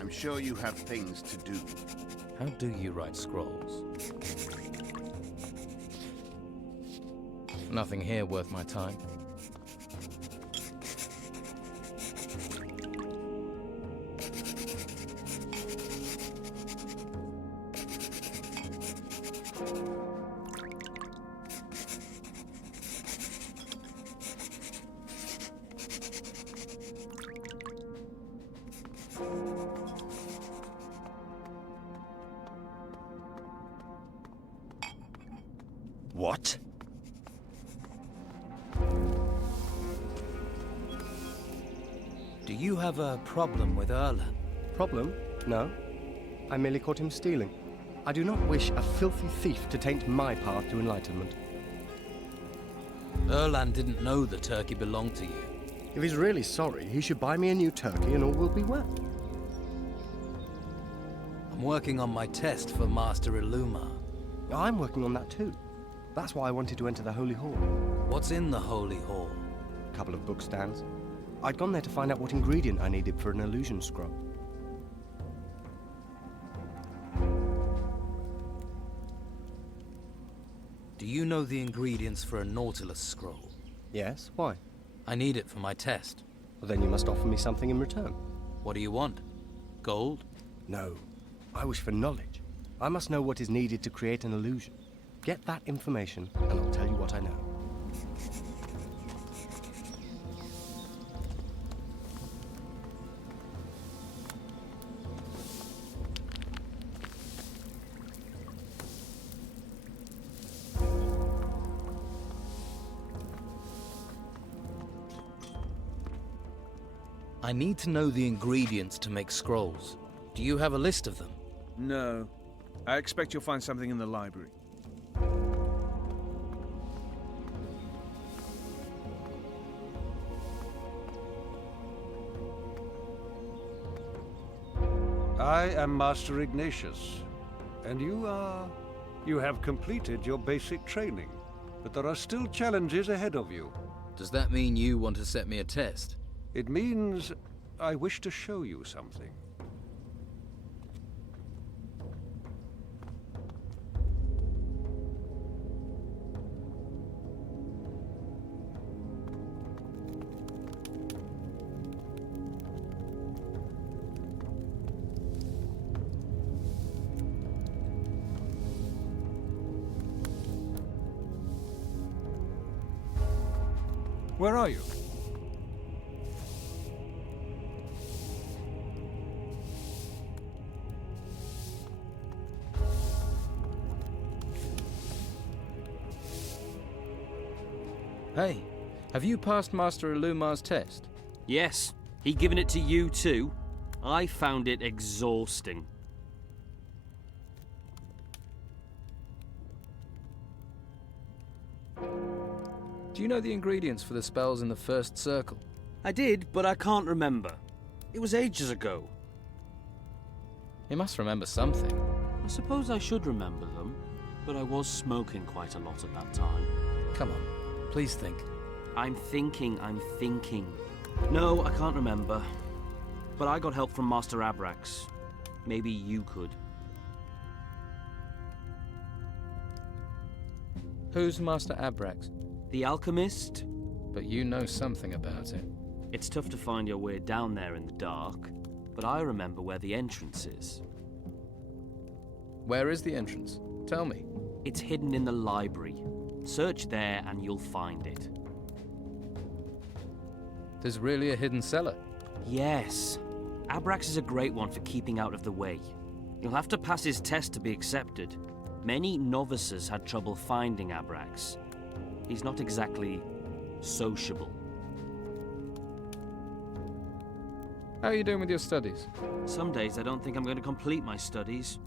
I'm sure you have things to do. How do you write scrolls? Nothing here worth my time. What? Do you have a problem with Erlen? Problem? No. I merely caught him stealing. I do not wish a filthy thief to taint my path to enlightenment. Erlan didn't know the turkey belonged to you. If he's really sorry, he should buy me a new turkey and all will be well. I'm working on my test for Master Illumar. I'm working on that too. That's why I wanted to enter the Holy Hall. What's in the Holy Hall? A couple of book stands. I'd gone there to find out what ingredient I needed for an illusion scroll. Do you know the ingredients for a Nautilus scroll? Yes, why? I need it for my test. Well, then you must offer me something in return. What do you want? Gold? No. I wish for knowledge. I must know what is needed to create an illusion. Get that information, and I'll tell you what I know. I need to know the ingredients to make scrolls. Do you have a list of them? No. I expect you'll find something in the library. I am Master Ignatius, and you have completed your basic training, but there are still challenges ahead of you. Does that mean you want to set me a test? It means I wish to show you something. Where are you? Hey, have you passed Master Illumar's test? Yes. He given it to you too? I found it exhausting. Do you know the ingredients for the spells in the first circle? I did, but I can't remember. It was ages ago. You must remember something. I suppose I should remember them, but I was smoking quite a lot at that time. Come on, please think. I'm thinking. No, I can't remember. But I got help from Master Abrax. Maybe you could. Who's Master Abrax? The alchemist? But you know something about it. It's tough to find your way down there in the dark, but I remember where the entrance is. Where is the entrance? Tell me. It's hidden in the library. Search there and you'll find it. There's really a hidden cellar? Yes. Abrax is a great one for keeping out of the way. You'll have to pass his test to be accepted. Many novices had trouble finding Abrax. He's not exactly sociable. How are you doing with your studies? Some days I don't think I'm going to complete my studies.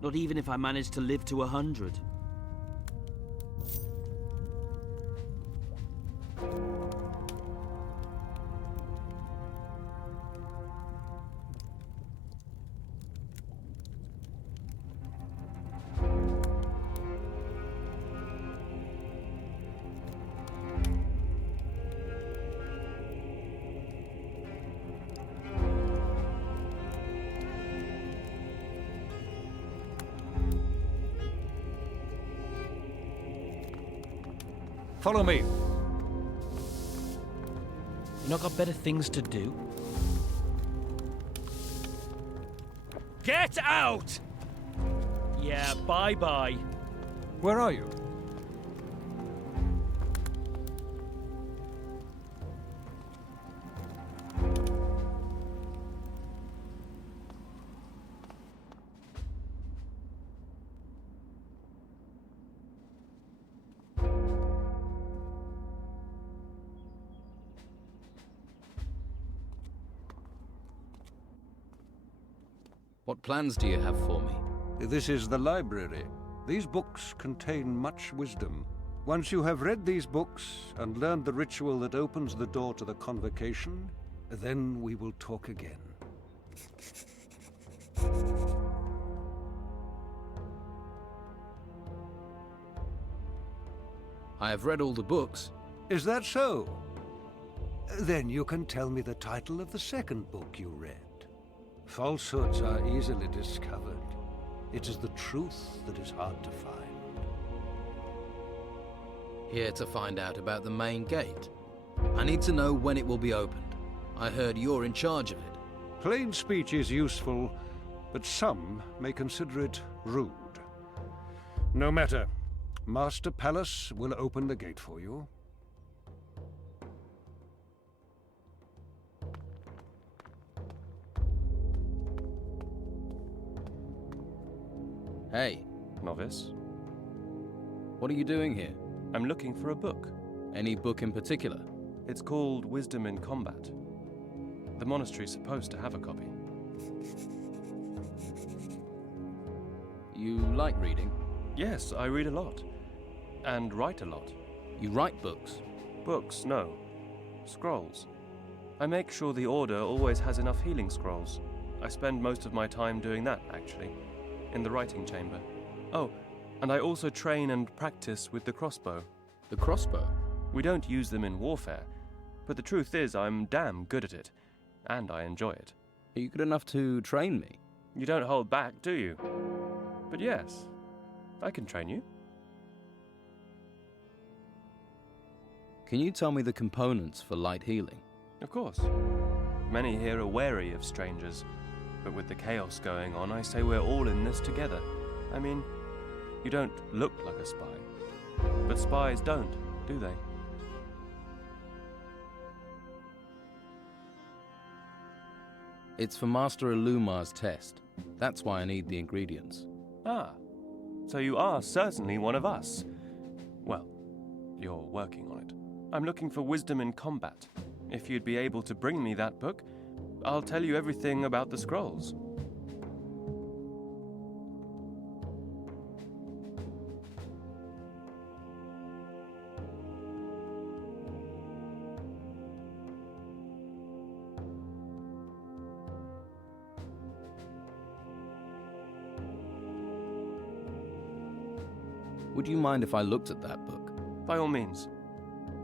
Not even if I manage to live to 100. Follow me. You not got better things to do? Get out! Yeah, bye-bye. Where are you? What plans do you have for me? This is the library. These books contain much wisdom. Once you have read these books and learned the ritual that opens the door to the convocation, then we will talk again. I have read all the books. Is that so? Then you can tell me the title of the second book you read. Falsehoods are easily discovered. It is the truth that is hard to find. Here to find out about the main gate. I need to know when it will be opened. I heard you're in charge of it. Plain speech is useful, but some may consider it rude. No matter. Master Palace will open the gate for you. Hey. Novice? What are you doing here? I'm looking for a book. Any book in particular? It's called Wisdom in Combat. The monastery's supposed to have a copy. You like reading? Yes, I read a lot. And write a lot. You write books? Books, no. Scrolls. I make sure the Order always has enough healing scrolls. I spend most of my time doing that, actually. In the writing chamber. Oh, and I also train and practice with the crossbow. The crossbow? We don't use them in warfare, but the truth is I'm damn good at it, and I enjoy it. Are you good enough to train me? You don't hold back, do you? But yes, I can train you. Can you tell me the components for light healing? Of course. Many here are wary of strangers, but with the chaos going on, I say we're all in this together. I mean, you don't look like a spy. But spies don't, do they? It's for Master Ilumar's test. That's why I need the ingredients. Ah, so you are certainly one of us. Well, you're working on it. I'm looking for wisdom in combat. If you'd be able to bring me that book, I'll tell you everything about the scrolls. Would you mind if I looked at that book? By all means.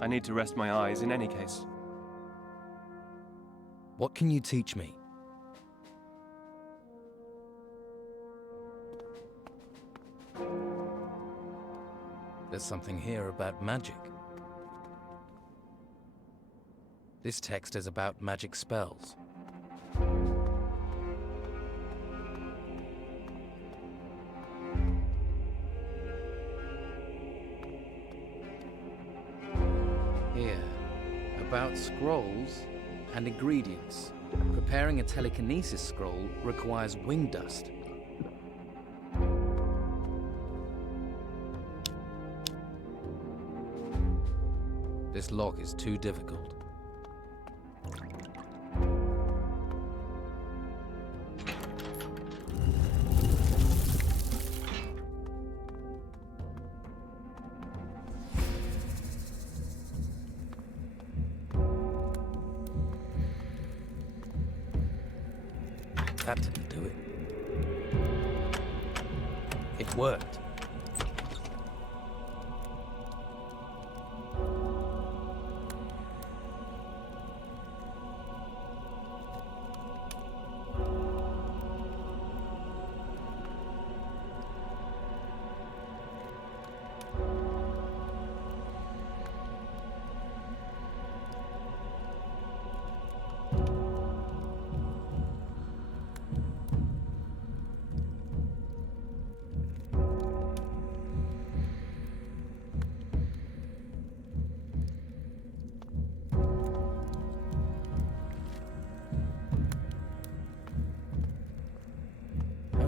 I need to rest my eyes in any case. What can you teach me? There's something here about magic. This text is about magic spells. Here, about scrolls and ingredients. Preparing a telekinesis scroll requires wing dust. This lock is too difficult. That didn't do it. It worked.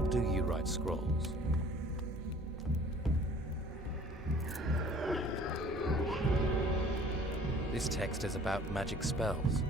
Do you write scrolls? This text is about magic spells.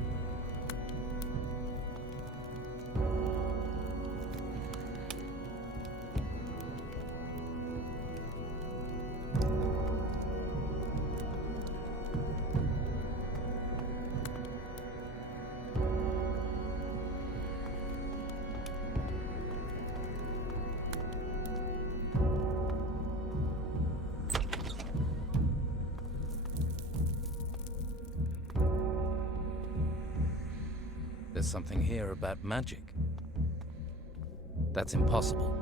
There's something here about magic. That's impossible.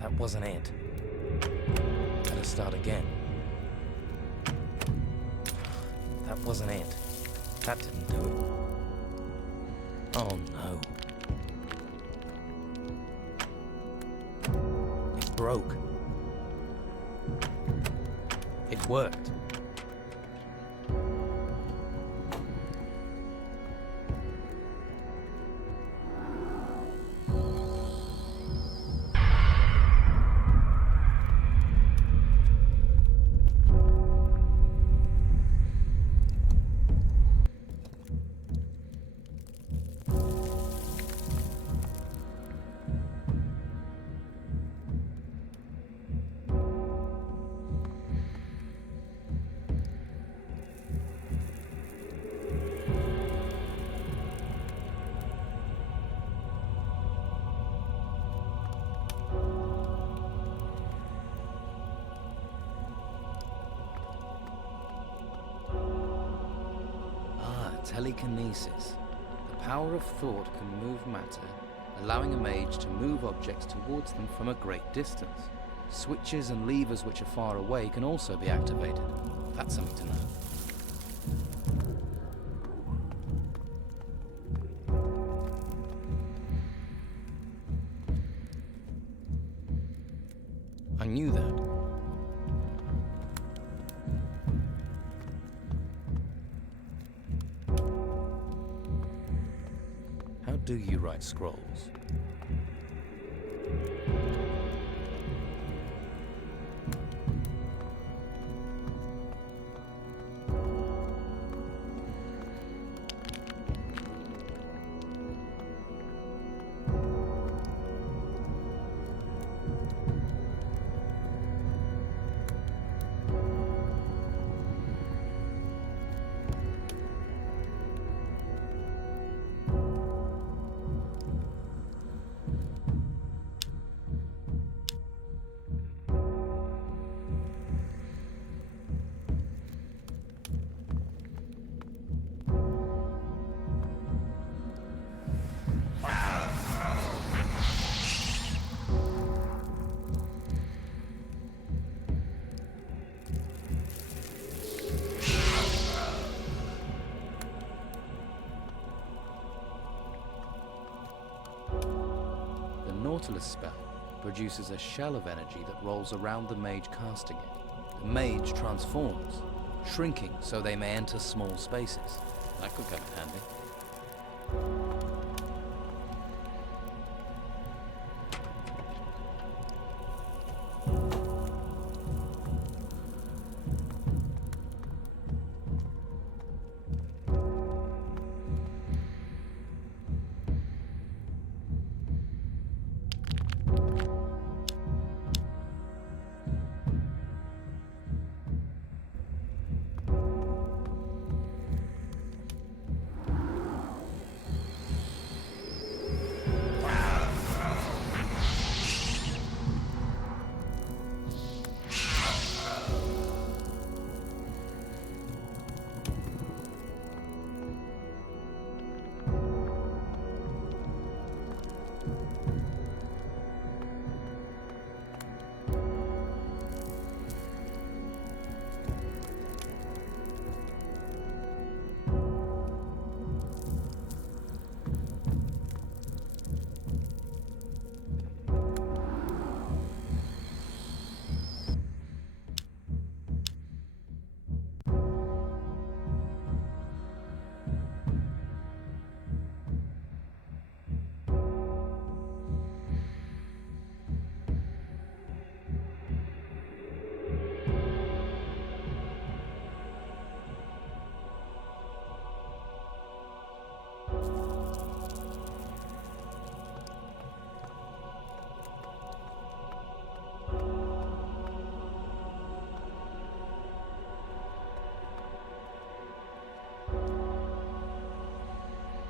That wasn't it. Gotta start again. That wasn't it. That didn't do it. Oh no. It broke. It worked. Telekinesis. The power of thought can move matter, allowing a mage to move objects towards them from a great distance. Switches and levers which are far away can also be activated. That's something to know. I knew that. How do you write scrolls? Nautilus spell produces a shell of energy that rolls around the mage casting it. The mage transforms, shrinking so they may enter small spaces. That could come in handy.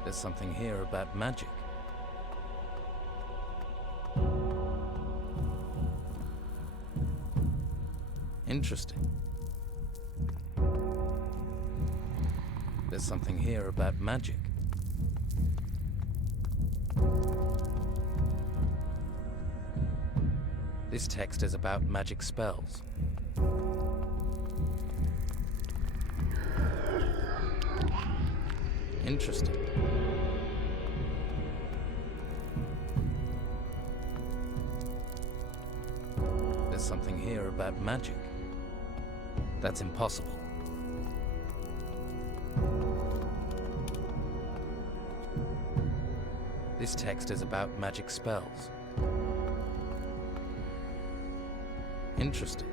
There's something here about magic. Interesting. There's something here about magic. This text is about magic spells. Interesting. There's something here about magic. That's impossible. This text is about magic spells. Interesting.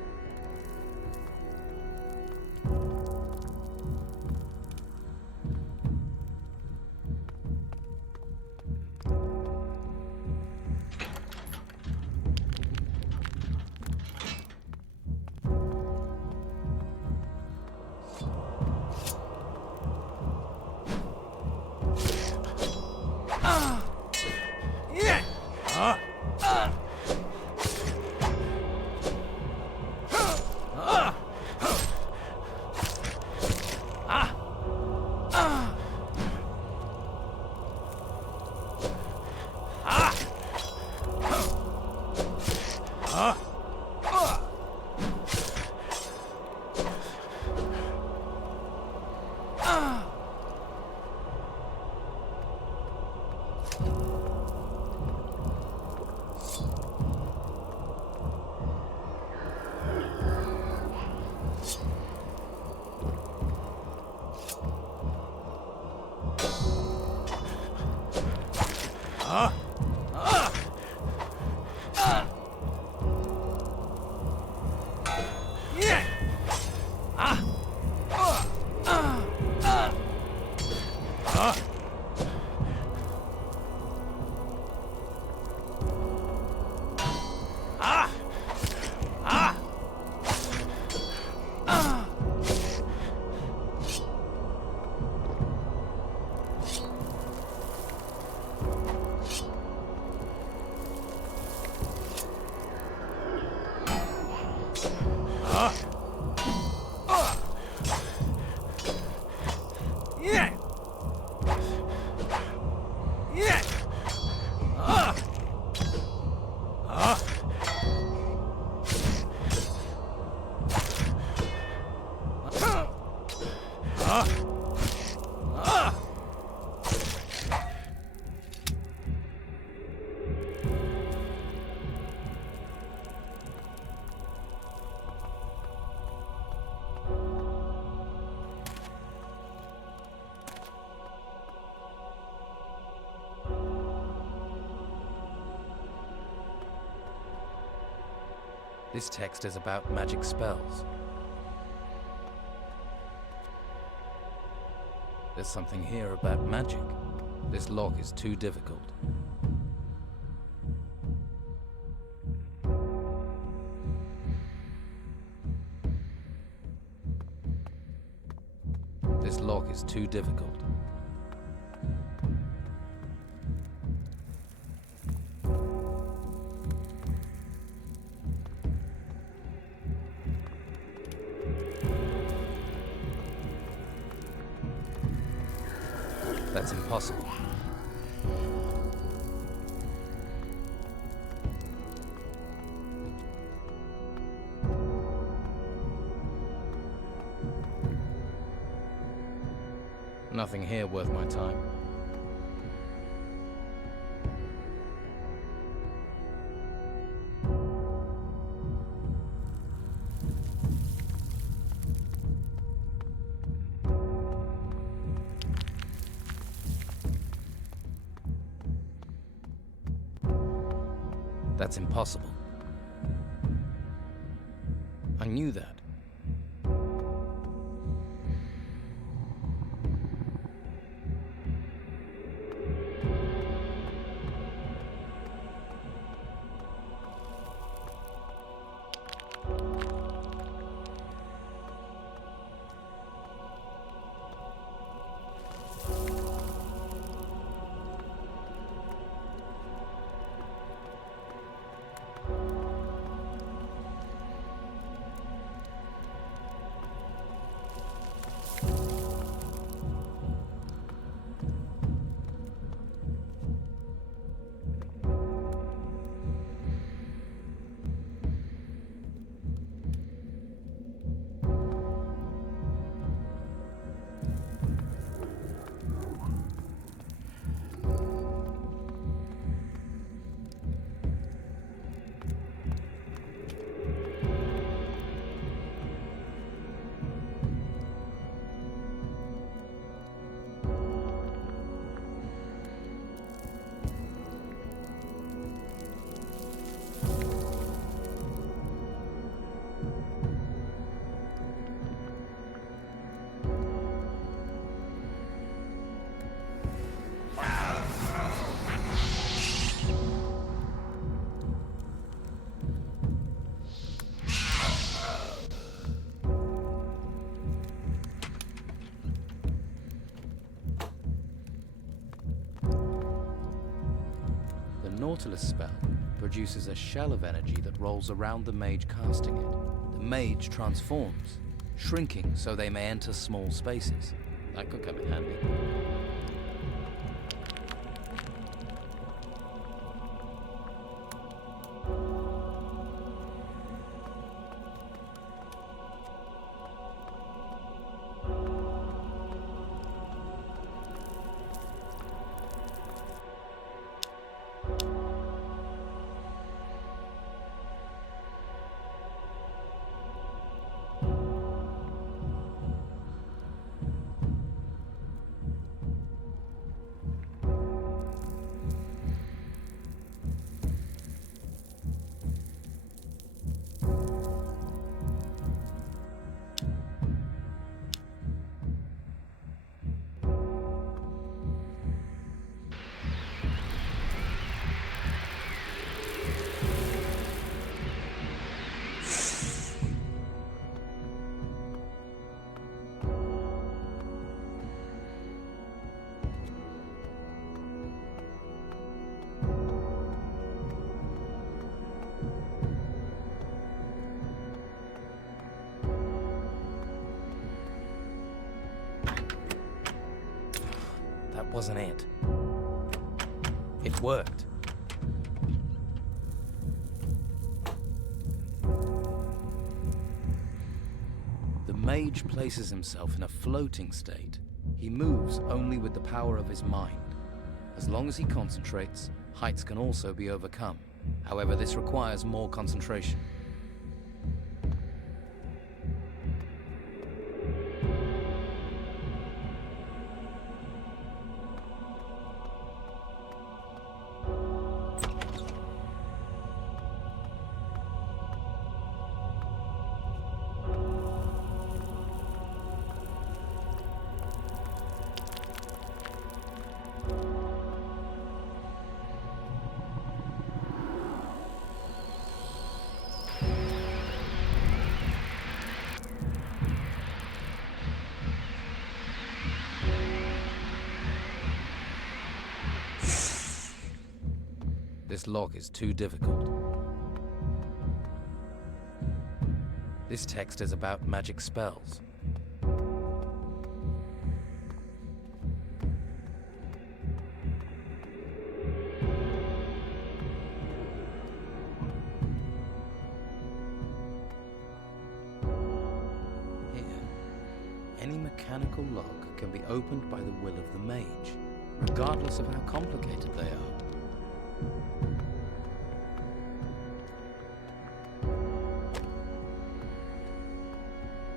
This text is about magic spells. There's something here about magic. This lock is too difficult. This lock is too difficult. That's impossible. Nothing here worth my time. That's impossible. I knew that. Nautilus spell produces a shell of energy that rolls around the mage casting it. The mage transforms, shrinking so they may enter small spaces. That could come in handy. wasn't it. It worked. The mage places himself in a floating state. He moves only with the power of his mind. As long as he concentrates, heights can also be overcome. However, this requires more concentration. This lock is too difficult. This text is about magic spells. Here, any mechanical lock can be opened by the will of the mage, regardless of how complicated they are.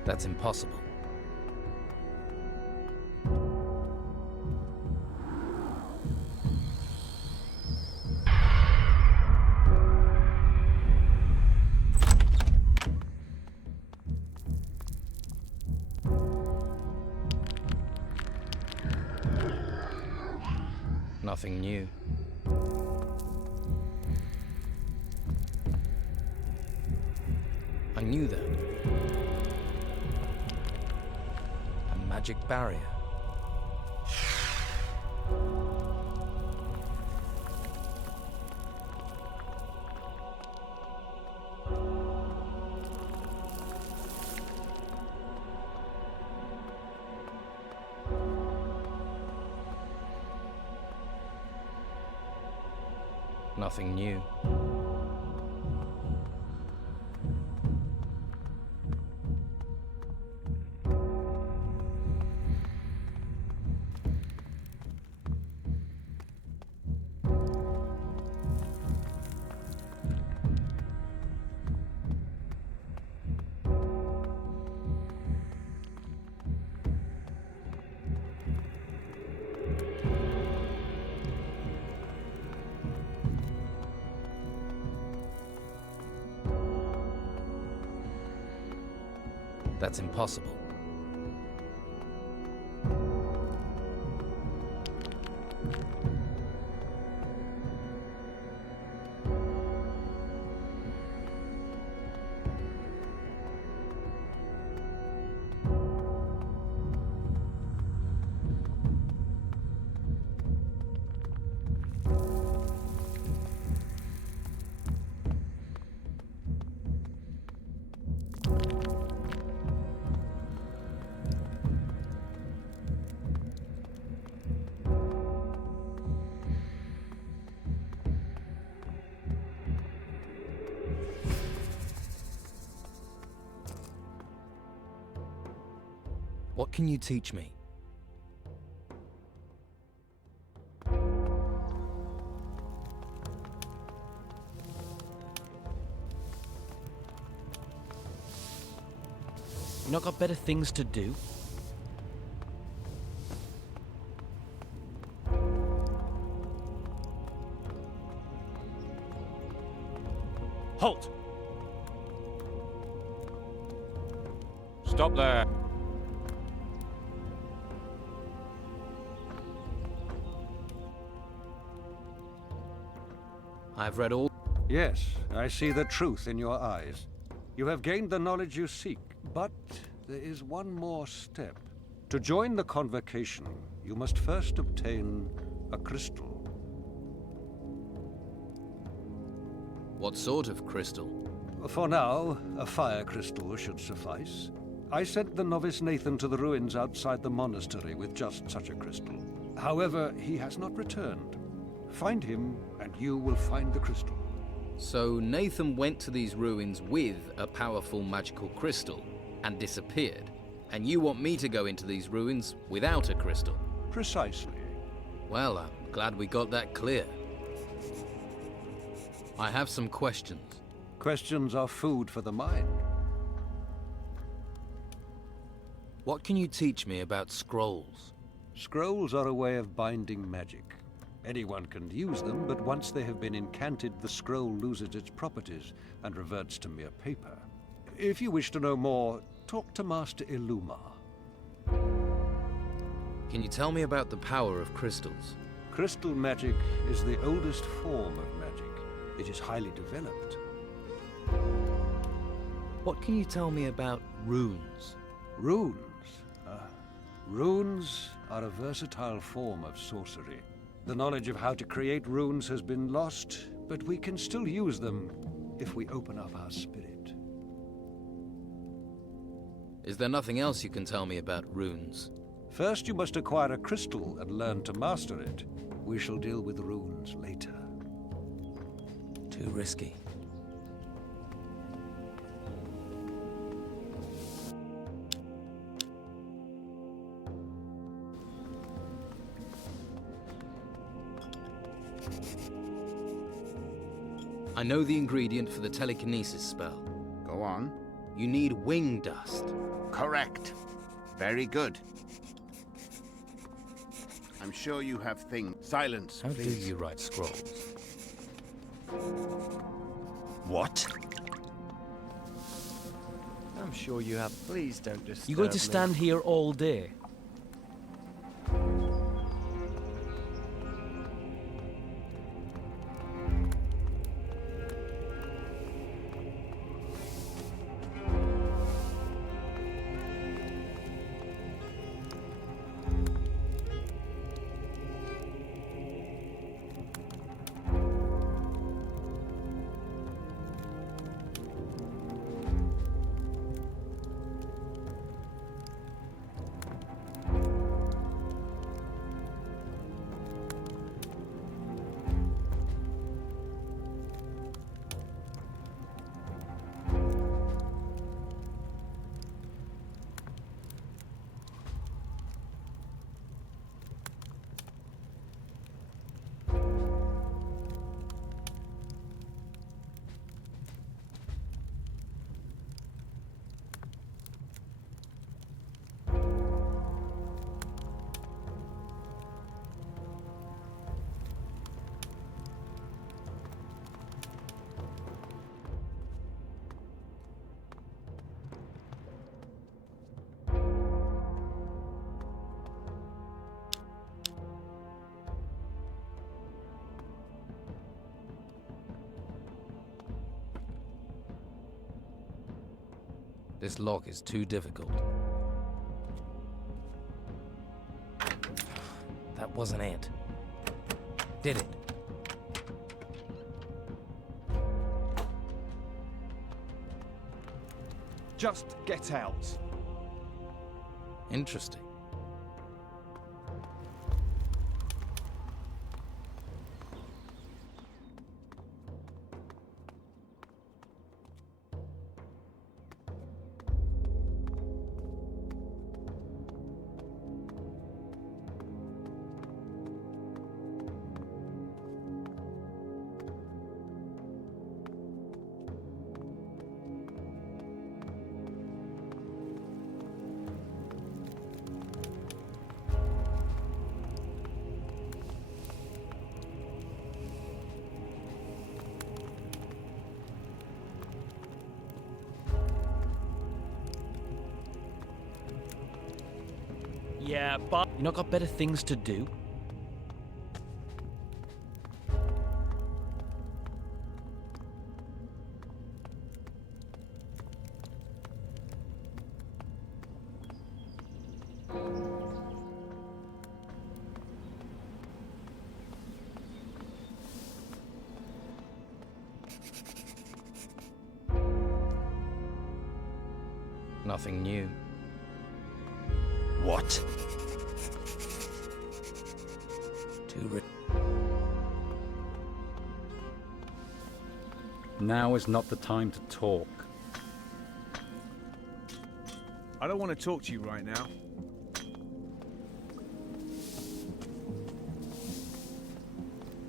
That's impossible. Nothing new. I knew that. A magic barrier. Nothing new. That's impossible. What can you teach me? You not got better things to do? Halt! Stop there. I've read all... Yes, I see the truth in your eyes. You have gained the knowledge you seek, but there is one more step. To join the convocation, you must first obtain a crystal. What sort of crystal? For now, a fire crystal should suffice. I sent the novice Nathan to the ruins outside the monastery with just such a crystal. However, he has not returned. Find him, and you will find the crystal. So Nathan went to these ruins with a powerful magical crystal and disappeared. And you want me to go into these ruins without a crystal? Precisely. Well, I'm glad we got that clear. I have some questions. Questions are food for the mind. What can you teach me about scrolls? Scrolls are a way of binding magic. Anyone can use them, but once they have been incanted, the scroll loses its properties and reverts to mere paper. If you wish to know more, talk to Master Illumar. Can you tell me about the power of crystals? Crystal magic is the oldest form of magic. It is highly developed. What can you tell me about runes? Runes? Runes are a versatile form of sorcery. The knowledge of how to create runes has been lost, but we can still use them if we open up our spirit. Is there nothing else you can tell me about runes? First, you must acquire a crystal and learn to master it. We shall deal with runes later. Too risky. I know the ingredient for the telekinesis spell. Go on. You need wing dust. Correct. Very good. I'm sure you have things. Silence, How please. do you write scrolls? What? I'm sure you have. Please don't disturb You going to me. stand here all day? This lock is too difficult. That wasn't it. Did it? Just get out. Interesting. Yeah, but you not got better things to do? Nothing new. What? Now is not the time to talk. I don't want to talk to you right now.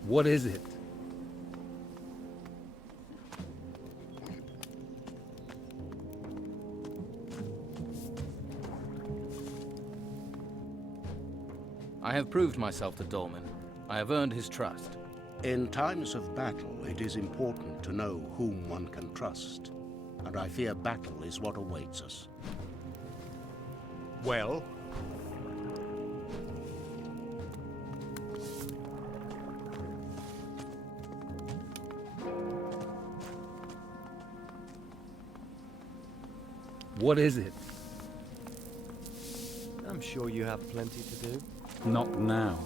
What is it? I have proved myself to Dolmen. I have earned his trust. In times of battle, it is important to know whom one can trust. And I fear battle is what awaits us. Well? What is it? I'm sure you have plenty to do. Not now.